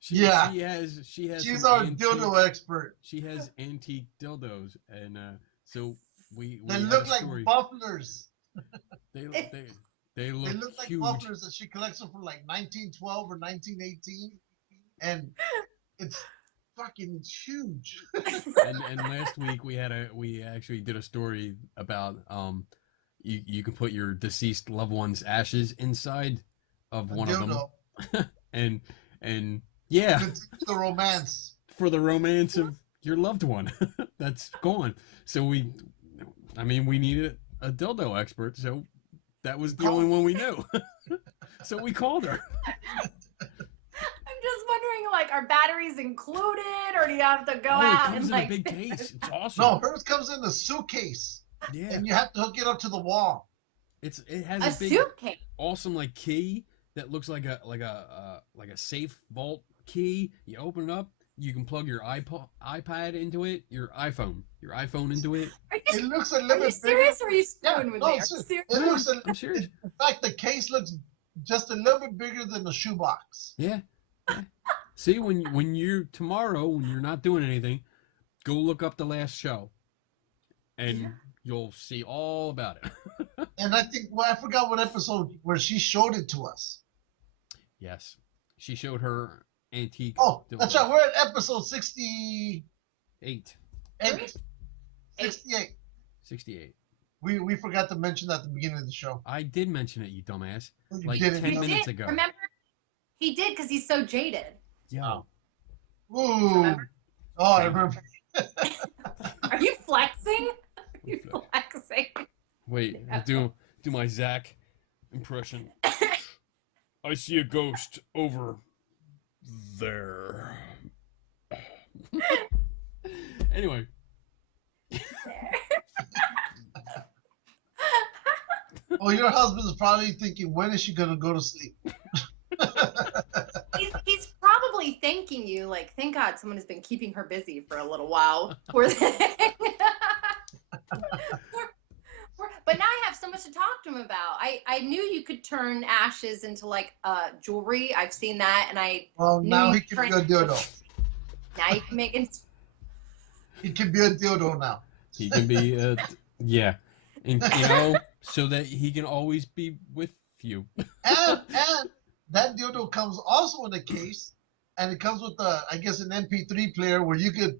She has. She's our dildo expert. She has antique dildos, and so we They had look a like story. bufflers. They They look look like huge. bufflers that she collects them from like 1912 or 1918, and it's fucking huge. And last week we actually did a story about you can put your deceased loved one's ashes inside of one of them, and yeah, the romance for the romance of your loved one that's gone. So we needed a dildo expert, so that was the only one we knew. So we called her. I'm just wondering, like, are batteries included, or do you have to go out it comes and in like? a big case. It's awesome. No, hers comes in a suitcase. Yeah, And you have to hook it up to the wall. it has A a big, suitcase. awesome like key that looks like a safe vault key. You open it up, you can plug your iPad into it, your iPhone into it. It looks a Are little you bit serious, bigger. or are you screwing with me? It looks. I'm serious. In fact, the case looks just a little bit bigger than the shoebox. Yeah. See, when you're tomorrow, when you're not doing anything, go look up the last show, and you'll see all about it. And I think, I forgot what episode where she showed it to us. Yes, she showed her antique. Oh, that's right. We're at episode 68. 68. We forgot to mention that at the beginning of the show. I did mention it, you dumbass. You Like didn't. 10 minutes ago. Remember? He did, because he's so jaded. Yo. Ooh. Remember? Oh, I remember. Are you flexing? Are you flexing? Wait, do my Zach impression. I see a ghost over there. Anyway. Oh, your husband is probably thinking, when is she gonna go to sleep? He's probably thanking you, like, thank God someone has been keeping her busy for a little while. Poor thing. But now I have so much to talk to him about. I knew you could turn ashes into like jewelry. I've seen that, and I. Well, now he can be a dildo. Now you can make it. He can be a dildo now. He can be yeah, and so that he can always be with you. And that dildo comes also in a case, and it comes with I guess an MP3 player where you could,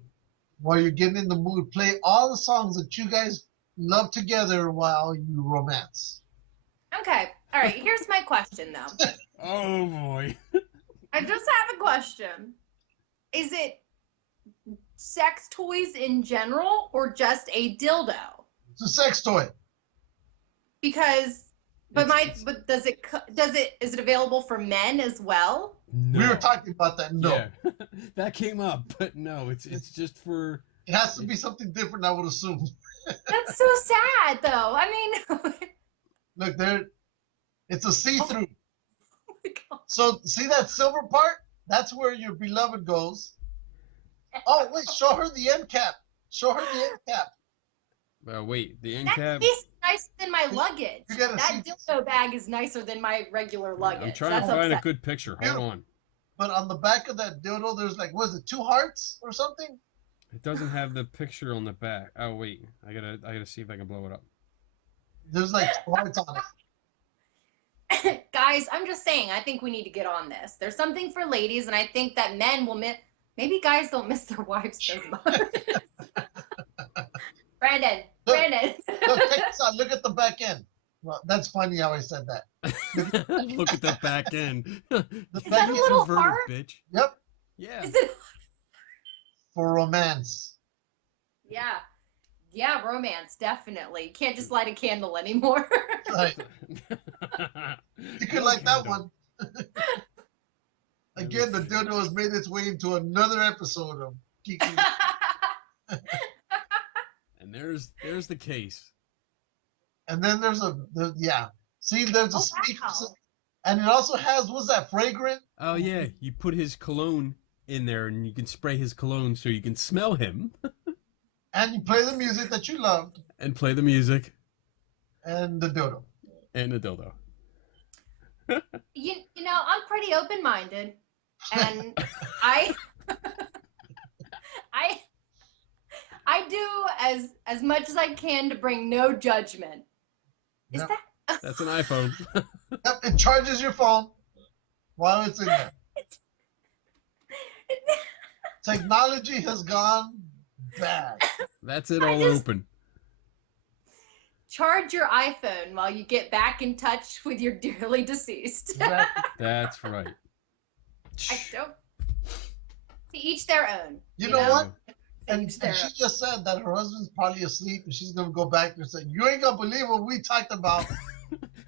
while you're getting in the mood, play all the songs that you guys love together while you romance. Okay, all right. Here's my question, though. Oh boy. I just have a question. Is it sex toys in general, or just a dildo? It's a sex toy. Because, but is it available for men as well? No. We were talking about that. No, Yeah. That came up, but no, it's just for. it has to be something different, I would assume. That's so sad, though. I mean, Look, it's a see-through. oh my God. So see that silver part? That's where your beloved goes. Oh wait, show her the end cap. Show her the end cap. Wait, the end That cap. tastes nicer than my luggage. You gotta That see- dildo bag is nicer than my regular luggage. I'm trying That's to find a upsetting. good picture. Hold on. But on the back of that dildo, there's like, what is it, 2 hearts or something? It doesn't have the picture on the back. Oh wait, I gotta see if I can blow it up. There's like 2 hearts on it. Guys, I'm just saying, I think we need to get on this. There's something for ladies, and I think that men will miss. Maybe guys don't miss their wives as much. Brandon. Look, check this out. Look at the back end. Well, that's funny how I said that. Look at the back end. The Is back that a end, little Converted, heart? bitch. yep, Yeah. Is it? for romance. Yeah. Yeah, romance, definitely. You can't just light a candle anymore. Right. You could like that one. Again, the dildo has made its way into another episode of Geeks. And there's the case. And then there's See, there's a Oh, sneak, wow. and it also has, what's that, fragrant? Oh yeah, you put his cologne in there, and you can spray his cologne so you can smell him And you play the music that you loved, and play the music and the dildo. and the dildo. you know, I'm pretty open-minded, and I I do as much as I can to bring no judgment. Is Yep. that? That's an iPhone. Yep, it charges your phone while it's in there. Technology has gone bad. That's it all open. Charge your iPhone while you get back in touch with your dearly deceased. Exactly. That's right. I don't. To each their own. You know what? And Each their she own. just said that her husband's probably asleep and she's going to go back there and say, you ain't going to believe what we talked about.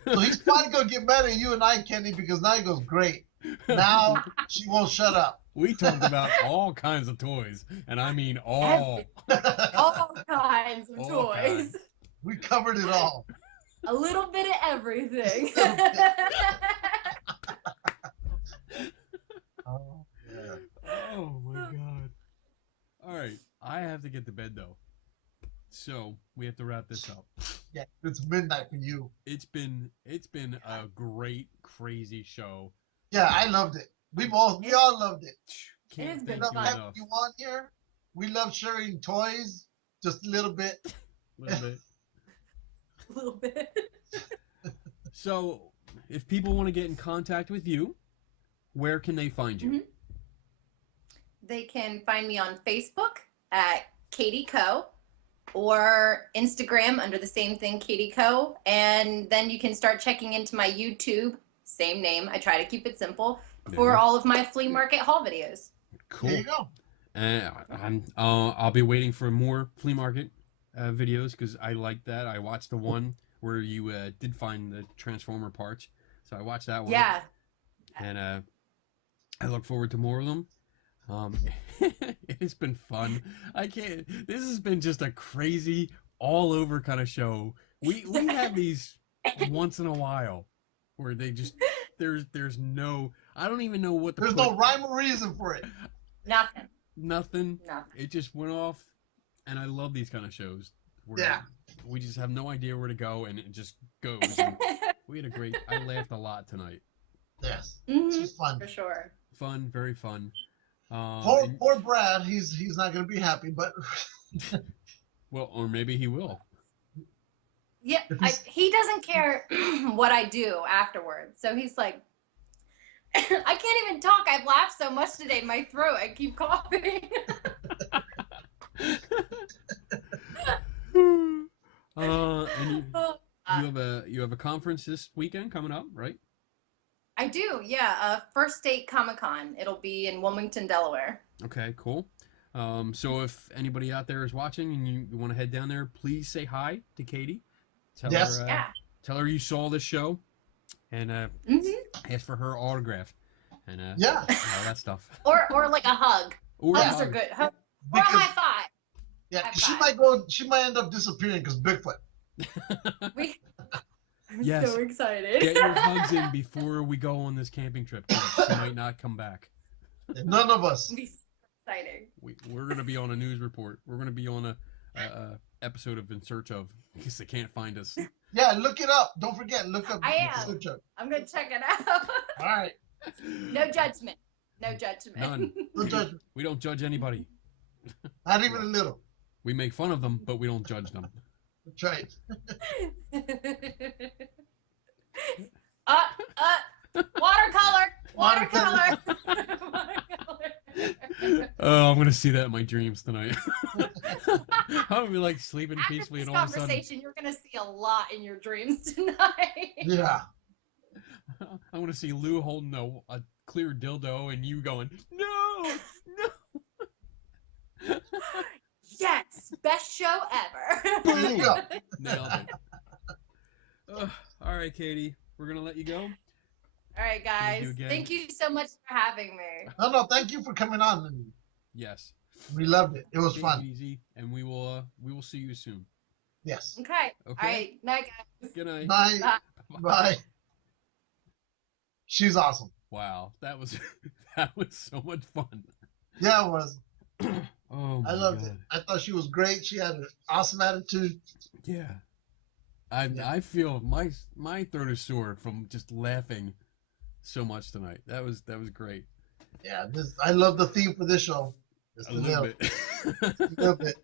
So he's probably going to get mad at you and I, Kenny, because now he goes, great. Now she won't shut up. We talked about all kinds of toys, and I mean all. All kinds of All toys. kinds. We covered it all. A little bit of everything. Oh, yeah. Oh my god. All right, I have to get to bed though, so we have to wrap this up. Yeah, it's midnight for you. It's been a great, crazy show. Yeah, I loved it. We all loved it. Can't It's thank been you Enough fun. enough. you want here. We love sharing toys, just a little bit. A little bit. A little bit. So, if people want to get in contact with you, where can they find you? Mhm. They can find me on Facebook at Katie Co. or Instagram under the same thing, Katie Co. And then you can start checking into my YouTube, same name. I try to keep it simple for Yeah. all of my flea market haul videos. Cool. There you go. I'll be waiting for more flea market videos because I like that. I watched the one where you did find the Transformer parts, so I watched that one. Yeah. And I look forward to more of them. It's been fun. I can't. This has been just a crazy, all over kind of show. We have these once in a while where they just there's no. I don't even know what to There's put. no rhyme or reason for it. Nothing. Nothing. Nothing. It just went off, and I love these kind of shows where Yeah. we just have no idea where to go, and it just goes. And we had a great. I laughed a lot tonight. Yes. Mhm, It's just fun. for sure. Fun, very fun. And- Poor Brad, he's not gonna be happy, but well, or maybe he will. Yeah, If he's- he doesn't care what I do afterwards. So he's like, I can't even talk. I've laughed so much today in my throat. I keep coughing. And you have a conference this weekend coming up, right? I do, yeah. First State Comic Con. It'll be in Wilmington, Delaware. Okay, cool. So if anybody out there is watching and you want to head down there, please say hi to Katie. Tell Yes. her, Yeah. tell her you saw this show, and ask for her autograph, and yeah, all that stuff. Or like a hug. Or Hugs a are hug. good. Or a because high five. yeah, High 'cause five. she might end up disappearing because Bigfoot. I'm Yes. so excited. Get your hugs in before we go on this camping trip. 'Cause she might not come back. None of us. It'll be so exciting. We're gonna be on a news report. We're gonna be on a episode of In Search Of because they can't find us. Yeah, look it up. Don't forget, look up. I am. Search up. I'm gonna check it out. All right. No judgment. No judgment. None. No judgment. We don't judge anybody. Not even a little. We make fun of them, but we don't judge them. That's right. Watercolor. Watercolor. Watercolor. Oh, I'm gonna see that in my dreams tonight. I'm gonna be like sleeping After peacefully, this and all of a sudden, conversation, you're gonna see a lot in your dreams tonight. Yeah. I'm gonna see Lou holding a clear dildo, and you going, no, no. Yes, best show ever. There you go. Nailed it. All right, Katie, we're gonna let you go. All right, guys. again. Thank you so much for having me. No, thank you for coming on. And Yes. we loved it. It was Take fun. it easy, and we will see you soon. Yes. Okay. Okay. All right. Night, guys. Good night. Bye. Bye. Bye. She's awesome. Wow, that was so much fun. Yeah, it was. Oh my I loved God. it. I thought she was great. She had an awesome attitude. Yeah. I feel my throat is sore from just laughing so much tonight. That was great. Yeah, I love the theme for this show. Just A little bit. A little bit.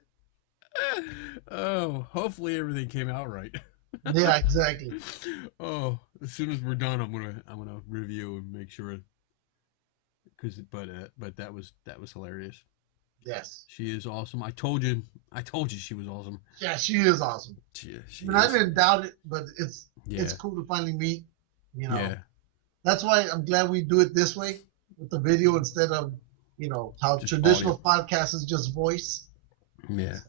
Oh, hopefully everything came out right. Yeah, exactly. Oh, as soon as we're done, I'm gonna review and make sure. But that was hilarious. Yes. She is awesome. I told you she was awesome. Yeah, she is awesome. She I mean, I is. didn't doubt it, but it's Yeah. cool to finally meet. You know, Yeah. that's why I'm glad we do it this way with the video instead of how Just traditional podcast is just voice. Yeah.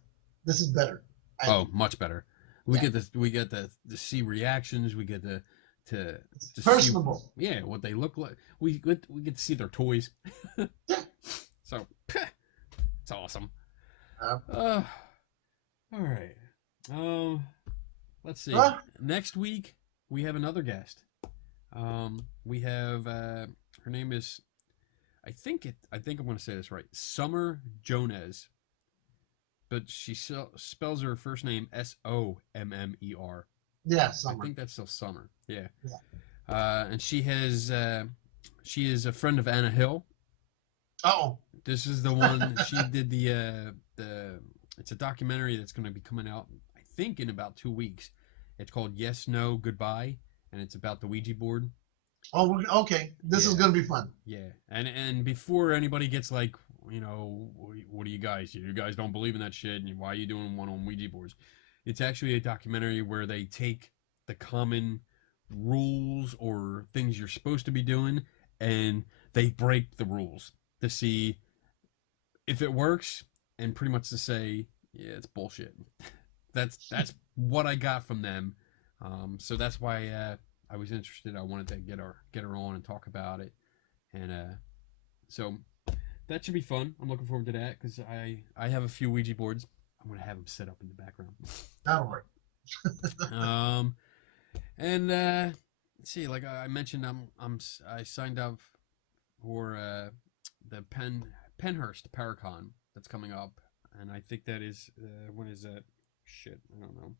This is better. Oh, much better. We Yeah. get this. We get to see reactions. We get to It's see personable. what they look like. We get to see their toys. Yeah. So it's awesome. Uh, All right. Let's see. Huh? Next week we have another guest. We have her name is, I think I'm going to say this right, Summer Jones, but she spells her first name Sommer. Yeah, I Summer. think that's still Summer. Yeah. Yeah. And she is a friend of Anna Hill. Oh. This is the one she did the it's a documentary that's going to be coming out, I think, in about 2 weeks. It's called Yes, No, Goodbye, and it's about the Ouija board. Oh, okay. This is gonna be fun. Yeah, and before anybody gets like, what do you guys? You guys don't believe in that shit, and why are you doing one on Ouija boards? It's actually a documentary where they take the common rules or things you're supposed to be doing, and they break the rules to see if it works, and pretty much to say, yeah, it's bullshit. That's what I got from them. So that's why I was interested. I wanted to get her on and talk about it, and so that should be fun. I'm looking forward to that because I have a few Ouija boards. I'm gonna have them set up in the background. That'll work. And let's see, like I mentioned, I signed up for the Penhurst Paracon that's coming up, and I think that is when is that? Shit, I don't know.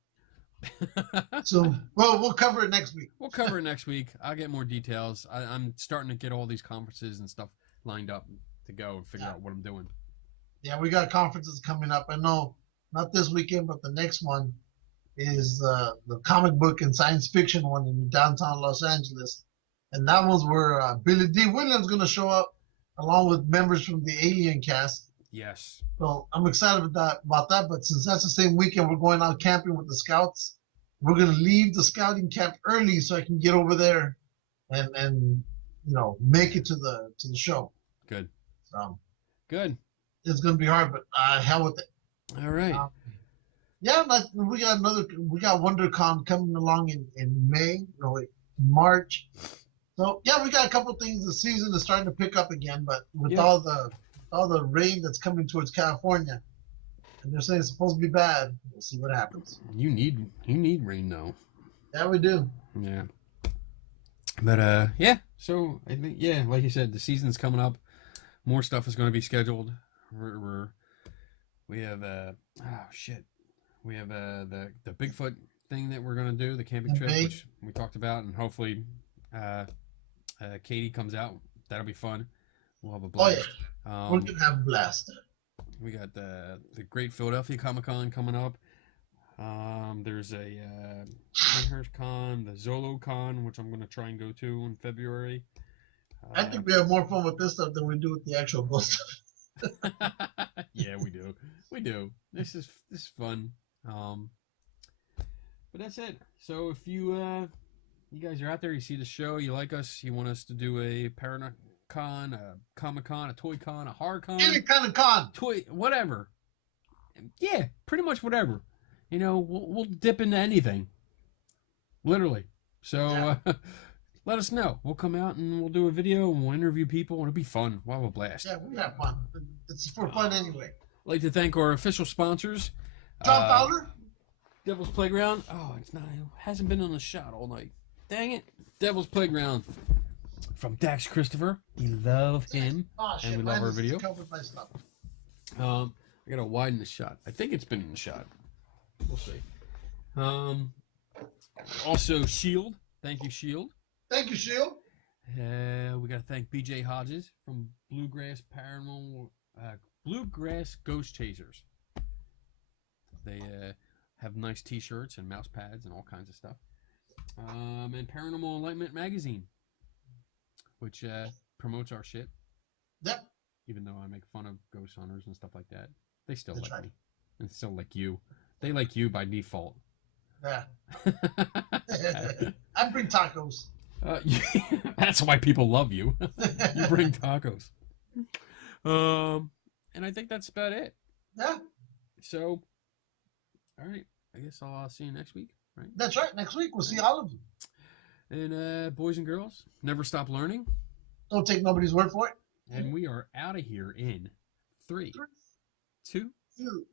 So, well, we'll cover it next week. We'll cover it next week. I'll get more details. I'm starting to get all these conferences and stuff lined up to go and figure out what I'm doing. Yeah, we got conferences coming up. I know not this weekend, but the next one is the comic book and science fiction one in downtown Los Angeles. And that one's where Billy D. Williams is going to show up along with members from the Alien cast. Yes. So I'm excited about that. But since that's the same weekend, we're going out camping with the scouts. We're going to leave the scouting camp early so I can get over there and make it to the show. Good. So good. It's going to be hard, but hell with it. All right. Yeah, but we got WonderCon coming along in March. So yeah, we got a couple things. The season is starting to pick up again, but with all the rain that's coming towards California, and they're saying it's supposed to be bad. We'll see what happens. You need rain though. Yeah, we do. Yeah. But yeah. So I think like you said, the season's coming up. More stuff is going to be scheduled. We have We have the Bigfoot thing that we're gonna do, the camping trip, which we talked about, and hopefully Katie comes out. That'll be fun. We'll have a blast. Oh yeah, we're gonna have a blast. We got the Great Philadelphia Comic Con coming up. There's a Penhurst Con, the Zolo Con, which I'm gonna try and go to in February. I think we have more fun with this stuff than we do with the actual ghost stuff. Yeah, we do. We do. This is fun. But that's it. So if you guys are out there, you see the show, you like us, you want us to do a Paracon, a Comic Con, a Toy Con, a Horror Con, any kind of con, toy, whatever. Yeah, pretty much whatever. We'll dip into anything. Literally. So let us know. We'll come out and we'll do a video and we'll interview people. It'll be fun. We'll have a blast. Yeah, we have fun. It's for fun anyway. I'd like to thank our official sponsors. John Fowler? Devil's Playground. Oh, it hasn't been on the shot all night. Dang it. Devil's Playground from Dax Christopher. We love him. Oh, shit. And we love our video. I gotta widen the shot. I think it's been in the shot. We'll see. Also, Shield. Thank you, Shield. Thank you, Shield. We gotta thank BJ Hodges from Bluegrass Ghost Chasers. have nice T-shirts and mouse pads and all kinds of stuff. And Paranormal Enlightenment Magazine, which promotes our shit. Yep. Even though I make fun of ghost hunters and stuff like that, they still That's like right. me, and still like you. They like you by default. Yeah. I bring tacos. That's why people love you. You bring tacos. And I think that's about it. Yeah. So, all right. I guess I'll see you next week, right? That's right. Next week we'll see all of you. And boys and girls, never stop learning. Don't take nobody's word for it. And we are out of here in 3, 2, 2,